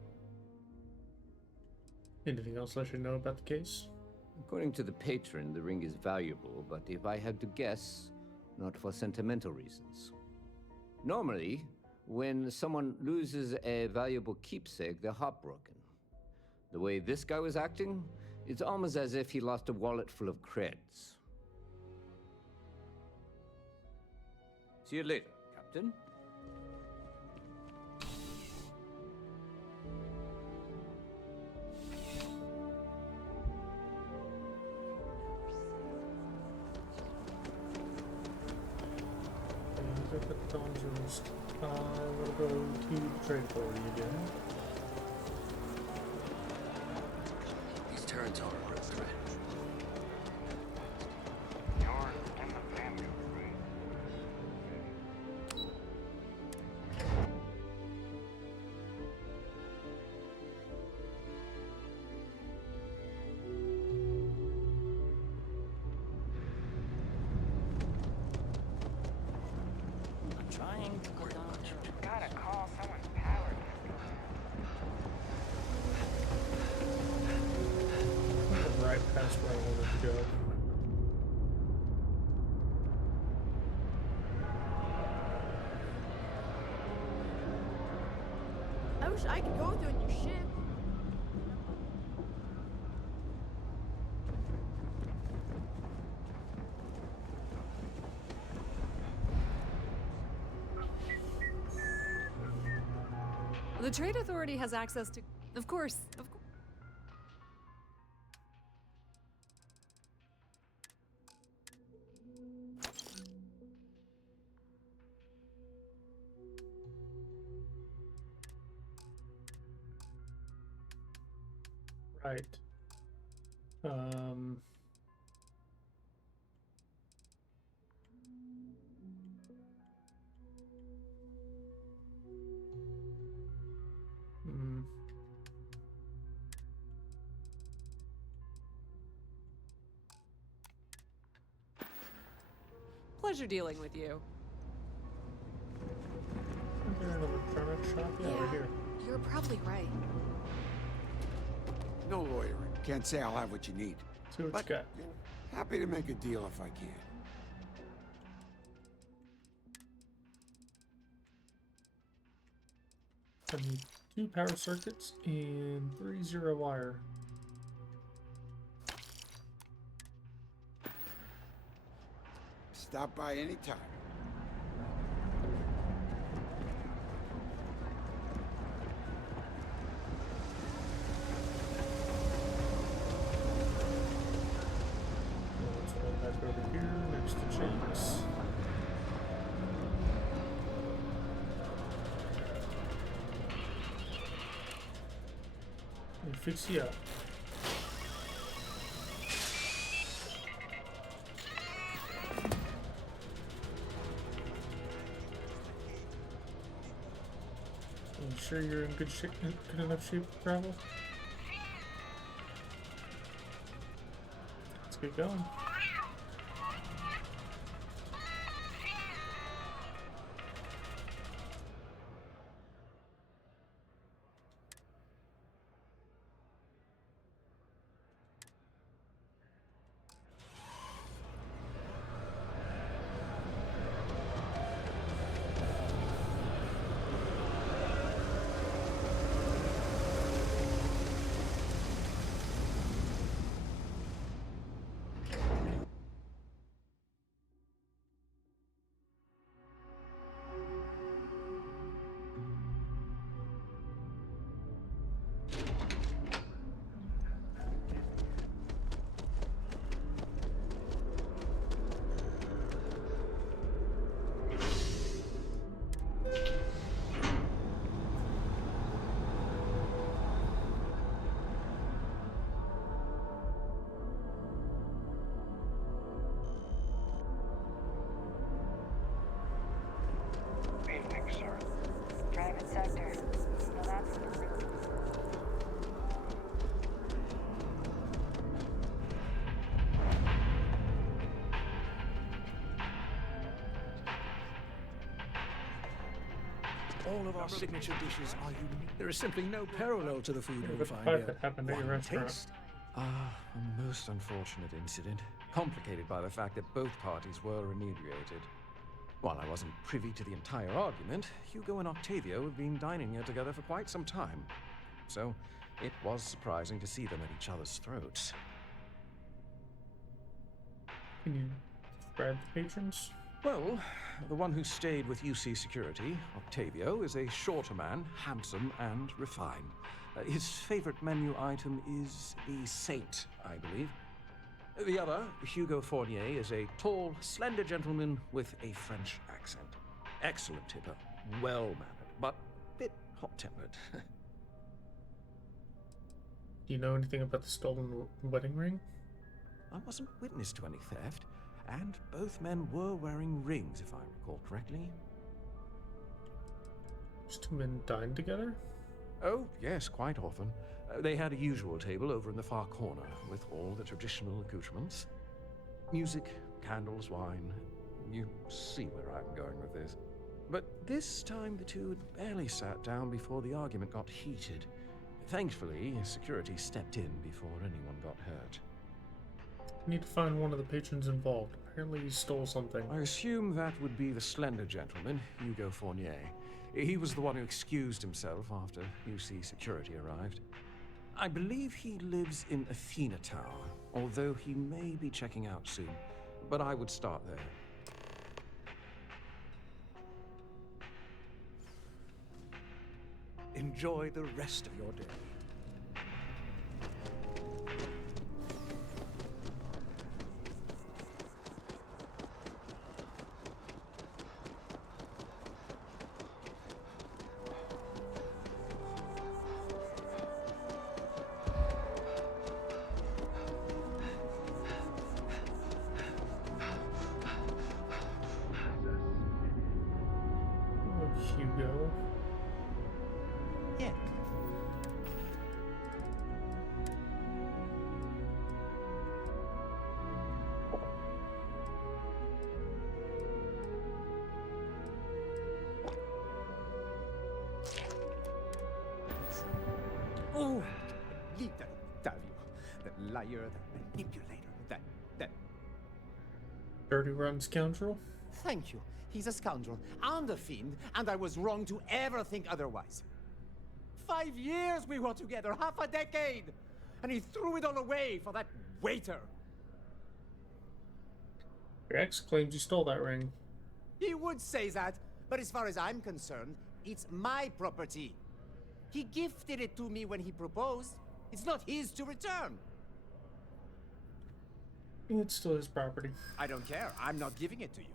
Anything else I should know about the case? According to the patron, the ring is valuable, but if I had to guess, not for sentimental reasons. Normally, when someone loses a valuable keepsake, they're heartbroken. The way this guy was acting, it's almost as if he lost a wallet full of creds. See you later, Captain. Dawn's Roost. We'll go to the trade authority again. These Terrans are a real threat. You're in the family, right? I'm trying to go down there. Gotta call someone's power. Right past where I wanted to go. I wish I could go with you on your ship. The Trade Authority has access to... Of course. Right. Um. Hmm. Pleasure dealing with you. Is there an electronic shop? Yeah, right here. You're probably right. No lawyering. Can't say I'll have what you need. See what you got. You know, happy to make a deal if I can. I need 2 power circuits and 3 zero wire. Stop by anytime. Let's run back over here next to Jake's. And fix you up. You sure you're in good shape, good enough shape to travel? Let's get going. Evening, sir. Private sector. Now that's All of our signature dishes are unique. There is simply no parallel to the food Yeah, you'll what the find fuck here. that happened at your One restaurant? taste. A most unfortunate incident, complicated by the fact that both parties were inebriated. While I wasn't privy to the entire argument, Hugo and Octavio have been dining here together for quite some time. So, it was surprising to see them at each other's throats. Can you grab the patrons? Well, the one who stayed with UC Security, Octavio, is a shorter man, handsome and refined. His favorite menu item is the Saint, I believe. The other, Hugo Fournier, is a tall, slender gentleman with a French accent. Excellent tipper, well-mannered, but a bit hot-tempered. Do you know anything about the stolen wedding ring? I wasn't witness to any theft, and both men were wearing rings, if I recall correctly. Those 2 men dined together? Oh, yes, quite often. They had a usual table over in the far corner, with all the traditional accoutrements. Music, candles, wine. You see where I'm going with this. But this time the two had barely sat down before the argument got heated. Thankfully, security stepped in before anyone got hurt. I need to find one of the patrons involved. Apparently he stole something. I assume that would be the slender gentleman, Hugo Fournier. He was the one who excused himself after UC security arrived. I believe he lives in Athena Tower, although he may be checking out soon. But I would start there. Enjoy the rest of your day. go. Yeah. Oh, leave that Octavio, that liar, that manipulator, that. Dirty run scoundrel. Thank you. He's a scoundrel and a fiend, and I was wrong to ever think otherwise. 5 years we were together, half a decade, and he threw it all away for that waiter. Your ex claims you stole that ring. He would say that, but as far as I'm concerned, it's my property. He gifted it to me when he proposed. It's not his to return. It's still his property. I don't care. I'm not giving it to you.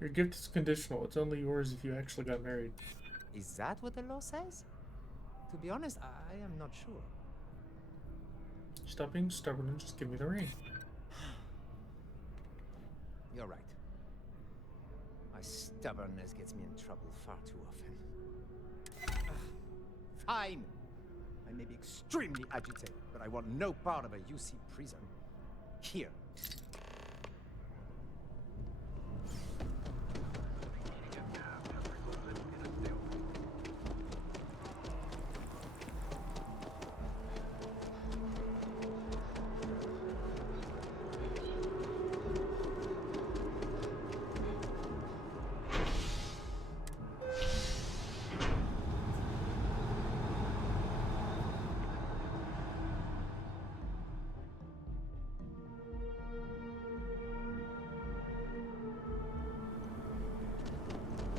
Your gift is conditional. It's only yours if you actually got married. Is that what the law says? To be honest, I am not sure. Stop being stubborn and just give me the ring. You're right. My stubbornness gets me in trouble far too often. Fine. I may be extremely agitated, but I want no part of a UC prison. Here.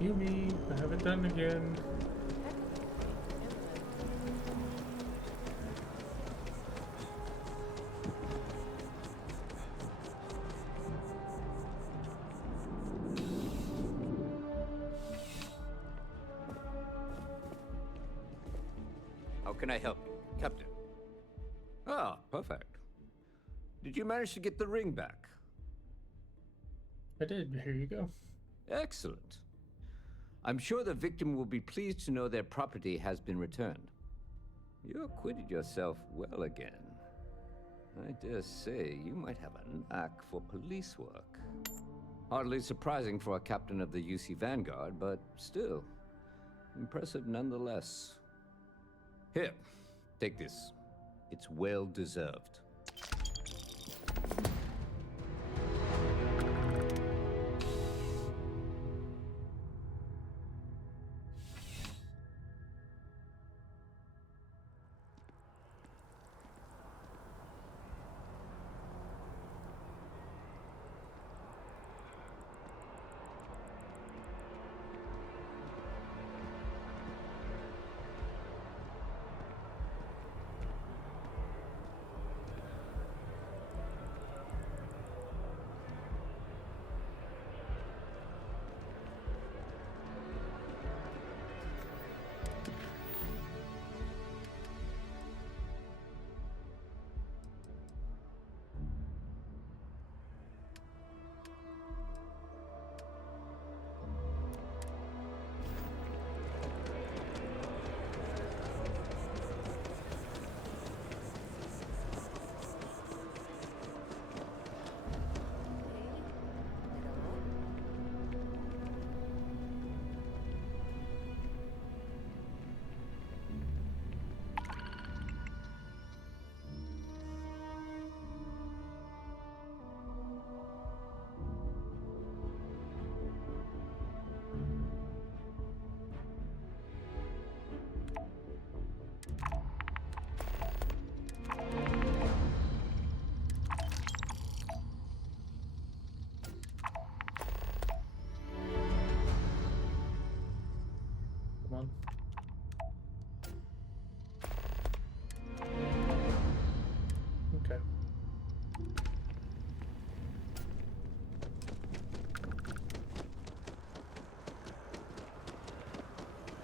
Yumi, I have it done again. How can I help you, Captain? Ah, perfect. Did you manage to get the ring back? I did. Here you go. Excellent. I'm sure the victim will be pleased to know their property has been returned. You acquitted yourself well again. I dare say you might have a knack for police work. Hardly surprising for a captain of the UC Vanguard, but still, impressive nonetheless. Here, take this. It's well deserved. Come on. Okay.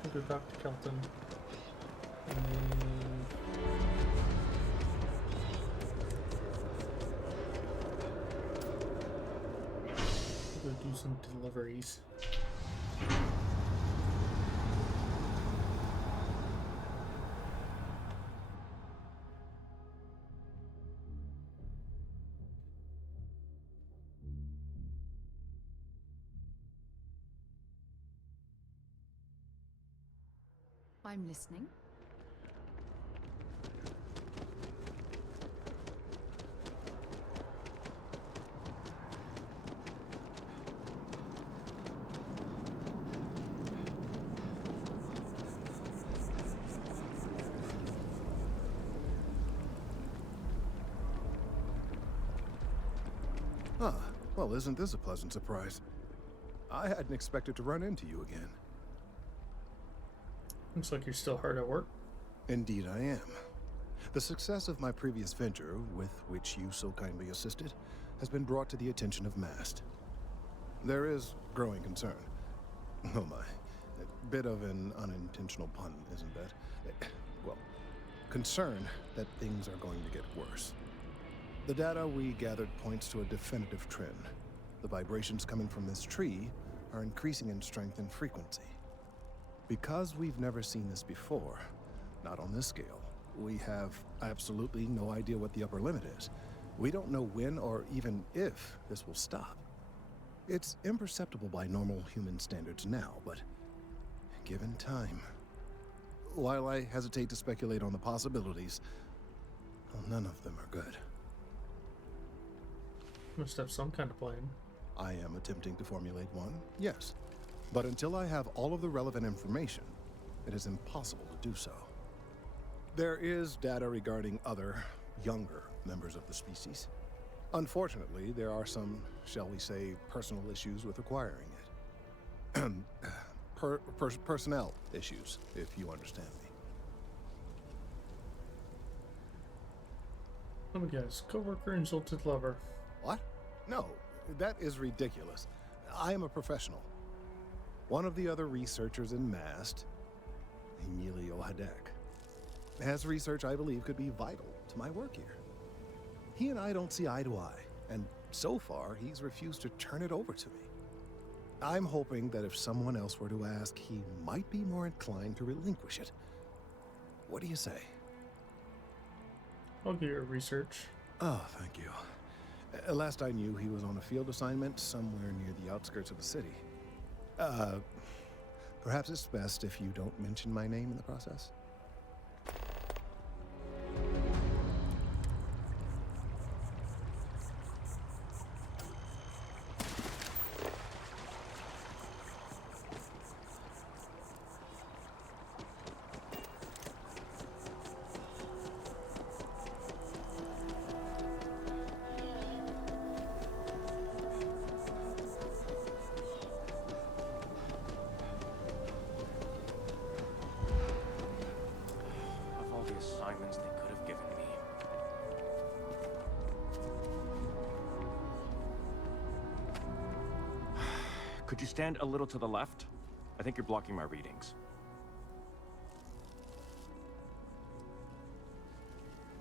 I'll go back to Kelton. And go do some deliveries. I'm listening. Ah, well, isn't this a pleasant surprise? I hadn't expected to run into you again. Looks like you're still hard at work. Indeed I am. The success of my previous venture, with which you so kindly assisted, has been brought to the attention of MAST. There is growing concern. Oh my, a bit of an unintentional pun, isn't that? Well, concern that things are going to get worse. The data we gathered points to a definitive trend. The vibrations coming from this tree are increasing in strength and frequency. Because we've never seen this before, not on this scale, we have absolutely no idea what the upper limit is. We don't know when or even if this will stop. It's imperceptible by normal human standards now, but given time. While I hesitate to speculate on the possibilities, well, none of them are good. Must have some kind of plan. I am attempting to formulate one, yes. But until I have all of the relevant information, it is impossible to do so. There is data regarding other, younger members of the species. Unfortunately, there are some, shall we say, personal issues with acquiring it. Personnel issues, if you understand me. Let me guess. Coworker insulted lover. What? No, that is ridiculous. I am a professional. One of the other researchers in MAST, Emilio Hadek, has research I believe could be vital to my work here. He and I don't see eye to eye, and so far he's refused to turn it over to me. I'm hoping that if someone else were to ask, he might be more inclined to relinquish it. What do you say? I'll get your research. Oh, thank you. Last I knew, he was on a field assignment somewhere near the outskirts of the city. Perhaps it's best if you don't mention my name in the process? Assignments they could have given me. Could you stand a little to the left? I think you're blocking my readings.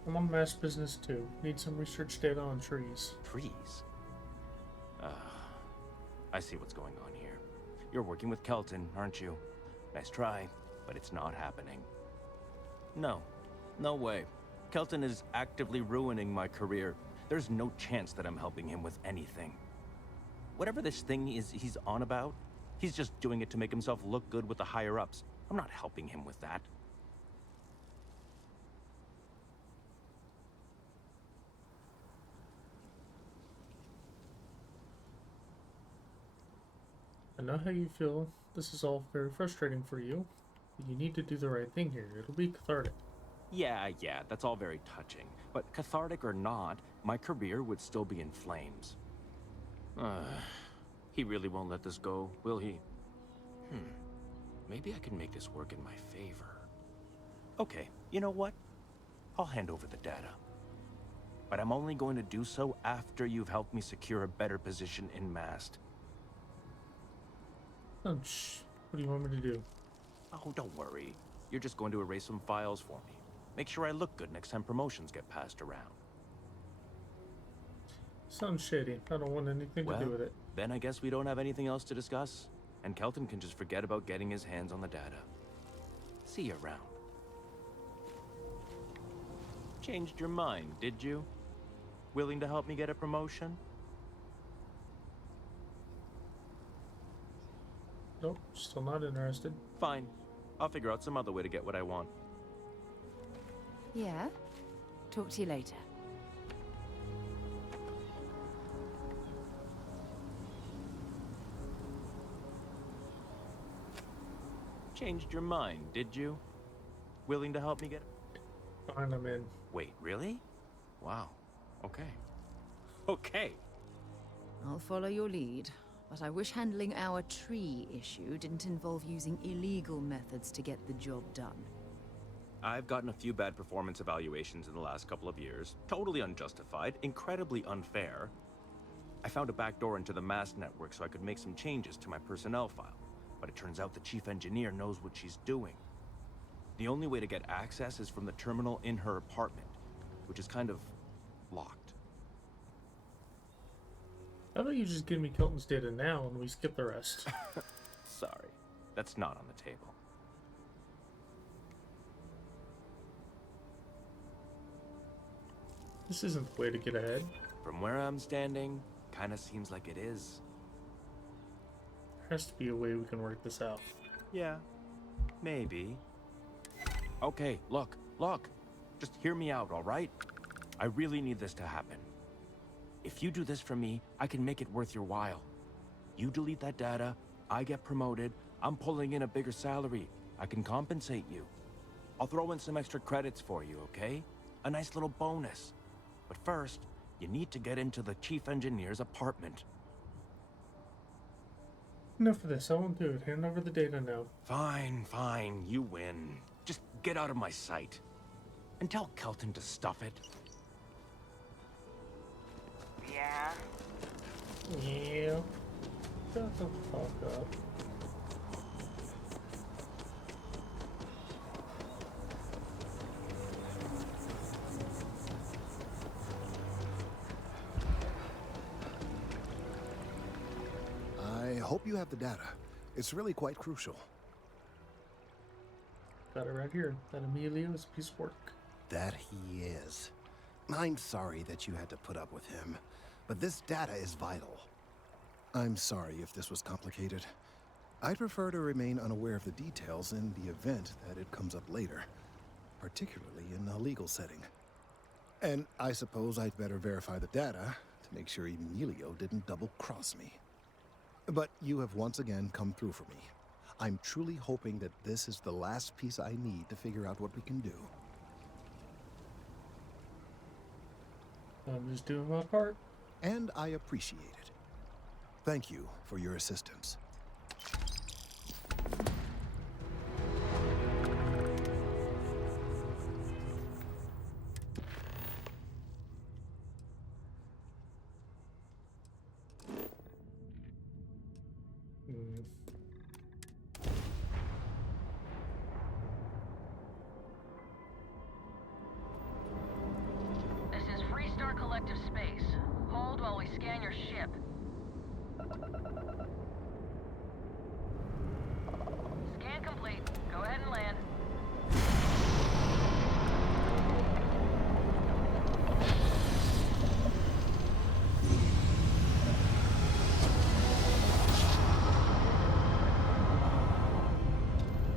I'm on mass business too. Need some research data on trees. Trees? I see what's going on here. You're working with Kelton, aren't you? Nice try, but it's not happening. No. No way. Kelton is actively ruining my career. There's no chance that I'm helping him with anything. Whatever this thing is he's on about, he's just doing it to make himself look good with the higher-ups. I'm not helping him with that. I know how you feel. This is all very frustrating for you. But you need to do the right thing here. It'll be cathartic. Yeah, that's all very touching. But cathartic or not, my career would still be in flames. He really won't let this go, will he? Maybe I can make this work in my favor. Okay, you know what? I'll hand over the data. But I'm only going to do so after you've helped me secure a better position in MAST. Oh, what do you want me to do? Oh, don't worry. You're just going to erase some files for me. Make sure I look good next time promotions get passed around. Sounds shady. I don't want anything to do with it. Then I guess we don't have anything else to discuss, and Kelton can just forget about getting his hands on the data. See you around. Changed your mind, did you? Willing to help me get a promotion? Nope, still not interested. Fine. I'll figure out some other way to get what I want. Yeah? Talk to you later. Changed your mind, did you? Willing to help me get... Fine, I'm in. Wait, really? Wow. Okay. Okay. I'll follow your lead, but I wish handling our tree issue didn't involve using illegal methods to get the job done. I've gotten a few bad performance evaluations in the last couple of years. Totally unjustified, incredibly unfair. I found a backdoor into the mass network so I could make some changes to my personnel file. But it turns out the chief engineer knows what she's doing. The only way to get access is from the terminal in her apartment, which is kind of locked. How about you just give me Kelton's data now and we skip the rest? Sorry, that's not on the table. This isn't the way to get ahead. From where I'm standing, kinda seems like it is. There has to be a way we can work this out. Yeah, maybe. Okay, look. Just hear me out, all right? I really need this to happen. If you do this for me, I can make it worth your while. You delete that data, I get promoted, I'm pulling in a bigger salary. I can compensate you. I'll throw in some extra credits for you, okay? A nice little bonus. But first, you need to get into the chief engineer's apartment. Enough of this, I won't do it. Hand over the data now. Fine, you win. Just get out of my sight. And tell Kelton to stuff it. Yeah? Yeah. Shut the fuck up. I hope you have the data. It's really quite crucial. Got it right here. That Emilio is a piece of work. That he is. I'm sorry that you had to put up with him, but this data is vital. I'm sorry if this was complicated. I'd prefer to remain unaware of the details in the event that it comes up later, particularly in a legal setting. And I suppose I'd better verify the data to make sure Emilio didn't double-cross me. But you have once again come through for me. I'm truly hoping that this is the last piece I need to figure out what we can do. I'm just doing my part. And I appreciate it. Thank you for your assistance. This is Freestar Collective Space. Hold while we scan your ship. Scan complete. Go ahead and land.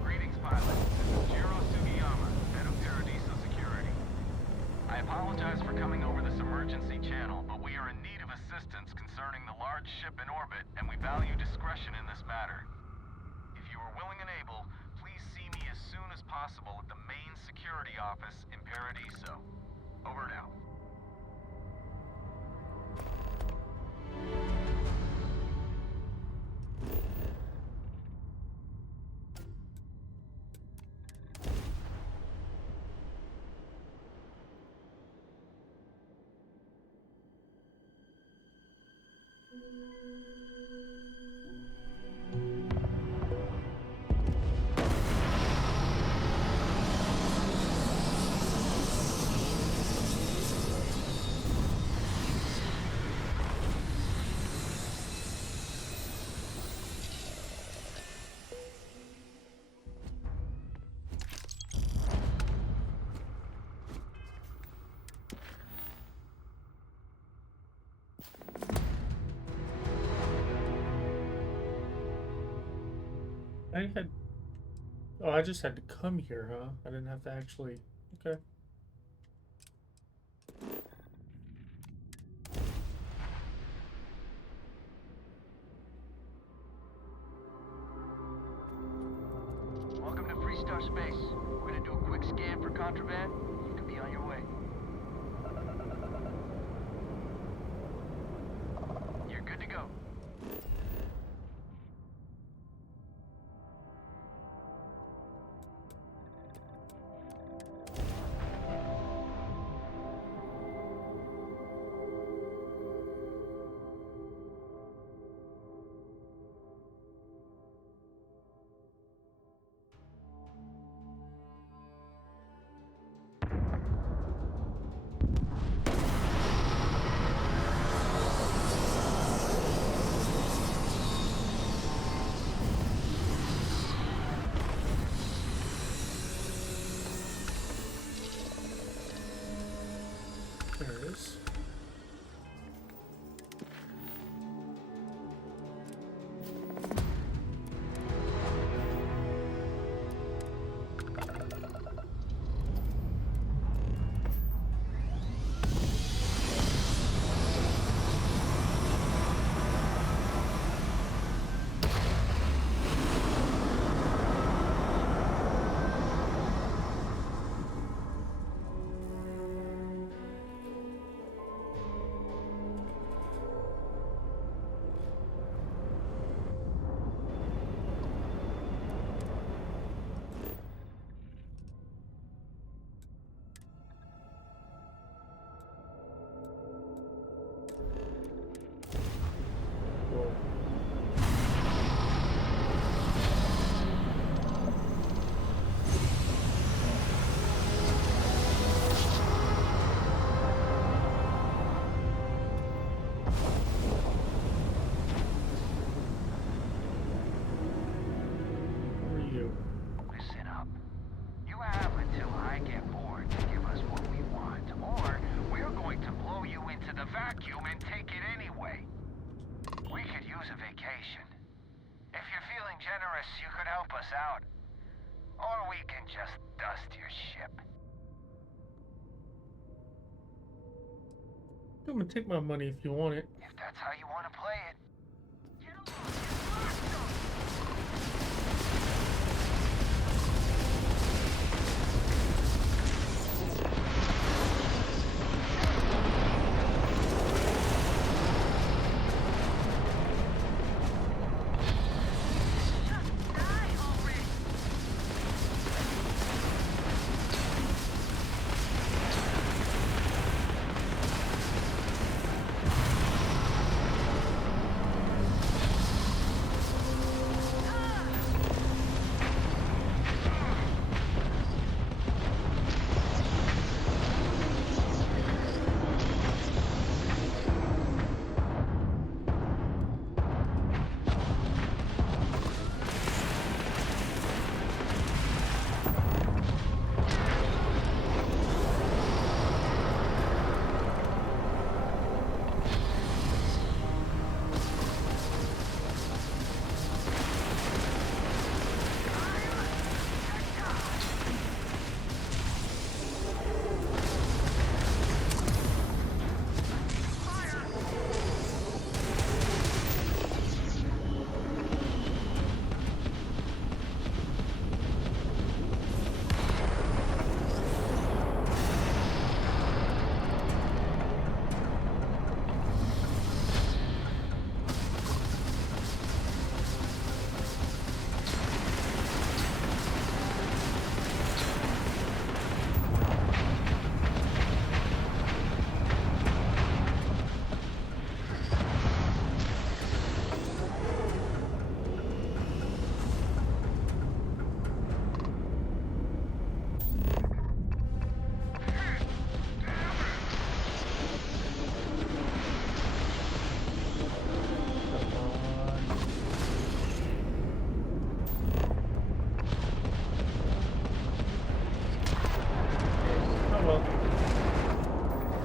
Greetings, pilot. This is Jiro Sugiyama, head of Paradiso Security. I apologize for coming over this emergency channel, but we are in need of assistance concerning the large ship in orbit, and we value discretion in this matter. If you are willing and able, please see me as soon as possible at the main security office in Paradiso. Over and out. I had... Oh, I just had to come here, huh? I didn't have to actually... Okay. Welcome to Freestar Space. We're gonna do a quick scan for contraband. You can be on your way. You're good to go. There it is. Listen up. You have until I get bored to give us what we want, or we're going to blow you into the vacuum and take it anyway. We could use a vacation. If you're feeling generous, you could help us out. Or we can just dust your ship. I'm gonna take my money if you want it. If that's how you want to play it.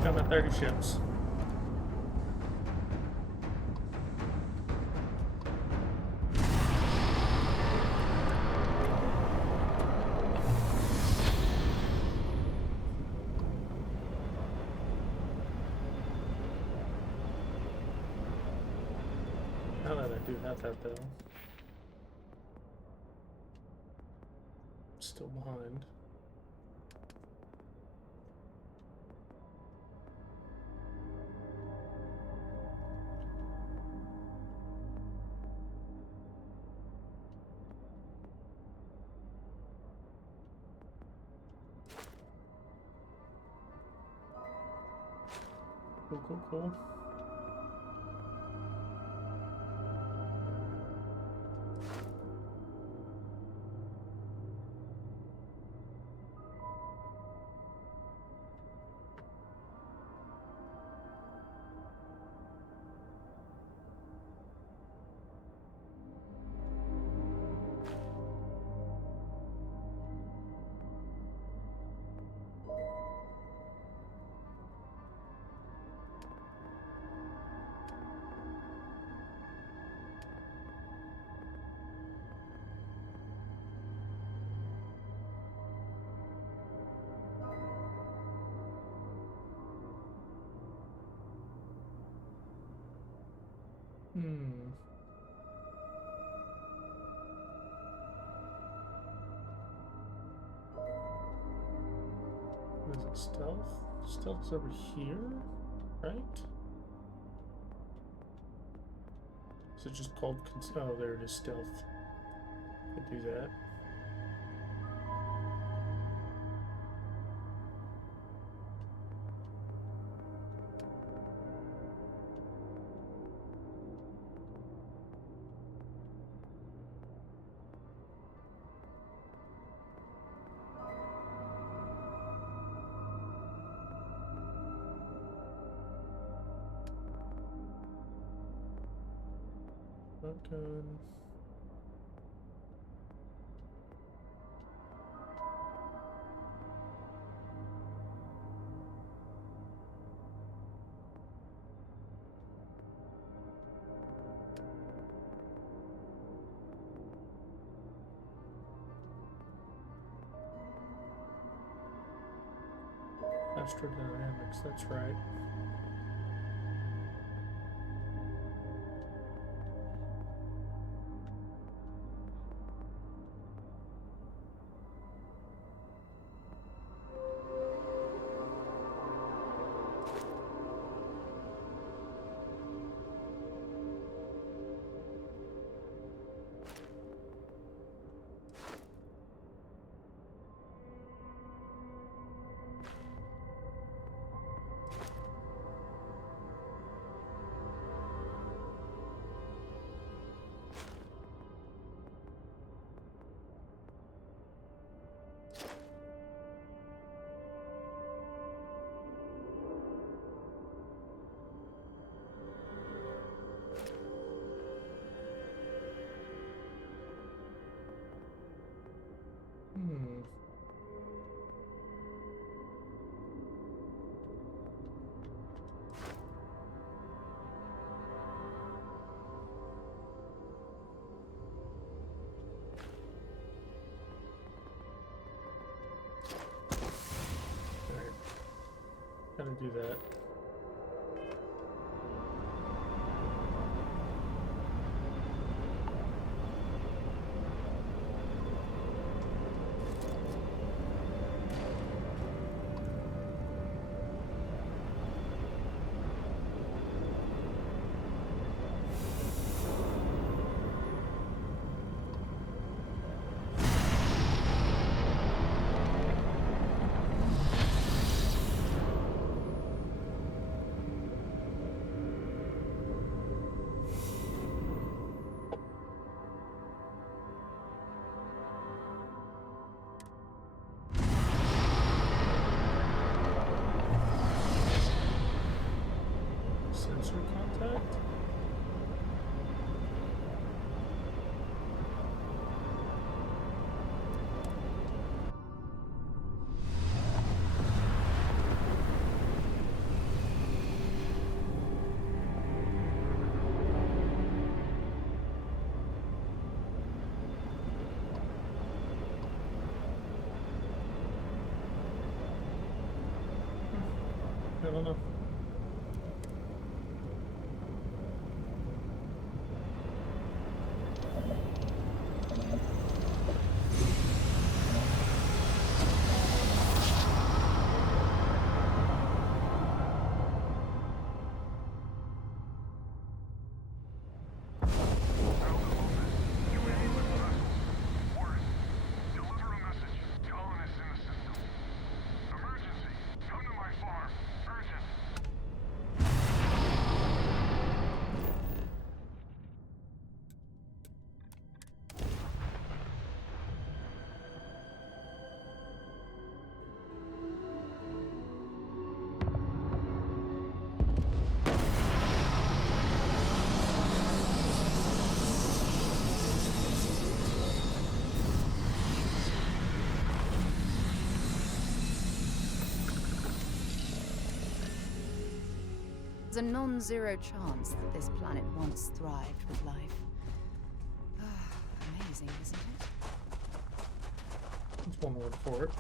Got my 30 ships. I do have that though. Still behind. Cool. Is it stealth? Stealth's over here, right? Is it just called oh, there it is, stealth. Could do that. Shotgun. Astrodynamics, that's right. Gotta do that. Sensor contact? I don't know. There's a non-zero chance that this planet once thrived with life. Amazing, isn't it? That's one word for it.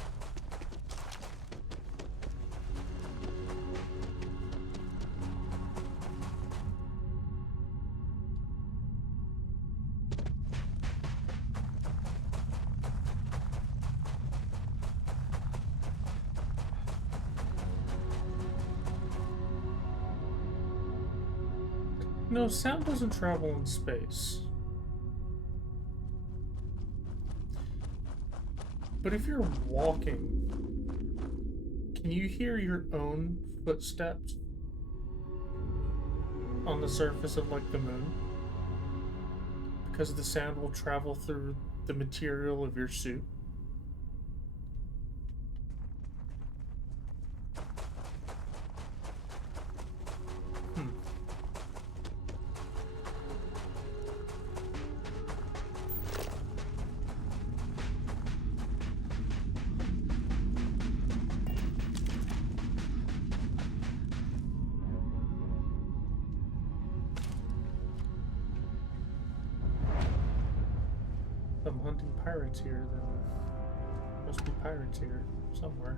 No, sound doesn't travel in space. But if you're walking, can you hear your own footsteps on the surface of, like, the moon? Because the sound will travel through the material of your suit. If I'm hunting pirates here, then there must be pirates here somewhere.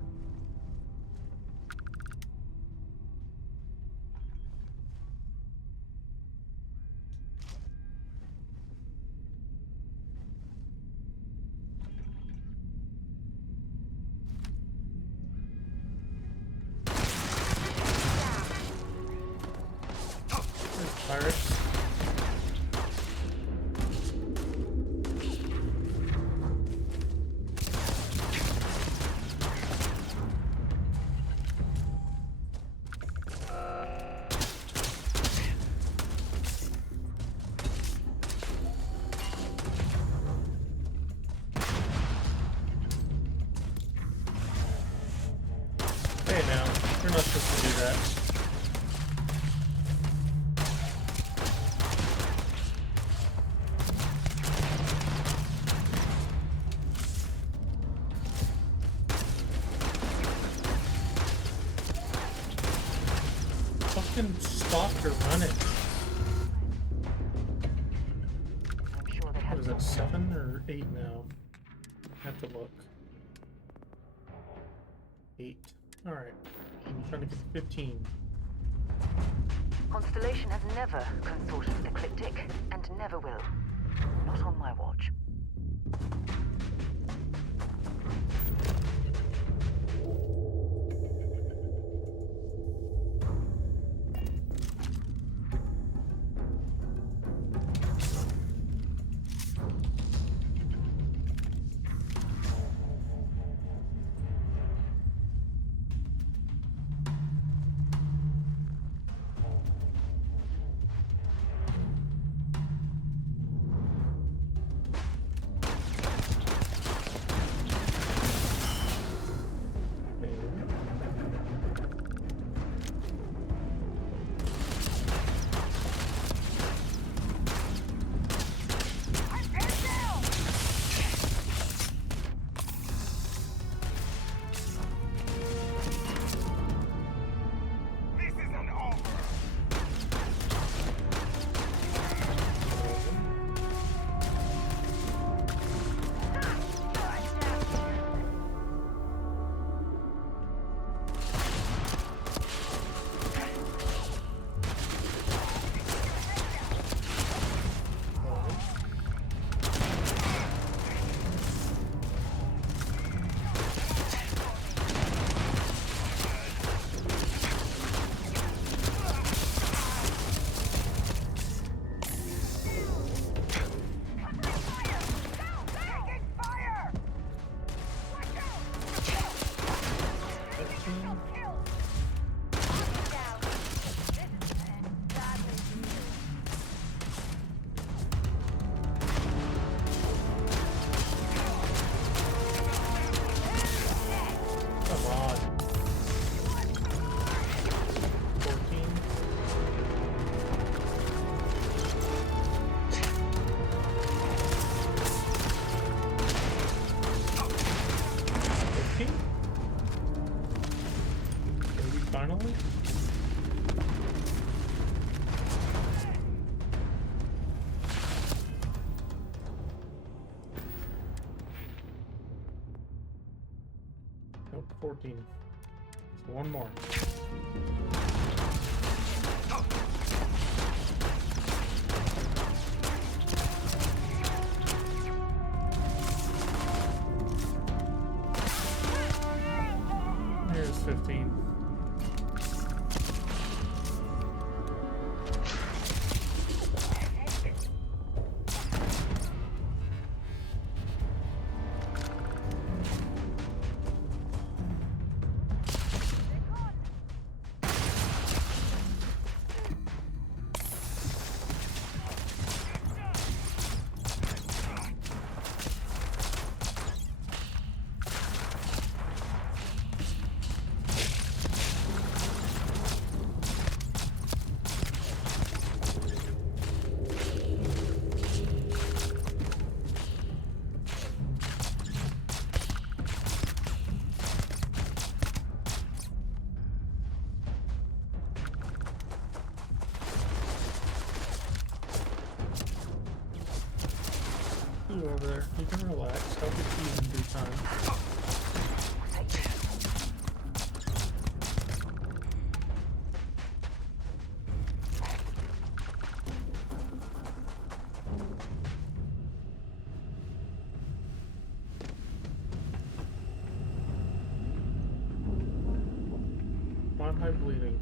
There's pirates. Hey now, you're not supposed to do that. Fucking stop or run it. What is that, 7 or 8 now? I have to look. 8. Alright. I'm trying to get to 15. Constellation has never consorted with Ecliptic, and never will. Not on my watch. 14. So one more. Here's 15. You over there. You can relax. I'll get to you in due time. Why am I bleeding?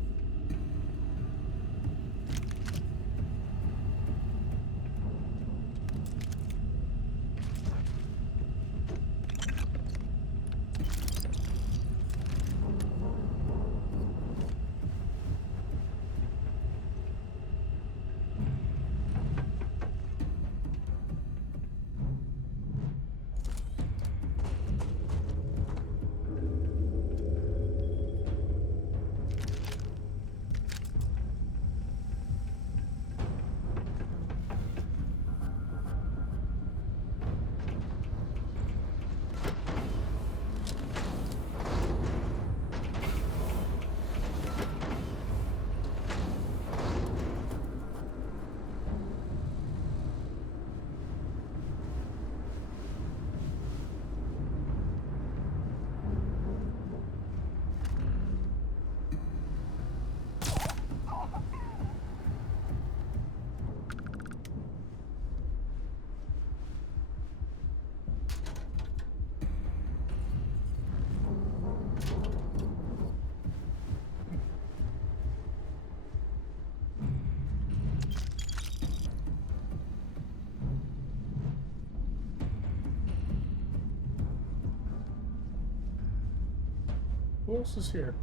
Who else is here?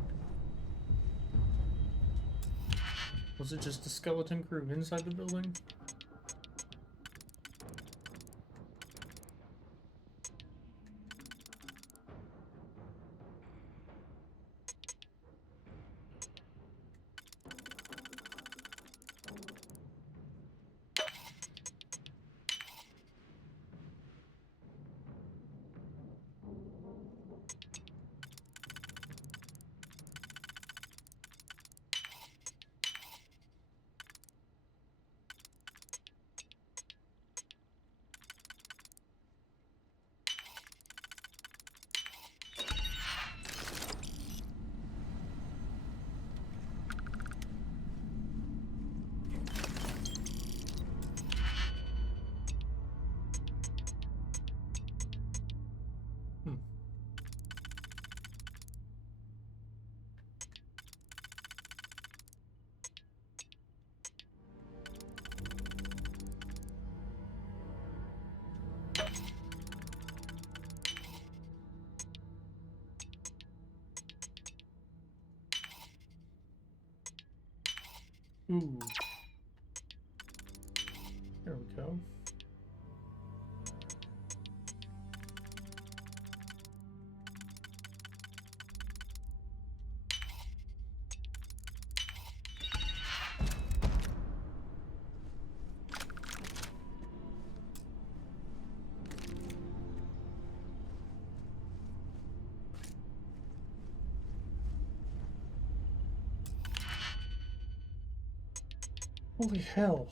Was it just a skeleton crew inside the building? Ooh. There we go. Holy hell.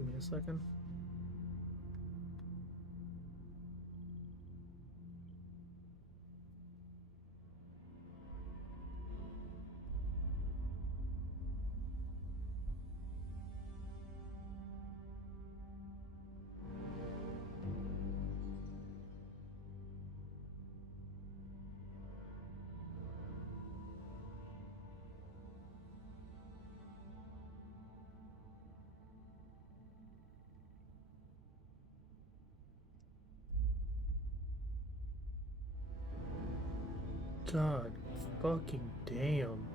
Give me a second. God fucking damn.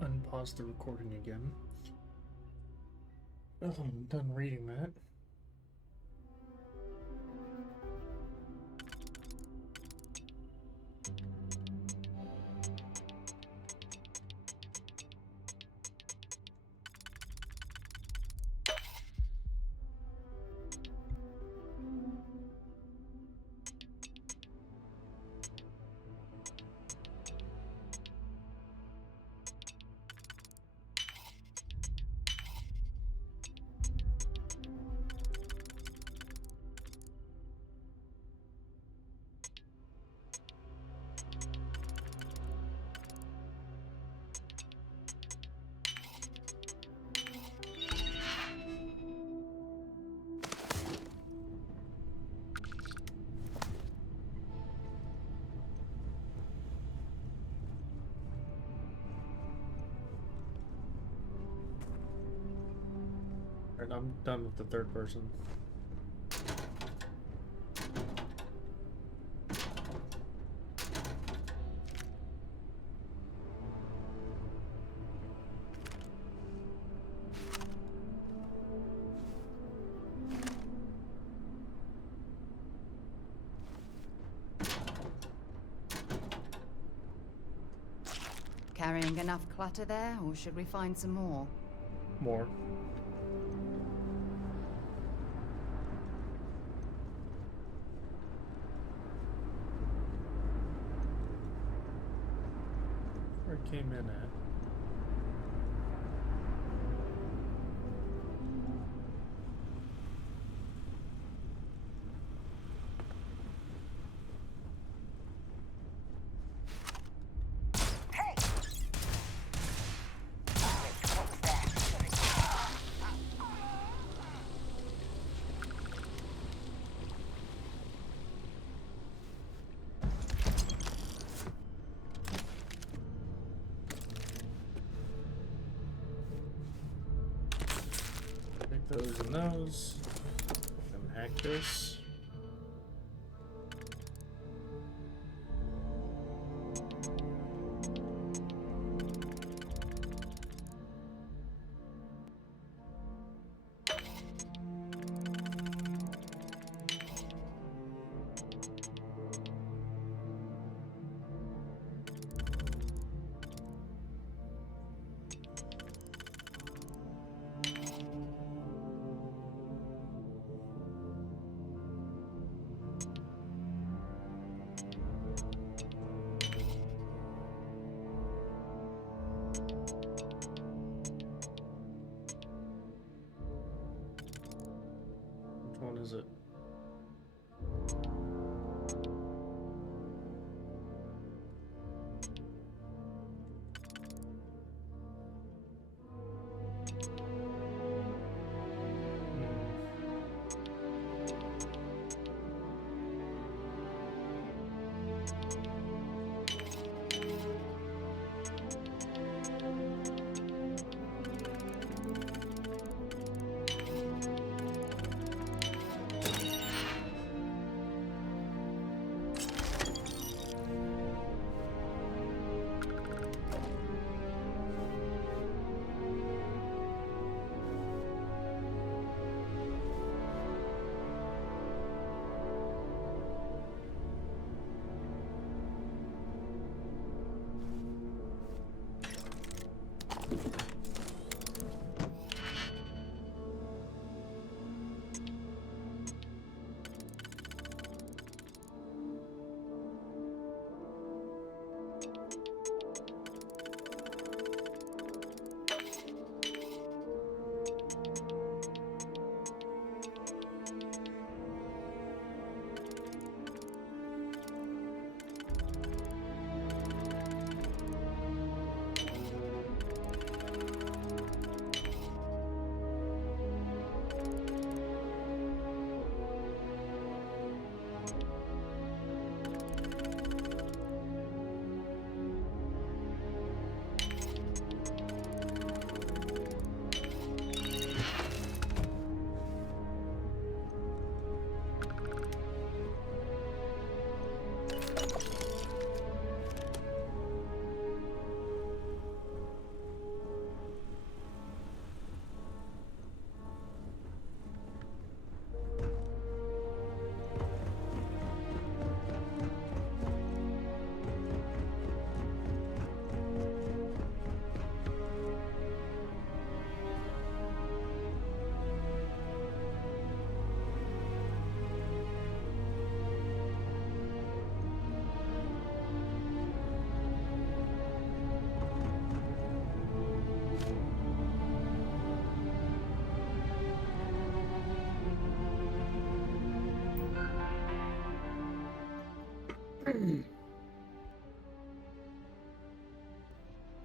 Unpause the recording again. Oh, I'm done reading that. Alright, I'm done with the third person. Carrying enough clutter there, or should we find some more? More. Where it came in at. Those and those. And hack this.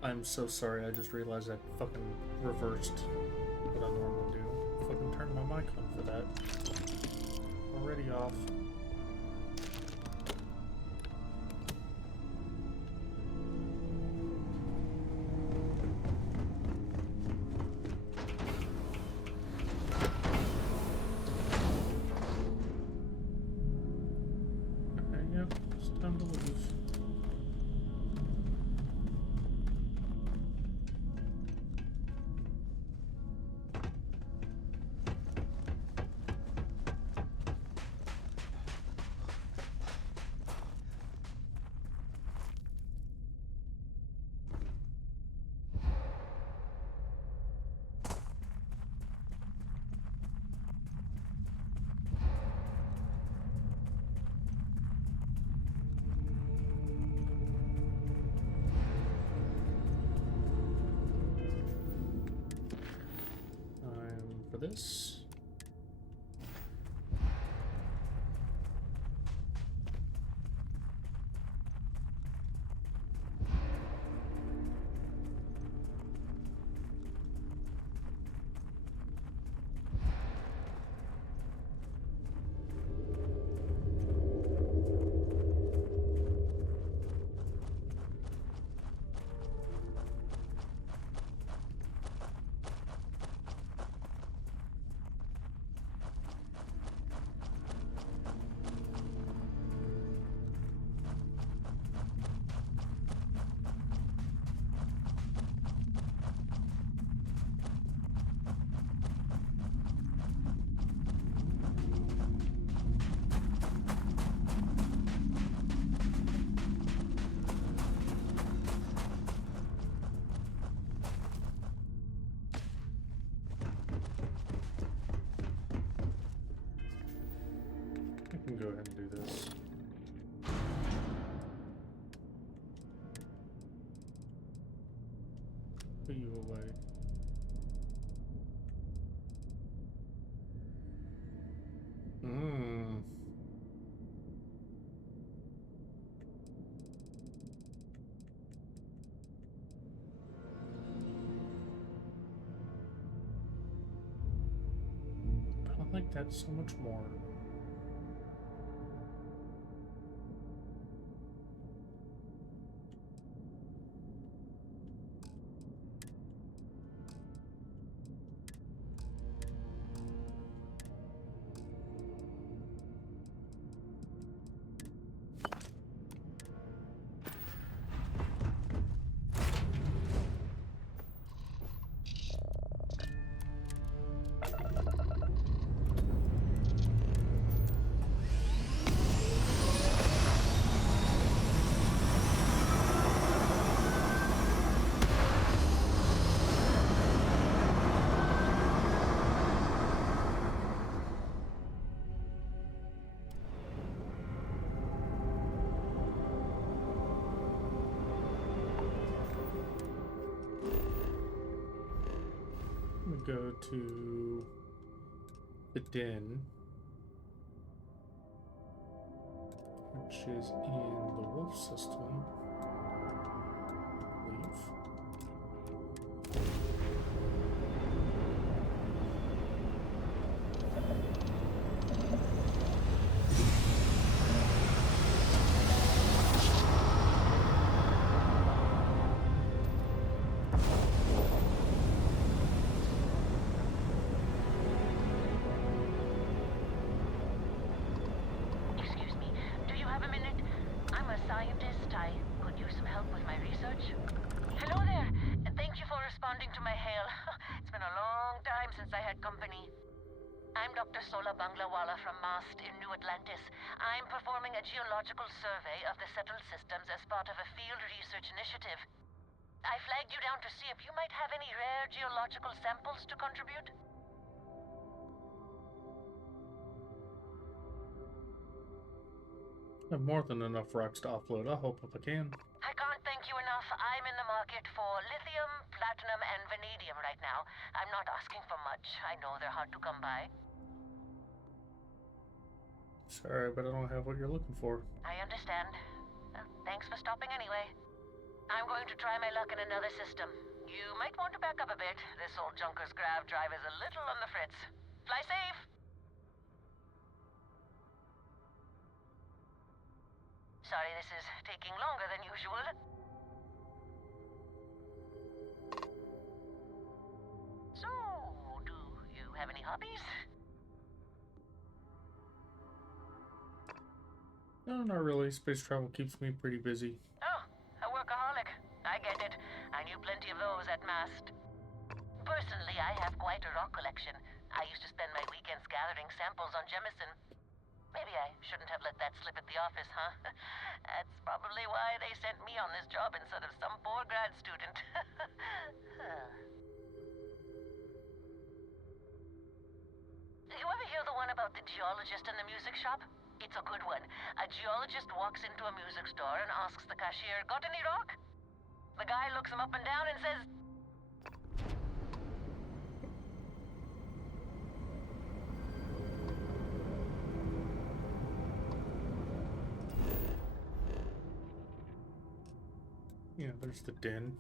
I'm so sorry, I just realized I fucking reversed what I normally do. Fucking turned my mic on for that. Already off. Yep, it's time to leave. For this. I can go ahead and do this. Put you away. I like that so much more. I'm gonna go to the den, which is in the wolf system, I believe. Excuse me, do you have a minute? I'm a scientist. I could use some help with my research. Hello there. Thank you for responding to my hail. It's been a long time since I had company. I'm Dr. Sola Banglawala from MAST in New Atlantis. I'm performing a geological survey of the settled systems as part of a field research initiative. I flagged you down to see if you might have any rare geological samples to contribute. I have more than enough rocks to offload. I'll help if I can. I can't thank you enough. I'm in the market for lithium, platinum, and vanadium right now. I'm not asking for much. I know they're hard to come by. Sorry, but I don't have what you're looking for. I understand. thanks for stopping anyway. I'm going to try my luck in another system. You might want to back up a bit. This old junker's grav drive is a little on the fritz. Fly safe! Sorry this is taking longer than usual. So, do you have any hobbies? No, not really. Space travel keeps me pretty busy. Oh, a workaholic. I get it. I knew plenty of those at Mast. Personally, I have quite a rock collection. I used to spend my weekends gathering samples on Jemison. Maybe I shouldn't have let that slip at the office, huh? That's probably why they sent me on this job instead of some poor grad student. You ever hear the one about the geologist in the music shop? It's a good one. A geologist walks into a music store and asks the cashier, "Got any rock?" The guy looks him up and down and says, Yeah, there's the den.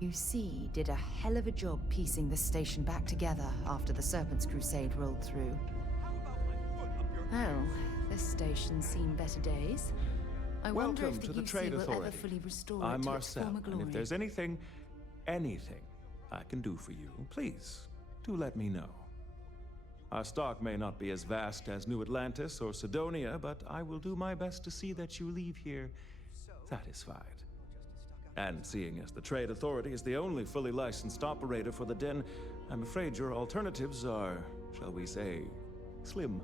UC did a hell of a job piecing this station back together after the Serpent's Crusade rolled through. Oh, this station's seen better days. I wonder Welcome if to the the UC Trade will ever Authority. fully restore I'm it to its Marcel, former and glory. if there's anything I can do for you, please do let me know. Our stock may not be as vast as New Atlantis or Sidonia, but I will do my best to see that you leave here satisfied. And seeing as the Trade Authority is the only fully licensed operator for the Den, I'm afraid your alternatives are, shall we say, slim.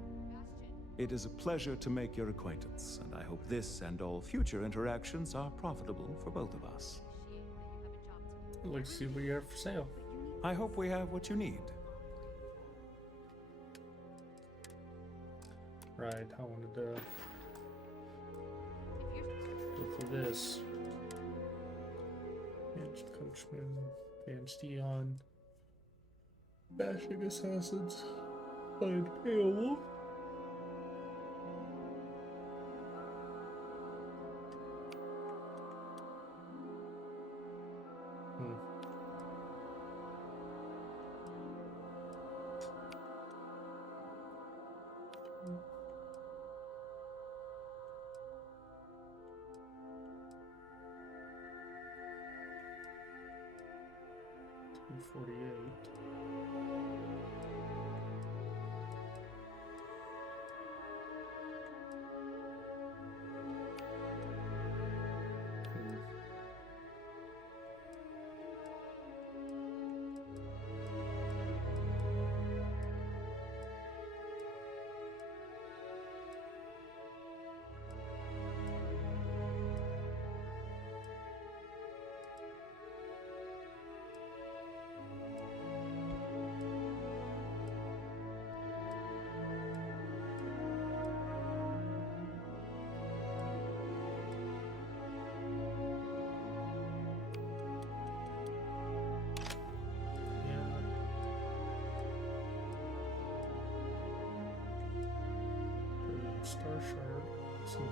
It is a pleasure to make your acquaintance, and I hope this and all future interactions are profitable for both of us. I'd like to see what you have for sale. I hope we have what you need. Right, I wanted to go for this. Managed Coachman, Advanced Eon, Bashing Assassins, Find Beowulf. Star Shard, some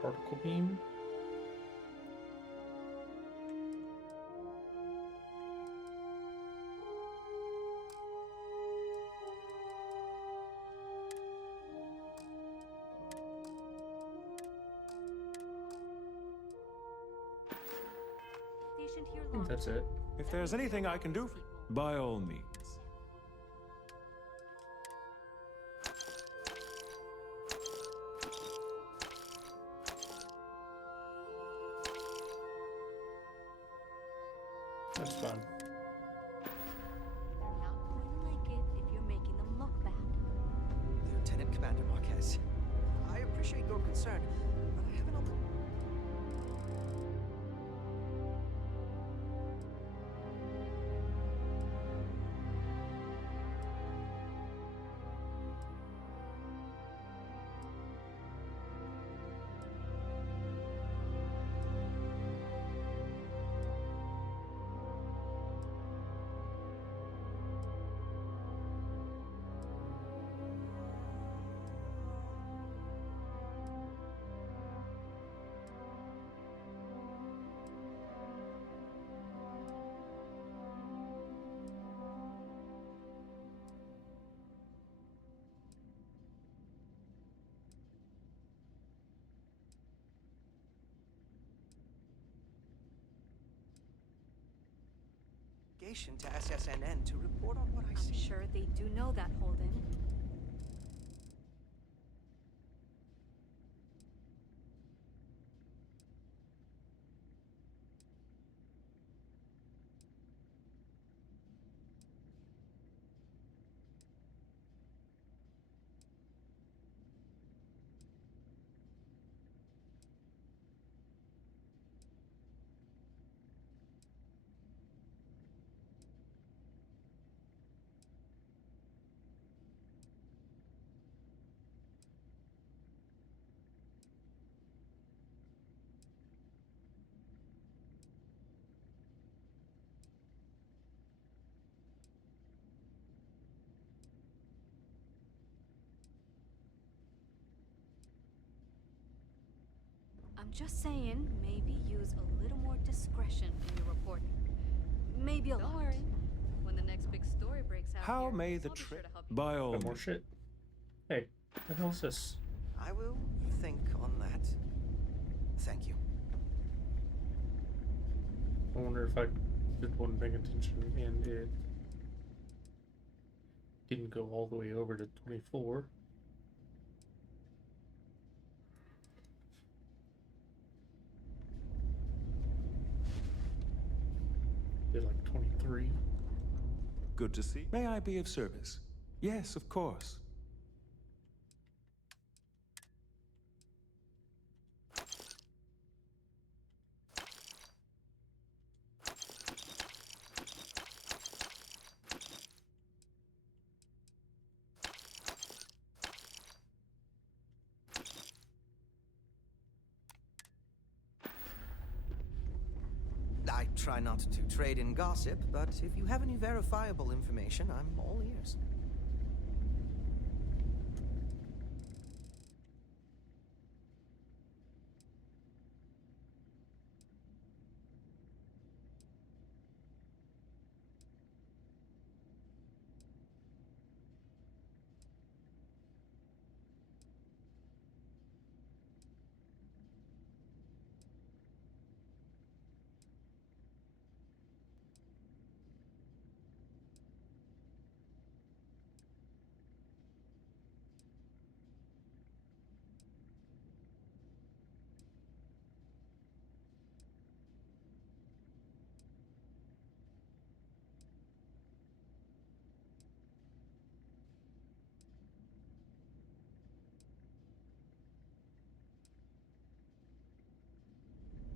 particle beam. I think that's it. If there's anything I can do, by all means. That's fun. obligation to SSNN to report on what I see. I'm sure they do know that, Holden. I'm just saying, maybe use a little more discretion in your reporting. Maybe a lot. Don't worry. When the next big story breaks out How here, may the I'll be sure trip to help you. by all Got more means. shit. Hey, what the hell's this? I will think on that. Thank you. I wonder if I just wasn't paying attention and it didn't go all the way over to 24. Did like 23. Good to see. May I be of service? Yes, of course. I try not to trade in gossip, but if you have any verifiable information, I'm all ears.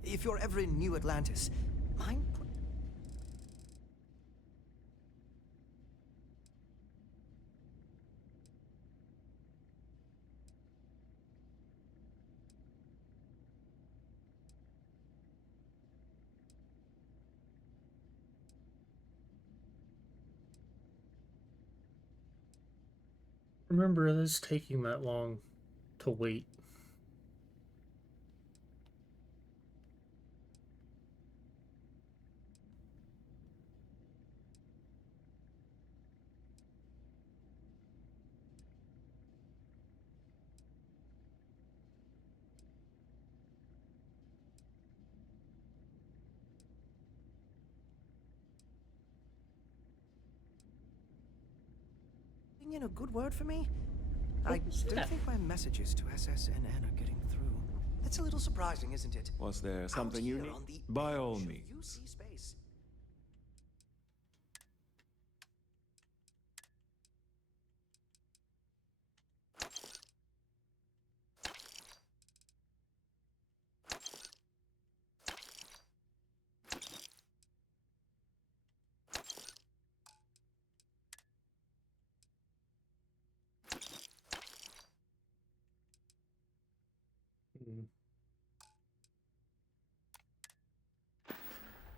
If you're ever in New Atlantis, mind put... Remember this taking that long to wait. in a good word for me? I don't think my messages to SSNN are getting through. That's a little surprising, isn't it? Was there something you need? By all means. UC space.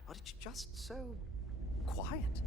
But it's just so quiet.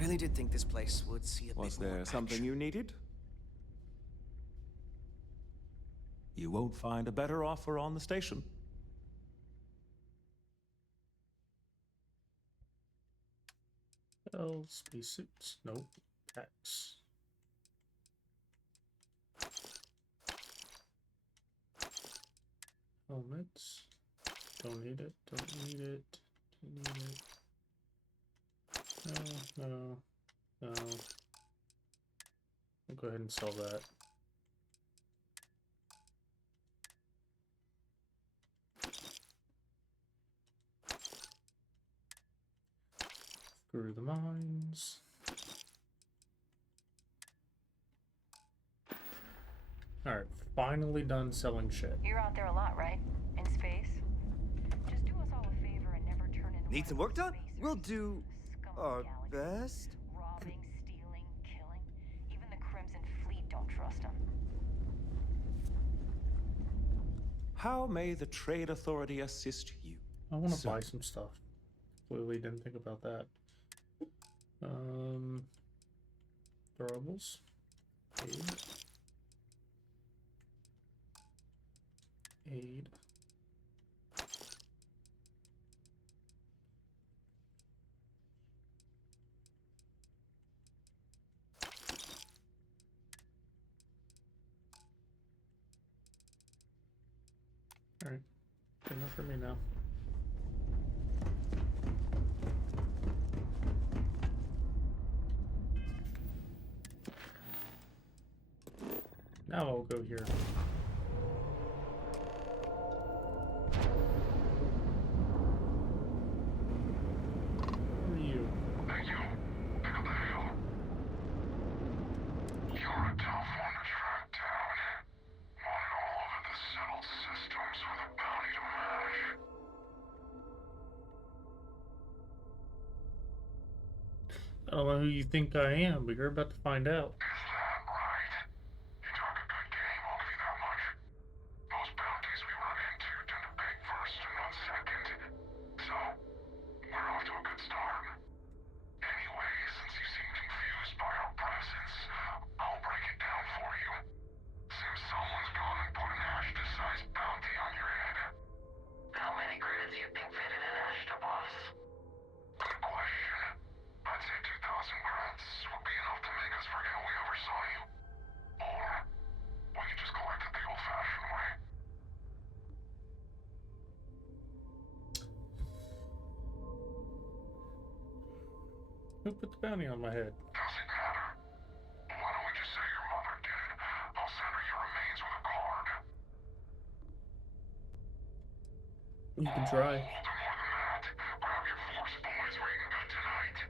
really did think this place would see a Was bit more there something you needed? You won't find a better offer on the station. Oh, spacesuits. Nope. Packs. Helmets. Don't need it. Don't need it. Don't need it. No, no, no. I'll go ahead and sell that. Screw the mines. Alright, finally done selling shit. You're out there a lot, right? In space? Just do us all a favor and never turn into Need some work done? We'll do our best. robbing, stealing, killing. Even the Crimson Fleet don't trust them. How may the Trade Authority assist you? I want to buy some stuff. Clearly didn't think about that. Throwables. Aid. Aid. Alright. Good enough for me now. Now I'll go here. Who are you? Thank you. Pick up the hill. You're a tough one to track down. Wanted all over the settled systems with a bounty to match. I don't know who you think I am, but you're about to find out. Who put the bounty on my head? Doesn't matter. Why don't we just say your mother did? I'll send her your remains with a card. You can try. We'll do more than that. Grab your force boys where you can go tonight.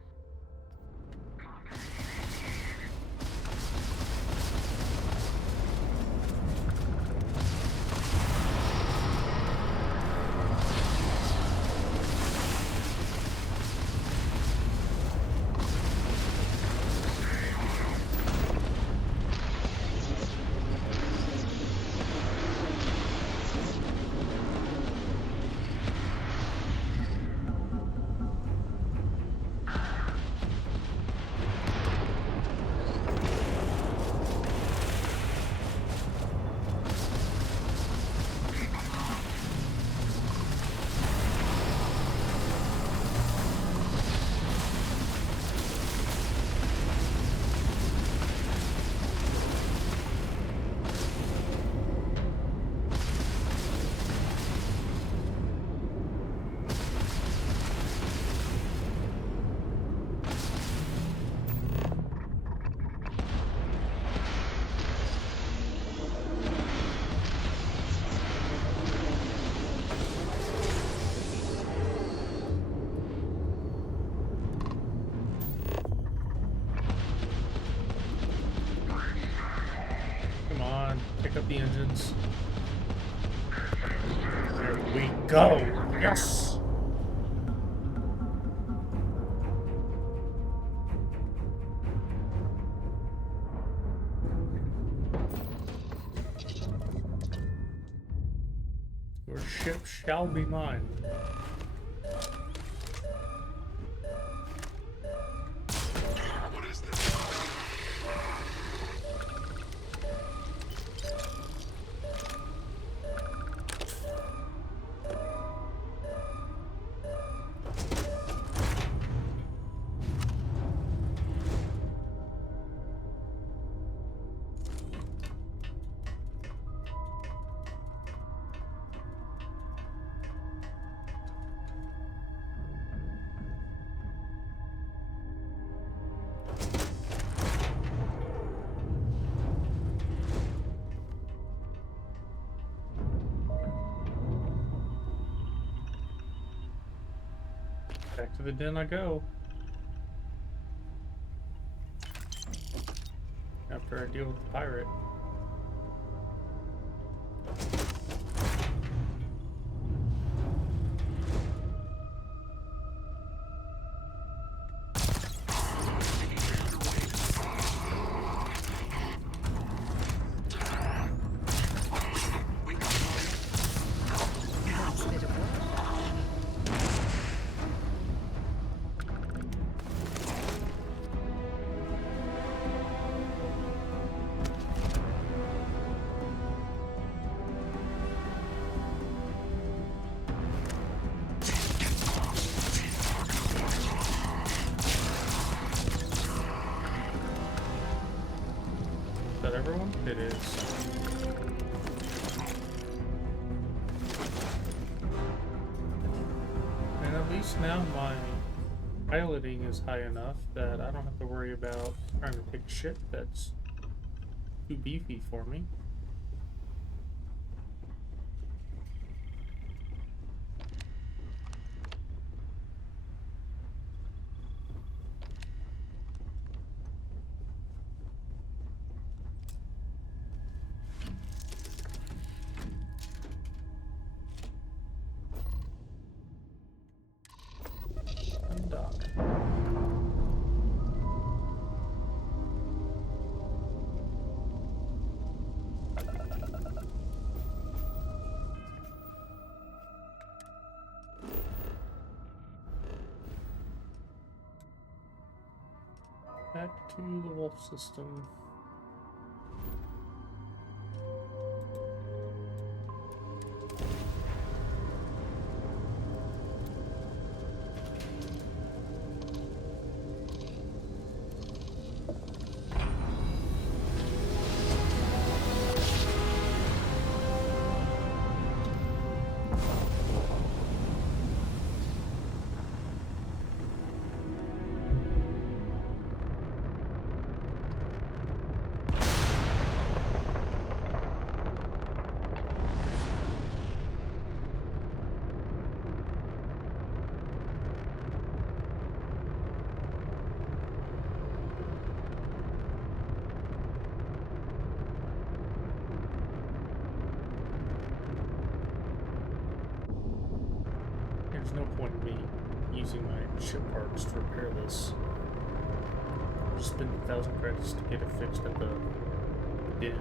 Come on, pick up the engines. There we go. Yes. Your ship shall be mine. Back to the den I go. After I deal with the pirate. Is that everyone? It is. And at least now my piloting is high enough that I don't have to worry about trying to take shit that's too beefy for me. Undock. Back to the wolf system. There's no point in me using my ship parts to repair this. I'll just spend 1,000 credits to get it fixed at the den.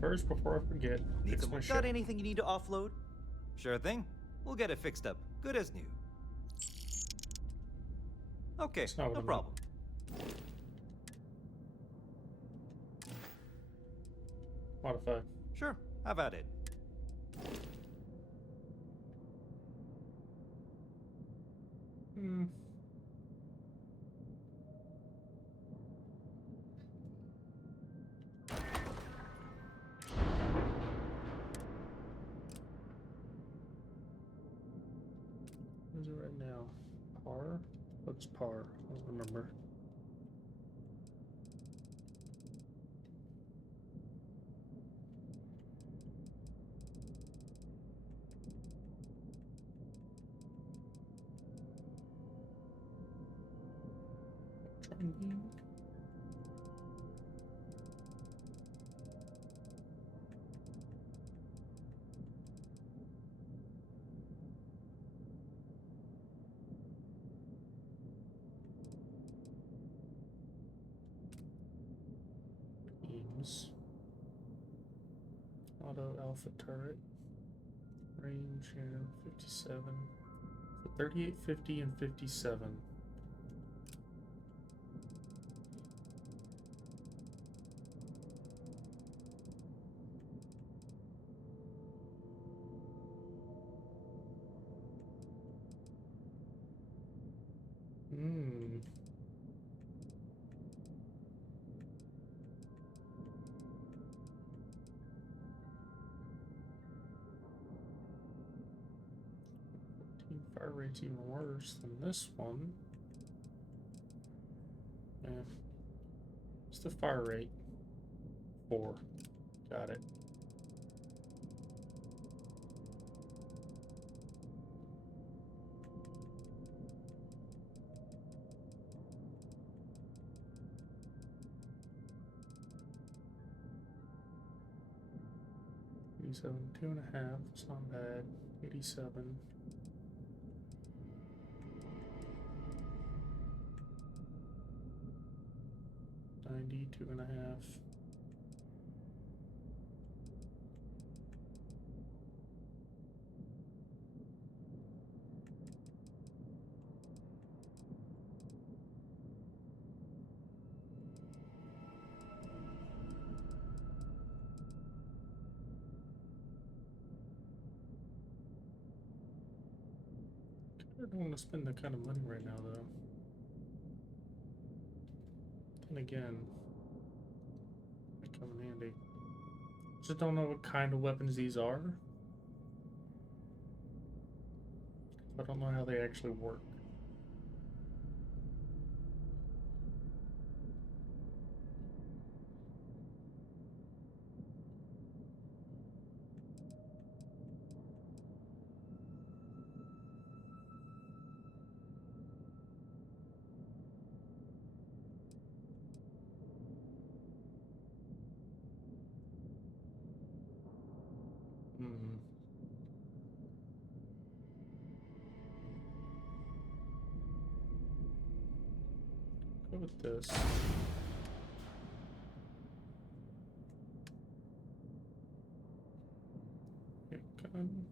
First, before I forget, Need fix some my work. ship. Got anything you need to offload? Sure thing. We'll get it fixed up. Good as new. Okay, That's not what no I meant. problem. Modify. Sure, have at it. Hmm. What is it right now? Par? What's par? I don't remember. Trying beam. Beams. Auto alpha turret. Range here, 57. So 38, 50, and 57. Hmm. Fire rate's even worse than this one. Yeah. What's the fire rate? 4. Got it. $87, 2.5. It's not bad. 87. 90, 2.5. I don't want to spend that kind of money right now, though. Then again, might come in handy. Just don't know what kind of weapons these are. I don't know how they actually work. Hmm. Go with this. Hit gun.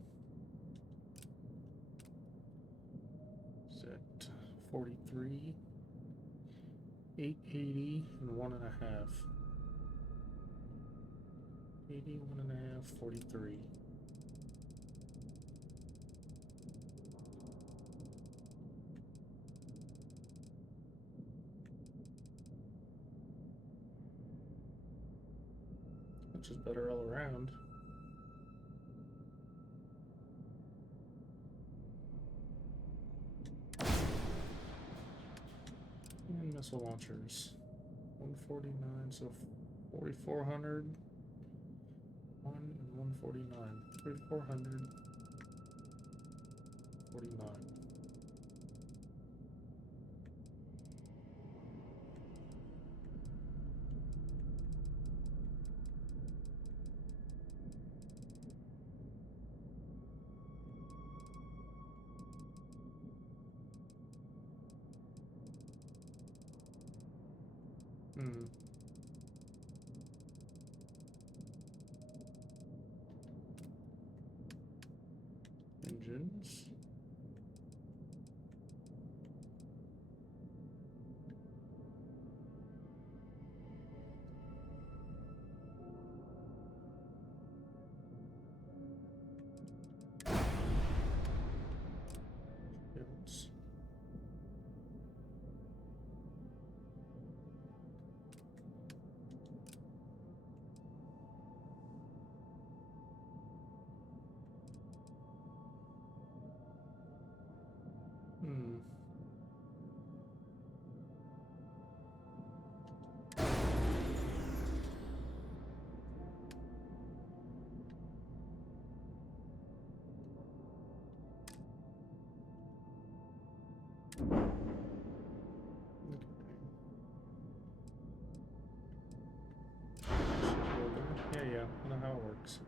Set 43. 880 and 1.5. 80, 1.5, 43. Which is better all around. And missile launchers. 149, so 4,400. 1 and 149. 3,400. 49. Hmm. Engines. Shields. Yeah, I know how it works.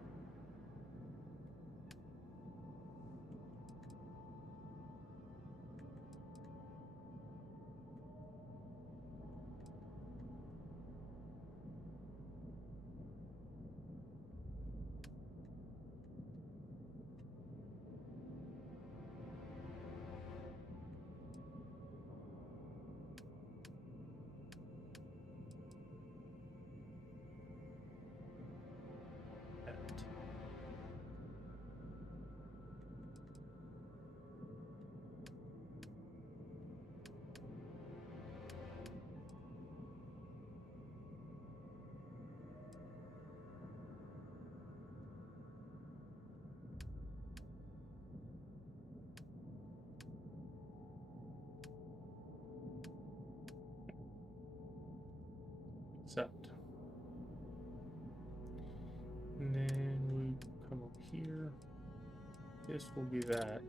Accept. And then we come up here. This will be that.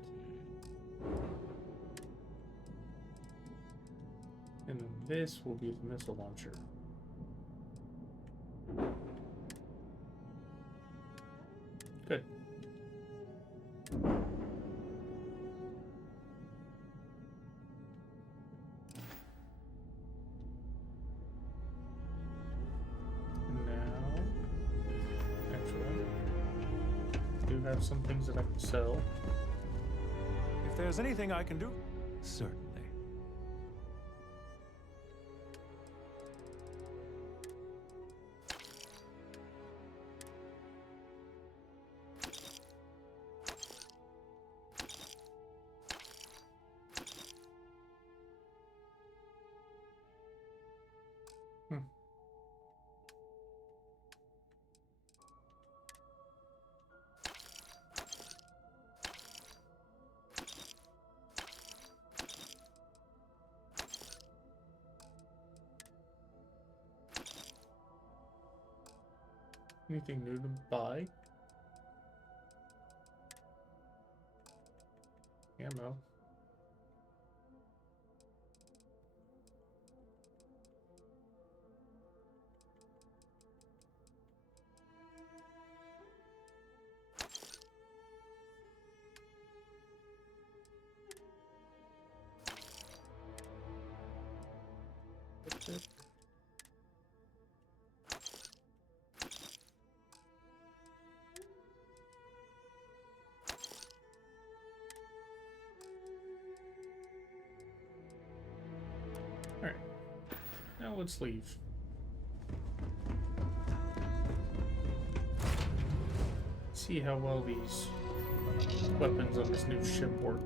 And then this will be the missile launcher. Good. Have some things that I can sell. If there's anything I can do, certainly. Anything new to buy? Ammo. That's it. Alright, now let's leave. See how well these weapons on this new ship work.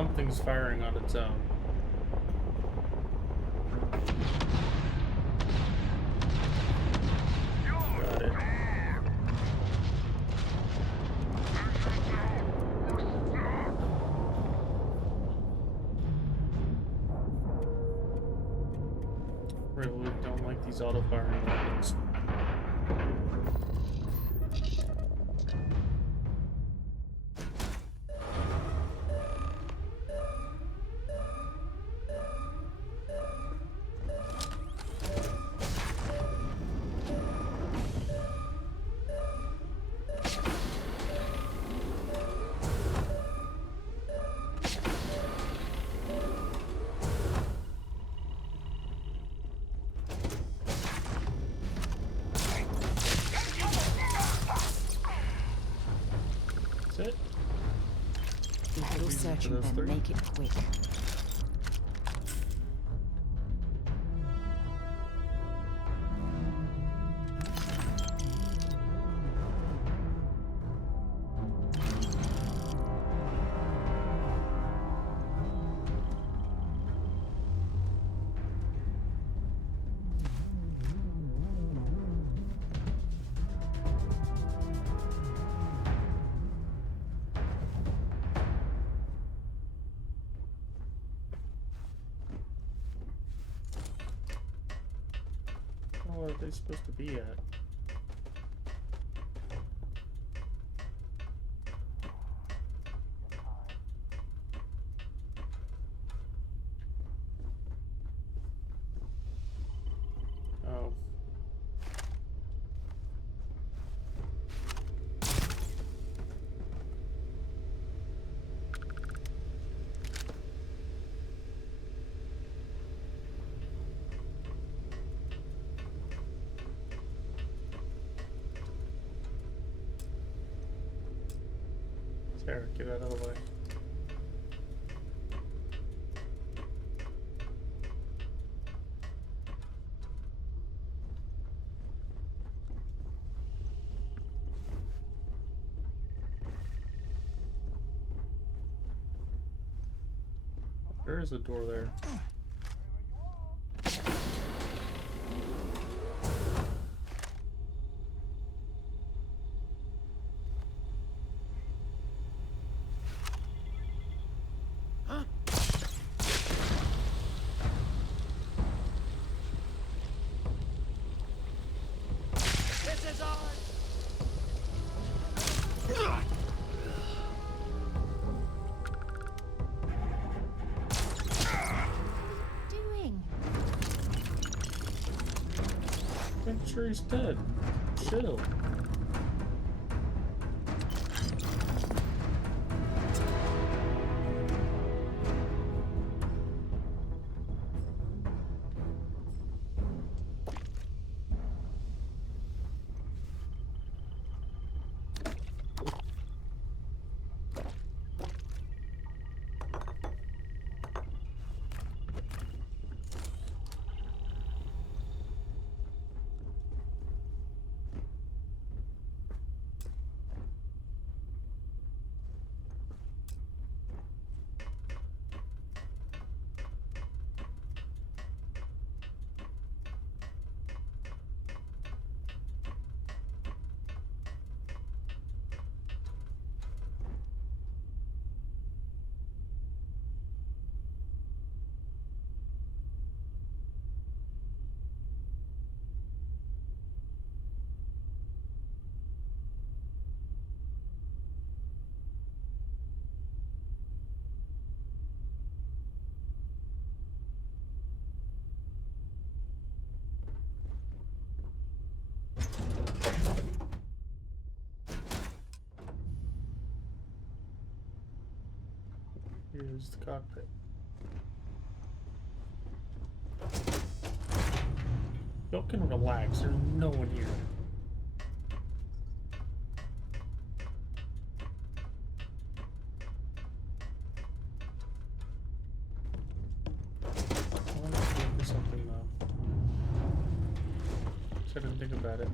Something's firing on its own. Got it. Really don't like these auto-firing weapons. It? A little searching, then make it quick. Where are they supposed to be at? Oh. Sarah, get out of the way. There is a door there. I'm sure he's dead. Chill. Here's the cockpit. Y'all can relax, there's no one here. I want to look for something though. So I didn't think about it.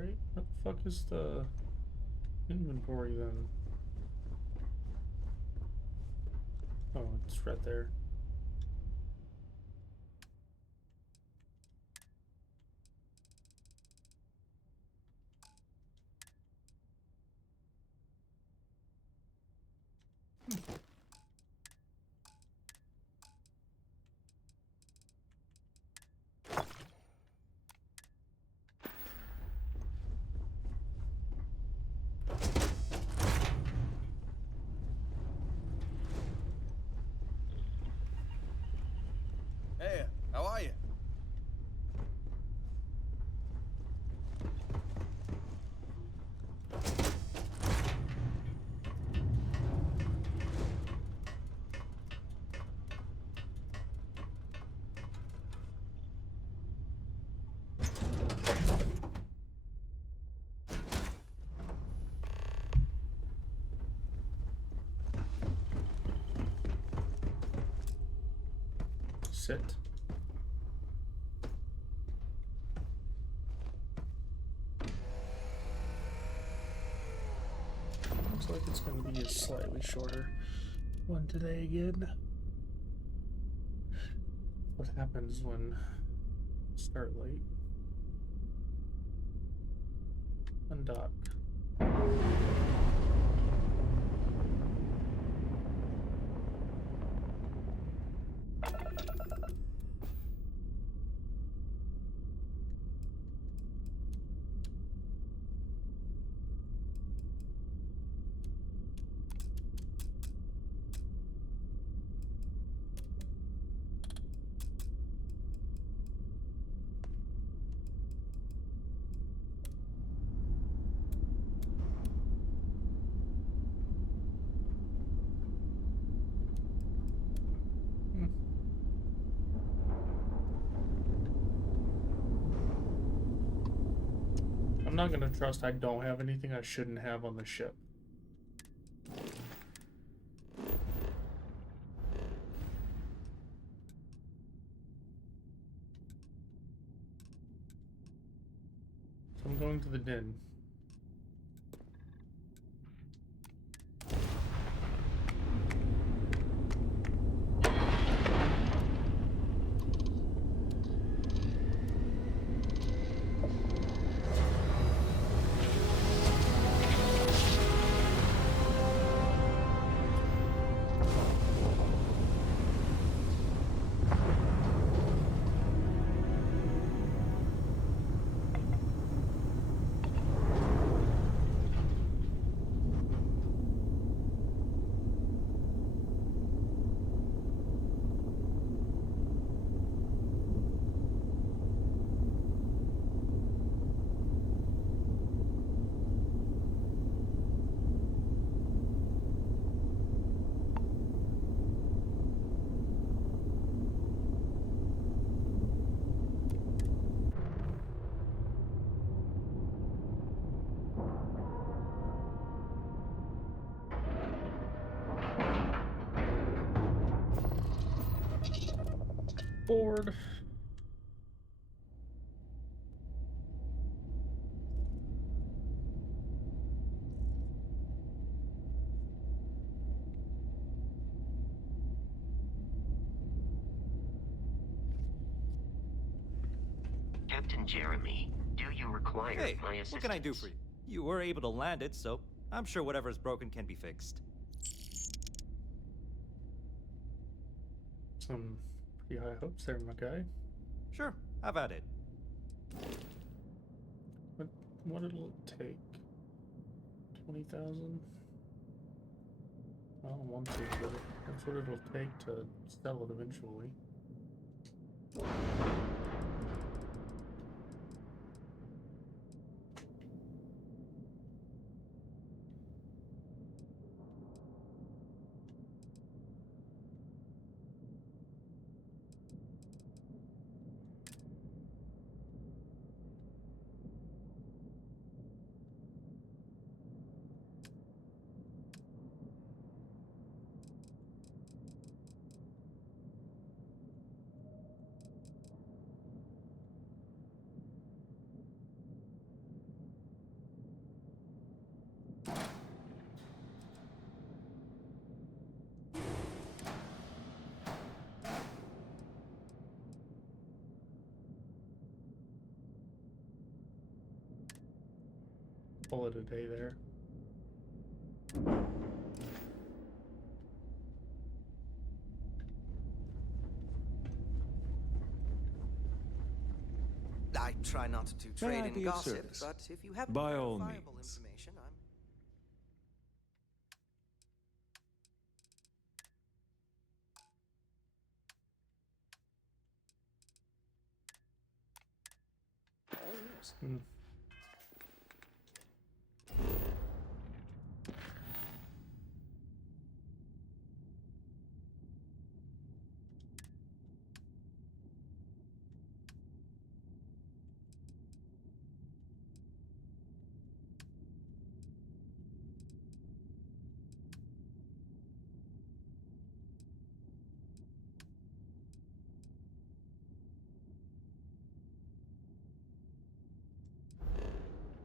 Alright, what the fuck is the inventory then? Oh, it's right there. Hey, how are you? Sit. Looks like it's going to be a slightly shorter one today again. What happens when start late? Undock. I'm not gonna trust I don't have anything I shouldn't have on the ship. So I'm going to the den. Board. Captain Jeremy, do you require Hey, my assistance? what can I do for you? You were able to land it, so I'm sure whatever's broken can be fixed. Some pretty high hopes there, my guy. Sure, have at it. What it'll take? 20,000? I don't want to, but that's what it'll take to sell it eventually. Call it a day there. I try not to May I trade be in of gossip, service? but if you have By all verifiable means. information, I'm... Hmm.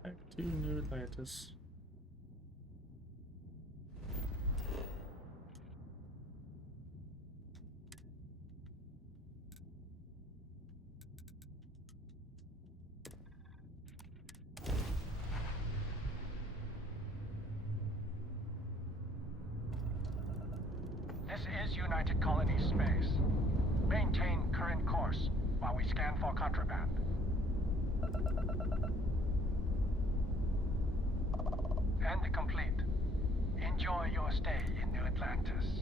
Back to New Atlantis. This is United Colony space. Maintain current course while we scan for contraband. And complete. Enjoy your stay in New Atlantis.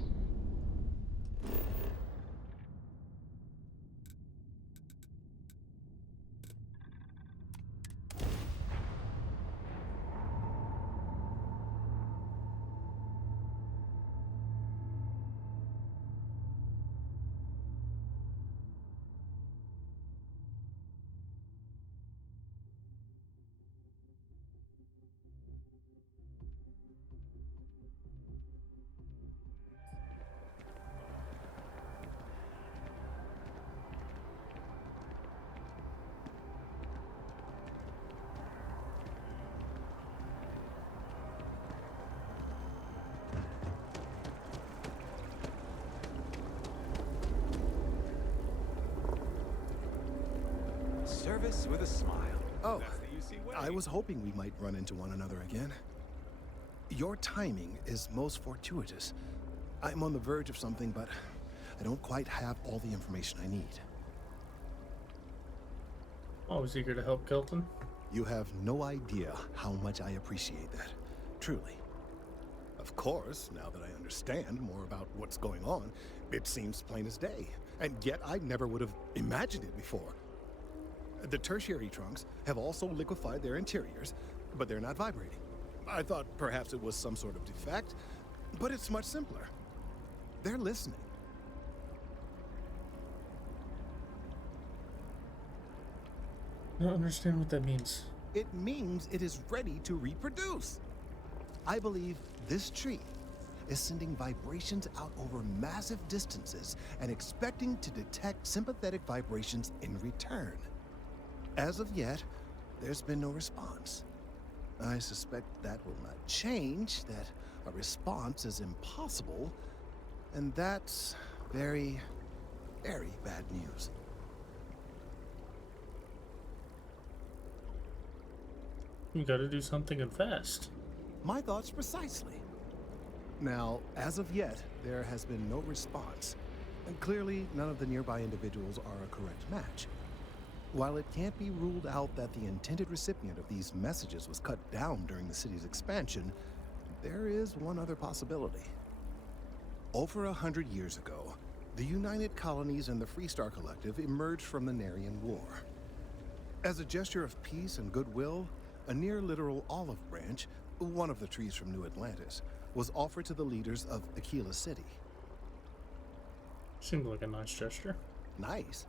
Service with a smile. Oh, That's the UC way. I was hoping we might run into one another again. Your timing is most fortuitous. I'm on the verge of something, but I don't quite have all the information I need. Always eager to help, Kelton. You have no idea how much I appreciate that. Truly. Of course, now that I understand more about what's going on, it seems plain as day. And yet I never would have imagined it before. The tertiary trunks have also liquefied their interiors, but they're not vibrating. I thought perhaps it was some sort of defect, but it's much simpler. They're listening. I don't understand what that means. It means it is ready to reproduce. I believe this tree is sending vibrations out over massive distances and expecting to detect sympathetic vibrations in return. As of yet, there's been no response. I suspect that will not change, that a response is impossible, and that's very, very bad news. You gotta do something and fast. My thoughts precisely. Now, as of yet, there has been no response, and clearly none of the nearby individuals are a correct match. While it can't be ruled out that the intended recipient of these messages was cut down during the city's expansion, there is one other possibility. Over 100 years ago, the United Colonies and the Freestar Collective emerged from the Narian War. As a gesture of peace and goodwill, a near-literal olive branch, one of the trees from New Atlantis, was offered to the leaders of Aquila City. Seemed like a nice gesture. Nice.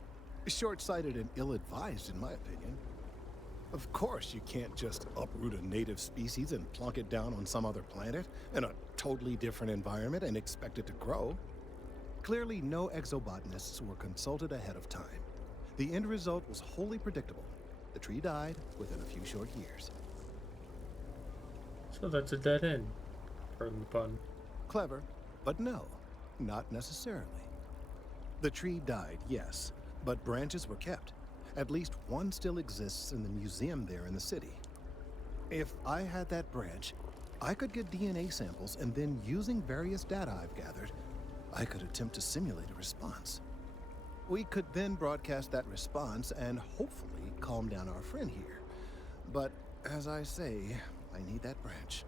Short-sighted and ill-advised, in my opinion. Of course, you can't just uproot a native species and plunk it down on some other planet in a totally different environment and expect it to grow. Clearly, no exobotanists were consulted ahead of time. The end result was wholly predictable. The tree died within a few short years. So that's a dead end. Pardon the pun. Clever, but no, not necessarily. The tree died, yes, but branches were kept. At least one still exists in the museum there in the city. If I had that branch, I could get DNA samples, and then using various data I've gathered, I could attempt to simulate a response. We could then broadcast that response and hopefully calm down our friend here. But as I say, I need that branch.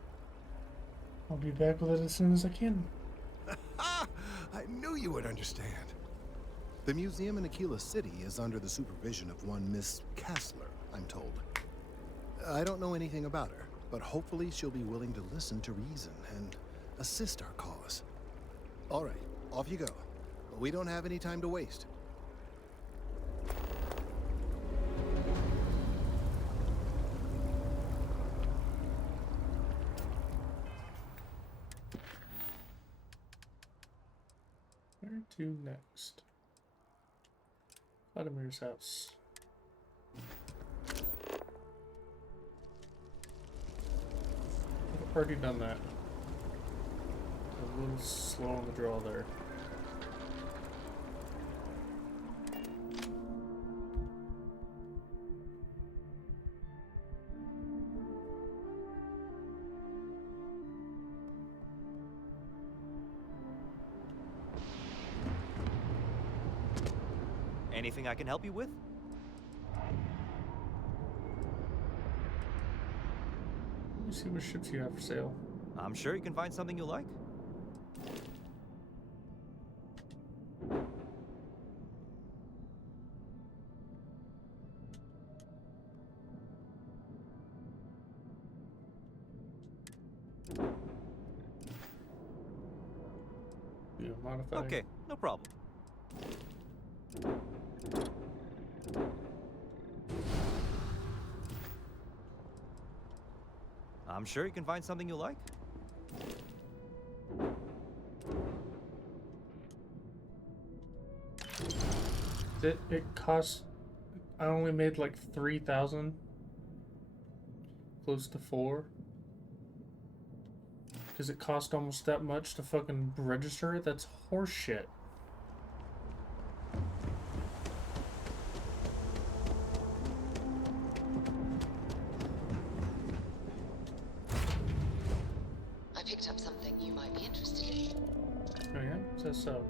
I'll be back with it as soon as I can. I knew you would understand. The museum in Aquila City is under the supervision of one Miss Kassler, I'm told. I don't know anything about her, but hopefully she'll be willing to listen to reason and assist our cause. All right, off you go. We don't have any time to waste. Where to next? Vladimir's house. I've already done that. A little slow on the draw there. Anything I can help you with? Let me see what ships you have for sale. I'm sure you can find something you like. Yeah, modify. Okay, no problem. I'm sure you can find something you like. It cost. I only made like 3,000. Close to 4. Because it cost almost that much to fucking register it? That's horseshit. I picked up something you might be interested in. Oh yeah? Says so.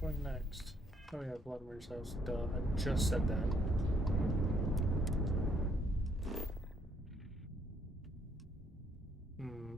Going next. Oh yeah, Vladimir's house. Duh, I just said that. Hmm.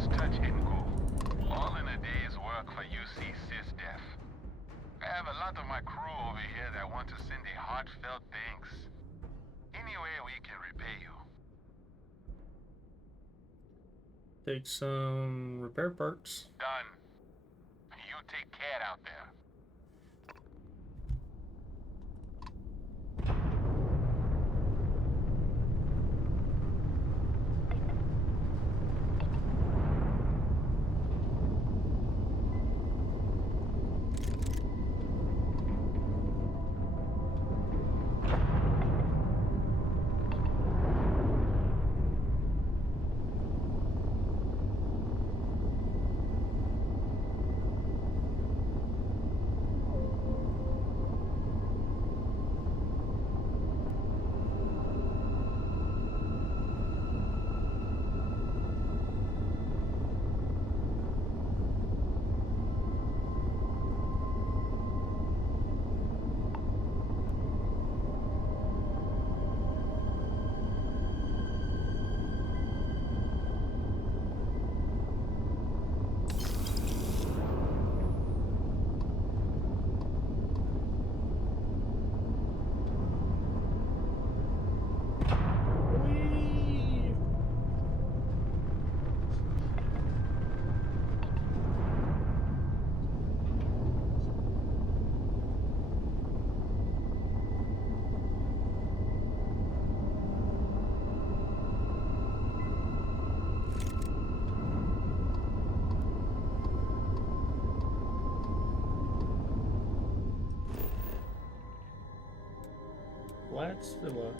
just touch and go. All in a day's work for UC SysDef. I have a lot of my crew over here that want to send a heartfelt thanks. Any way we can repay you. Take some repair parts. Done. You take care out there. Black's Villa.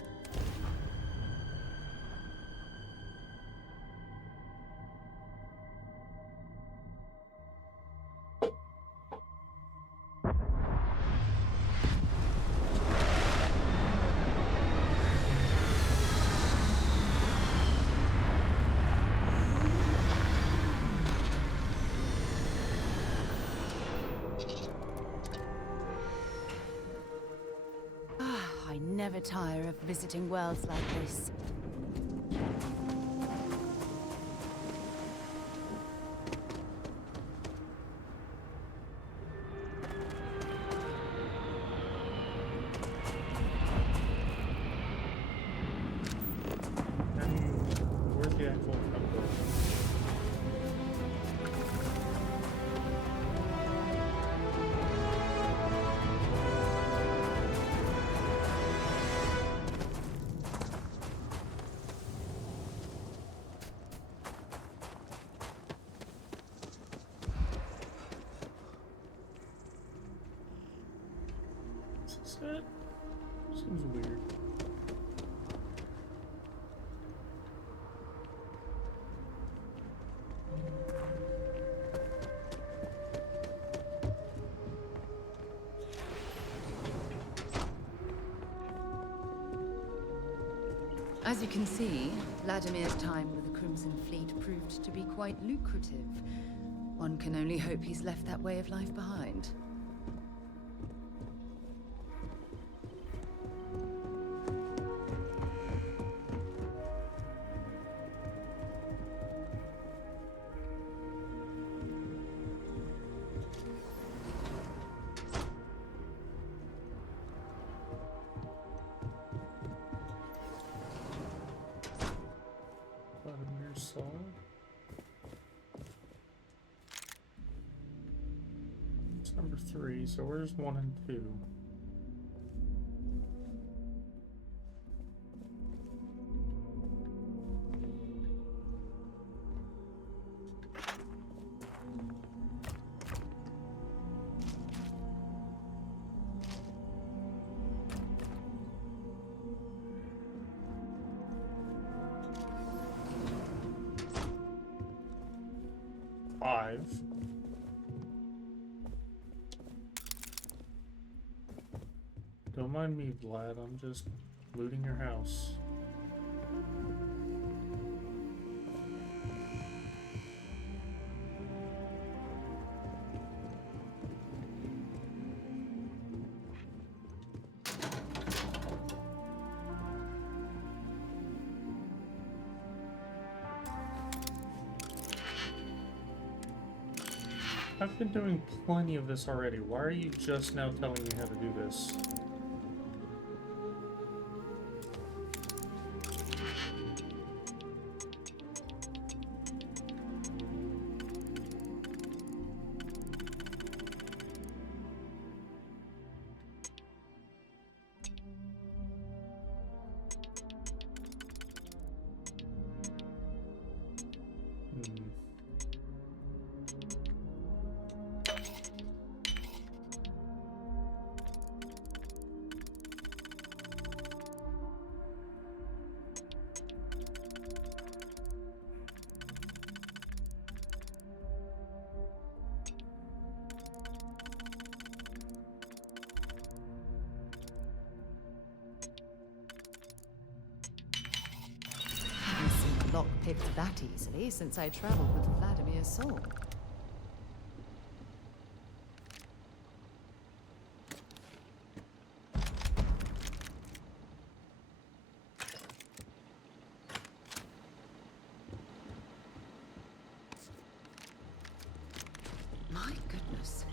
I never tire of visiting worlds like this. Where's the actual number? Is that? Seems weird. As you can see, Vladimir's time with the Crimson Fleet proved to be quite lucrative. One can only hope he's left that way of life behind. Vladimir's Saul. It's number 3, so where's 1 and 2? Five. Don't mind me, Vlad. I'm just looting your house. I've been doing plenty of this already. Why are you just now telling me how to do this? Lock-picked that easily since I traveled with Vladimir's soul. My goodness.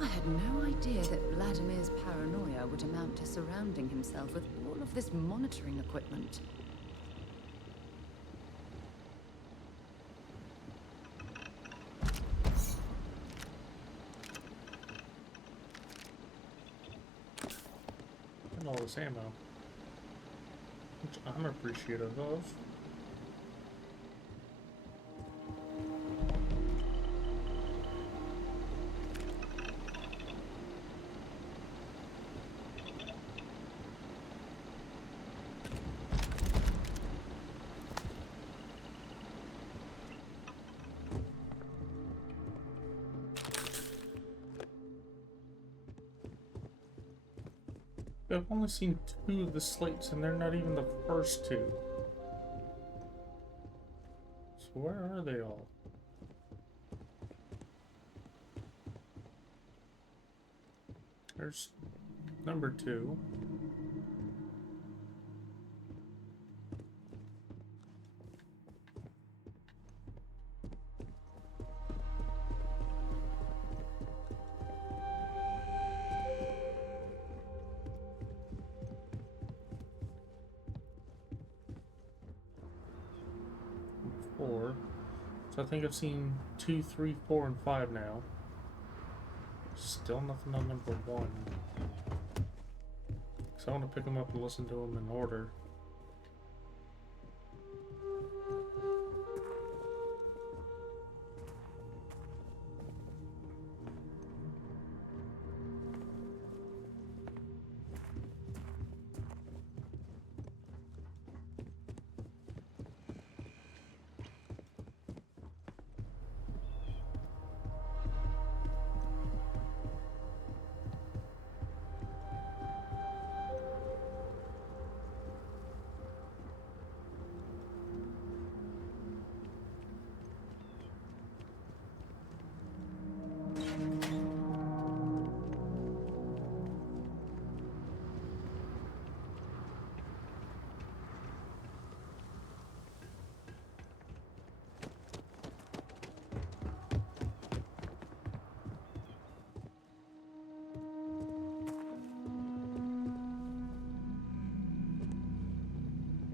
I had no idea that Vladimir's paranoia would amount to surrounding himself with all of this monitoring equipment. All this ammo, which I'm appreciative of. I've only seen 2 of the slates, and they're not even the first 2. So where are they all? There's number 2. So I think I've seen 2, 3, 4, and 5 now. Still nothing on number 1. So I want to pick them up and listen to them in order.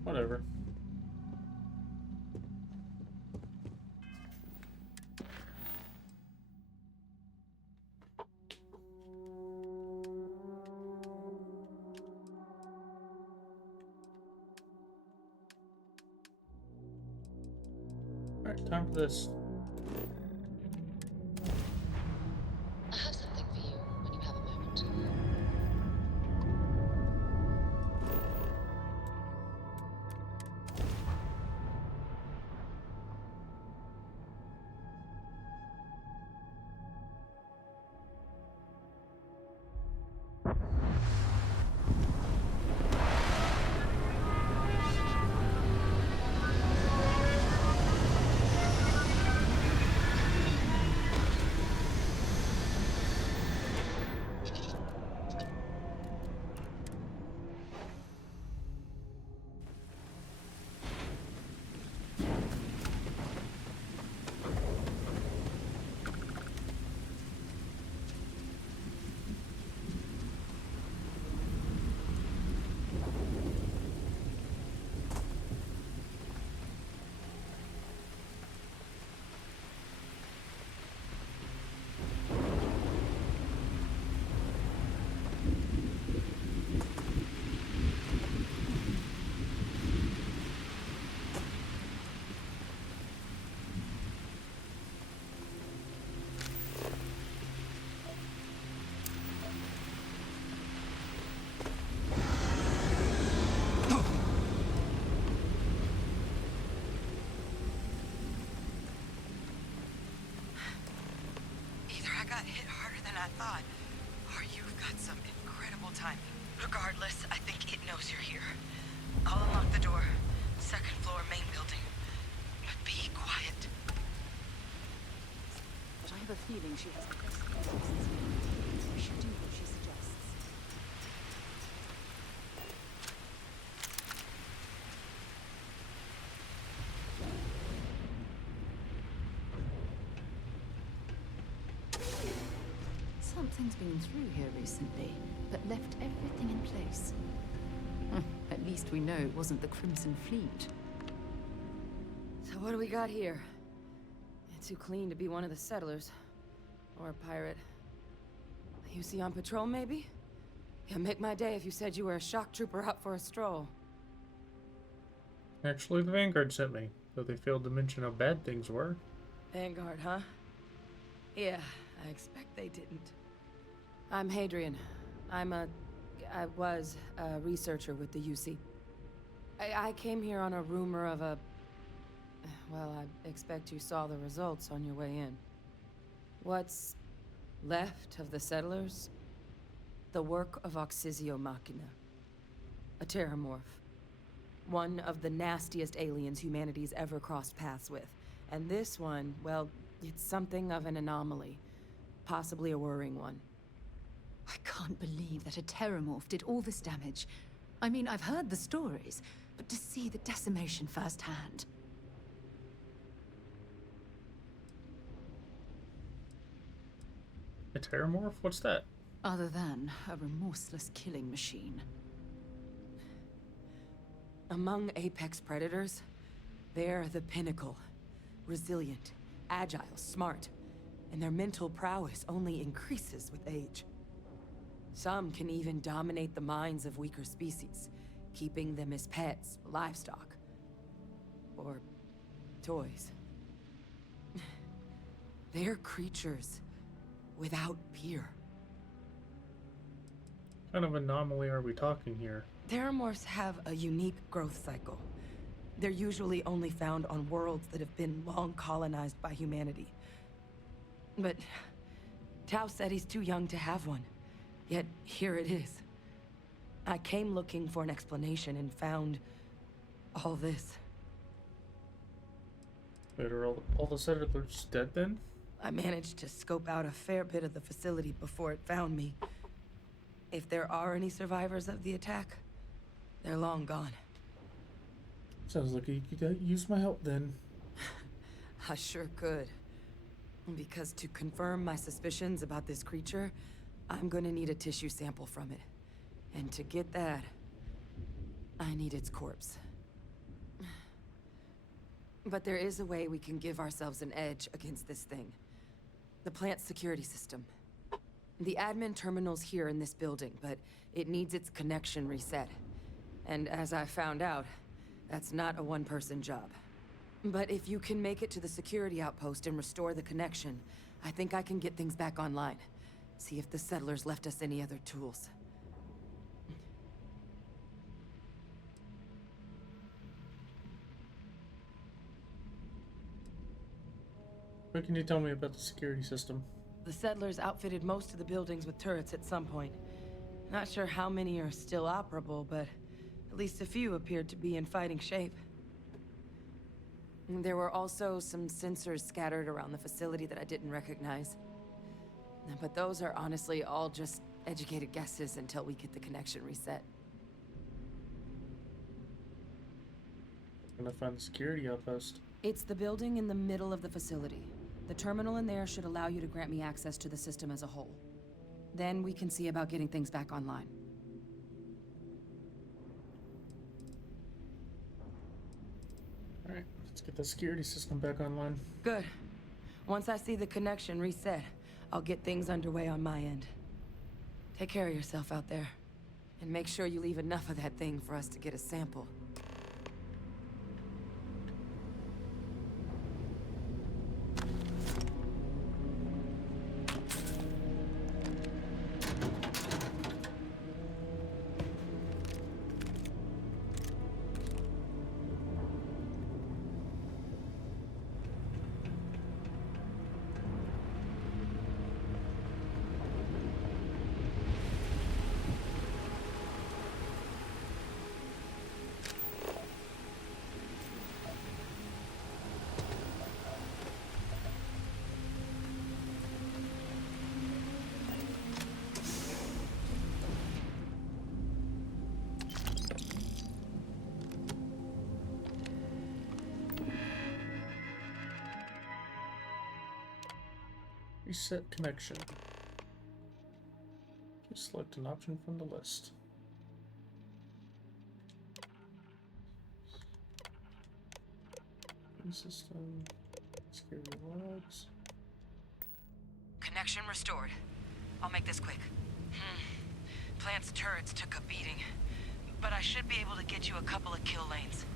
Whatever. Alright, time for this. I have something for you when you have a moment. got hit harder than I thought. Or you've got some incredible timing. Regardless, I think it knows you're here. I'll unlock the door. Second floor, main building. But be quiet. But I have a feeling she has the best resources here. We should do what she suggests. Something's been through here recently, but left everything in place. At least we know it wasn't the Crimson Fleet. So what do we got here? It's too clean to be one of the settlers. Or a pirate. You see on patrol, maybe? Yeah, make my day if you said you were a shock trooper out for a stroll. Actually, the Vanguard sent me, though they failed to mention how bad things were. Vanguard, huh? Yeah, I expect they didn't. I'm Hadrian. I was a researcher with the UC. I came here on a rumor of a... Well, I expect you saw the results on your way in. What's left of the settlers? The work of Oxysio Machina. A terramorph. One of the nastiest aliens humanity's ever crossed paths with. And this one, well, it's something of an anomaly. Possibly a worrying one. I can't believe that a terramorph did all this damage. I mean, I've heard the stories, but to see the decimation firsthand. A terramorph? What's that? Other than a remorseless killing machine. Among apex predators, they're the pinnacle. Resilient, agile, smart. And their mental prowess only increases with age. Some can even dominate the minds of weaker species, keeping them as pets, livestock, or toys. They're creatures without peer. What kind of anomaly are we talking here? Terramorphs have a unique growth cycle. They're usually only found on worlds that have been long colonized by humanity. But Tao said he's too young to have one. Yet, here it is. I came looking for an explanation and found all this. Wait, are all the settlers dead then? I managed to scope out a fair bit of the facility before it found me. If there are any survivors of the attack, they're long gone. Sounds like you could use my help then. I sure could. Because to confirm my suspicions about this creature, I'm gonna need a tissue sample from it. And to get that, I need its corpse. But there is a way we can give ourselves an edge against this thing. The plant's security system. The admin terminal's here in this building, but it needs its connection reset. And as I found out, that's not a one-person job. But if you can make it to the security outpost and restore the connection, I think I can get things back online. See if the settlers left us any other tools. What can you tell me about the security system? The settlers outfitted most of the buildings with turrets at some point. Not sure how many are still operable, but at least a few appeared to be in fighting shape. There were also some sensors scattered around the facility that I didn't recognize. But those are honestly all just educated guesses until we get the connection reset. I'm gonna find the security outpost. It's the building in the middle of the facility. The terminal in there should allow you to grant me access to the system as a whole. Then we can see about getting things back online. Alright, let's get the security system back online. Good. Once I see the connection reset, I'll get things underway on my end. Take care of yourself out there. And make sure you leave enough of that thing for us to get a sample. Reset connection. Just select an option from the list. System. Security logs. Connection restored. I'll make this quick. Plant's turrets took a beating, but I should be able to get you a couple of kill lanes.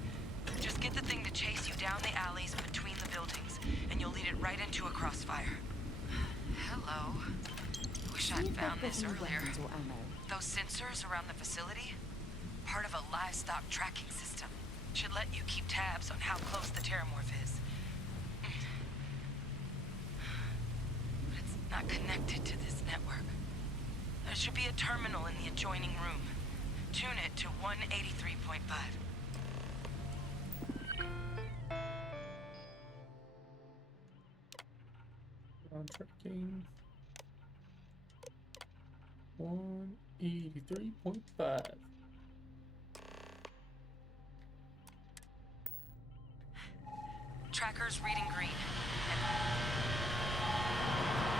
Just get the thing to chase you down the alleys between the buildings, and you'll lead it right into a crossfire. Hello. Wish I'd found this earlier. Those sensors around the facility? Part of a livestock tracking system. Should let you keep tabs on how close the Terramorph is. But it's not connected to this network. There should be a terminal in the adjoining room. Tune it to 183.5. Tracking 183.5. Tracker's reading green.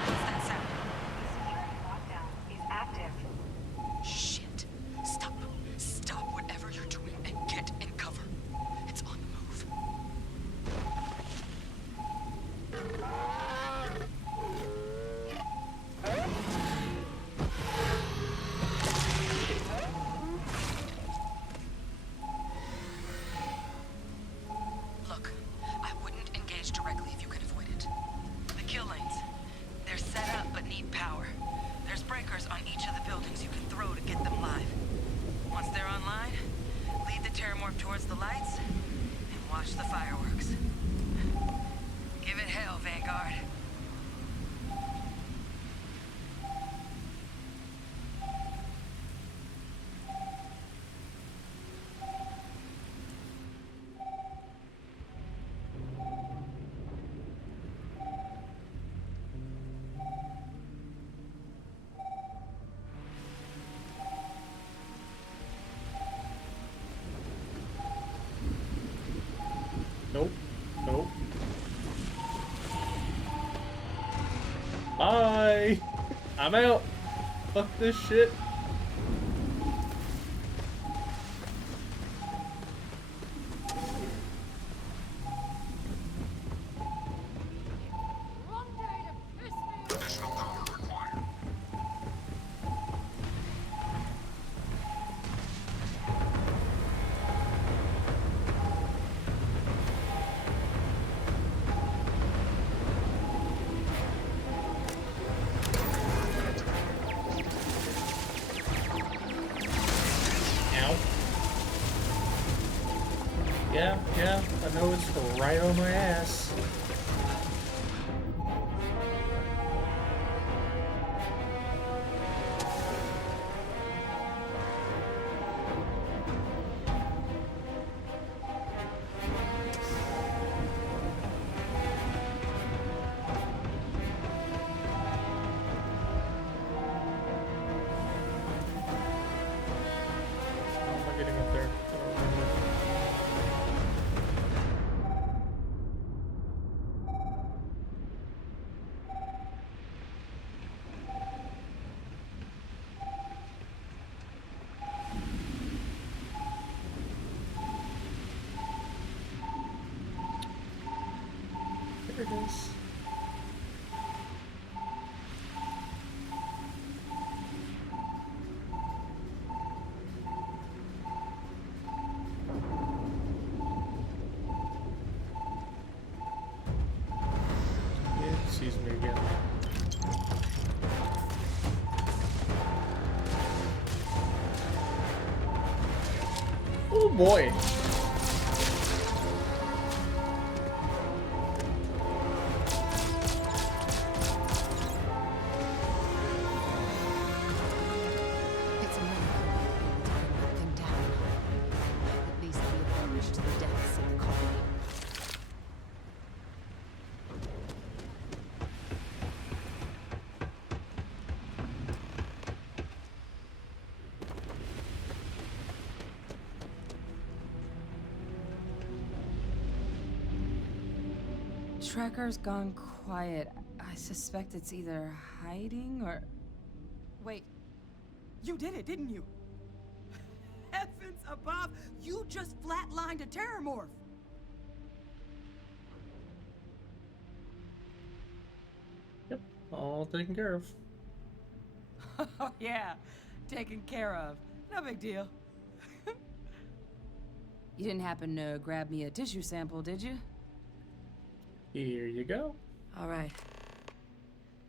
What's that sound? Security lockdown is active. Shit. Stop. Stop whatever you're doing and get in cover. It's on the move. Look, I wouldn't engage directly if you could avoid it. The kill lanes. They're set up but need power. There's breakers on each of the buildings you can throw to get them live. Once they're online, lead the Terramorph towards the lights and watch the fireworks. Give it hell, Vanguard. Nope. Nope. Bye! I'm out! Fuck this shit. Yeah, I know it's right on my ass. How am I getting up there? I don't remember. There it is. It sees me again. Oh boy. It's a miracle we were able to bring that thing down. At least we have plunged to the depths of the colony. Tracker's gone quiet. I suspect it's either hiding or... Wait. You did it, didn't you? Heavens above! You just flatlined a terramorph! Yep, all taken care of. Oh, yeah. Taken care of. No big deal. You didn't happen to grab me a tissue sample, did you? Here you go. All right.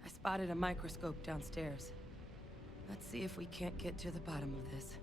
I spotted a microscope downstairs. Let's see if we can't get to the bottom of this.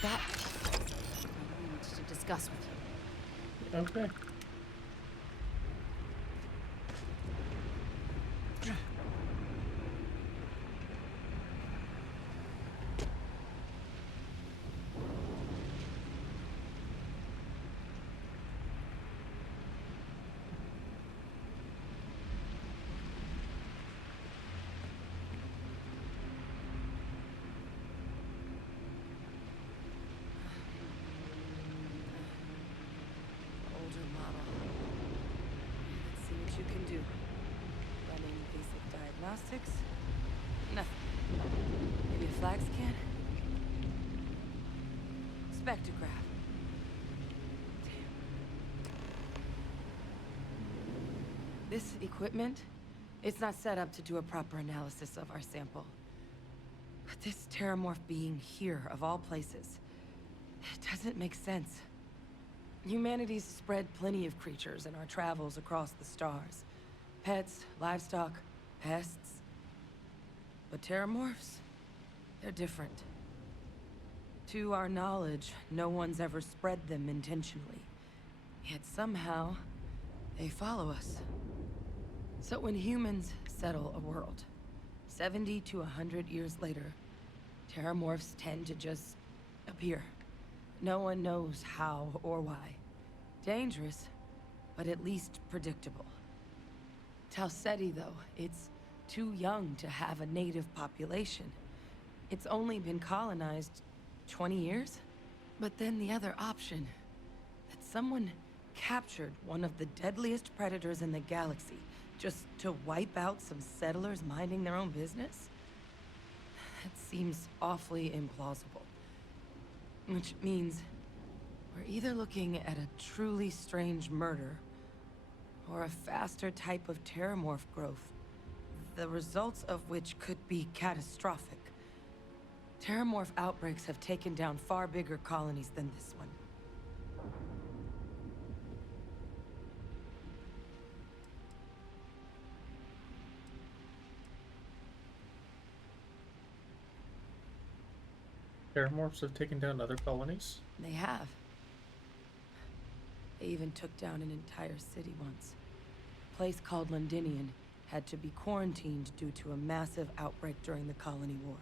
That I need to discuss with you. Okay. Older model. Let's see what you can do. Running basic diagnostics. Nothing. Maybe a flag scan? Spectrograph. Damn. This equipment, it's not set up to do a proper analysis of our sample. But this terramorph being here, of all places, it doesn't make sense. Humanity's spread plenty of creatures in our travels across the stars. Pets, livestock, pests. But terramorphs? They're different. To our knowledge, no one's ever spread them intentionally. Yet somehow, they follow us. So when humans settle a world, 70 to 100 years later, terramorphs tend to just appear. No one knows how or why. Dangerous, but at least predictable. Talseti, though, it's too young to have a native population. It's only been colonized 20 years? But then the other option, that someone captured one of the deadliest predators in the galaxy just to wipe out some settlers minding their own business? That seems awfully implausible. Which means we're either looking at a truly strange murder or a faster type of terramorph growth, the results of which could be catastrophic. Terramorph outbreaks have taken down far bigger colonies than this one. Terramorphs have taken down other colonies? They have. They even took down an entire city once. A place called Londinian had to be quarantined due to a massive outbreak during the Colony War.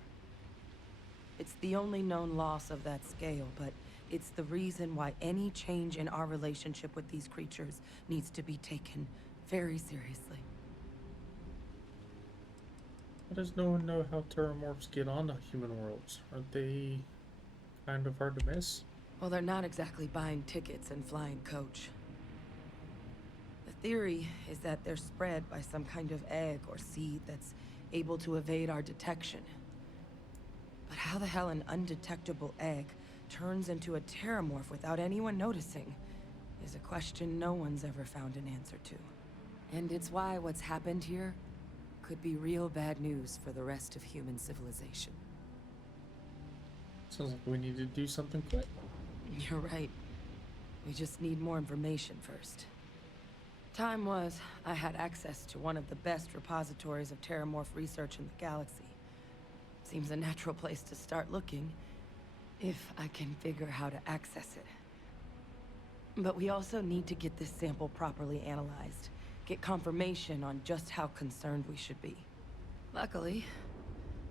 It's the only known loss of that scale, but it's the reason why any change in our relationship with these creatures needs to be taken very seriously. How does no one know how terramorphs get onto human worlds? Aren't they kind of hard to miss? Well, they're not exactly buying tickets and flying coach. The theory is that they're spread by some kind of egg or seed that's able to evade our detection. But how the hell an undetectable egg turns into a terramorph without anyone noticing is a question no one's ever found an answer to. And it's why what's happened here could be real bad news for the rest of human civilization. Sounds like we need to do something quick. You're right. We just need more information first. Time was, I had access to one of the best repositories of Terramorph research in the galaxy. Seems a natural place to start looking, if I can figure how to access it. But we also need to get this sample properly analyzed, get confirmation on just how concerned we should be. Luckily,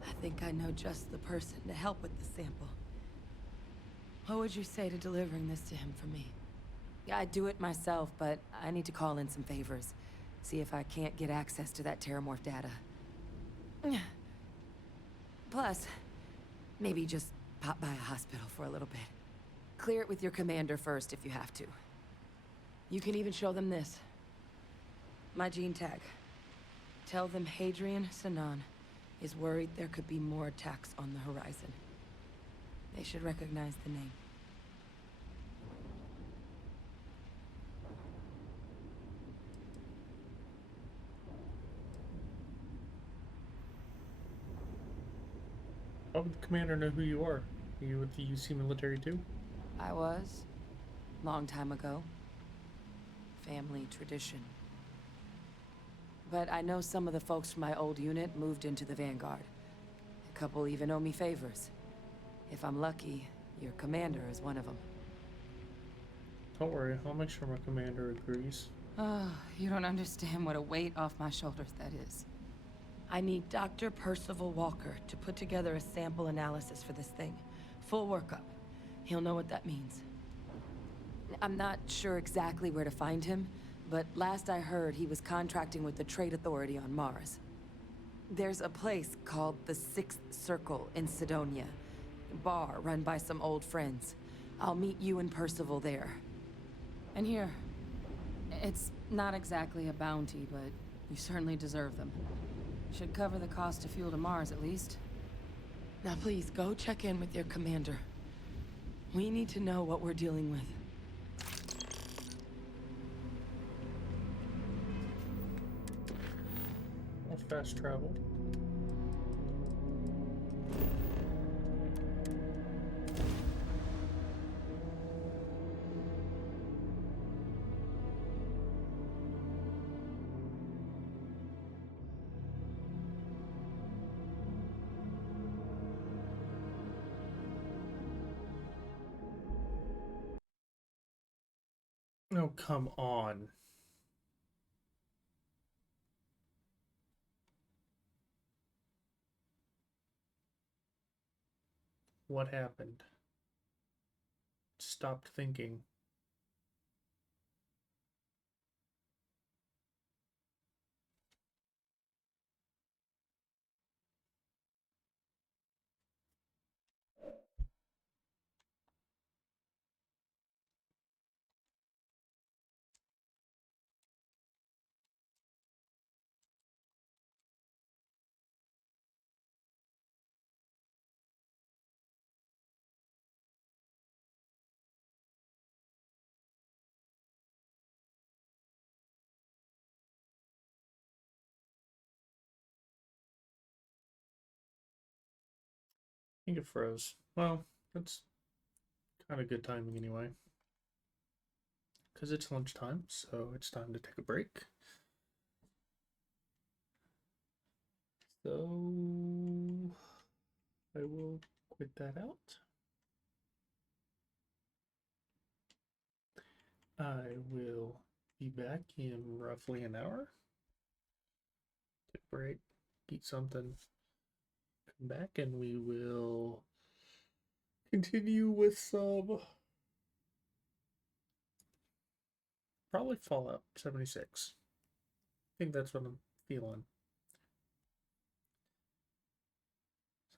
I think I know just the person to help with the sample. What would you say to delivering this to him for me? I'd do it myself, but I need to call in some favors. See if I can't get access to that Terramorph data. Plus, maybe just pop by a hospital for a little bit. Clear it with your commander first if you have to. You can even show them this. My gene tag. Tell them Hadrian Sinan is worried there could be more attacks on the horizon. They should recognize the name. How would the commander know who you are? Are you with the UC military too? I was. Long time ago. Family tradition. But I know some of the folks from my old unit moved into the Vanguard. A couple even owe me favors. If I'm lucky, your commander is one of them. Don't worry, I'll make sure my commander agrees. Oh, you don't understand what a weight off my shoulders that is. I need Dr. Percival Walker to put together a sample analysis for this thing. Full workup. He'll know what that means. I'm not sure exactly where to find him, but last I heard he was contracting with the Trade Authority on Mars. There's a place called the Sixth Circle in Sidonia. A bar run by some old friends. I'll meet you and Percival there. And here. It's not exactly a bounty, but you certainly deserve them. Should cover the cost of fuel to Mars, at least. Now please, go check in with your commander. We need to know what we're dealing with. I'll fast travel. Oh, come on. What happened? Stopped thinking. I think it froze. Well, that's kind of good timing anyway. Because it's lunchtime, so it's time to take a break. So I will quit that out. I will be back in roughly an hour. Take a break, eat something, come back, and we will continue with some probably Fallout 76. I think that's what I'm feeling.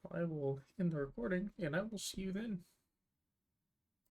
So I will end the recording, and I will see you then.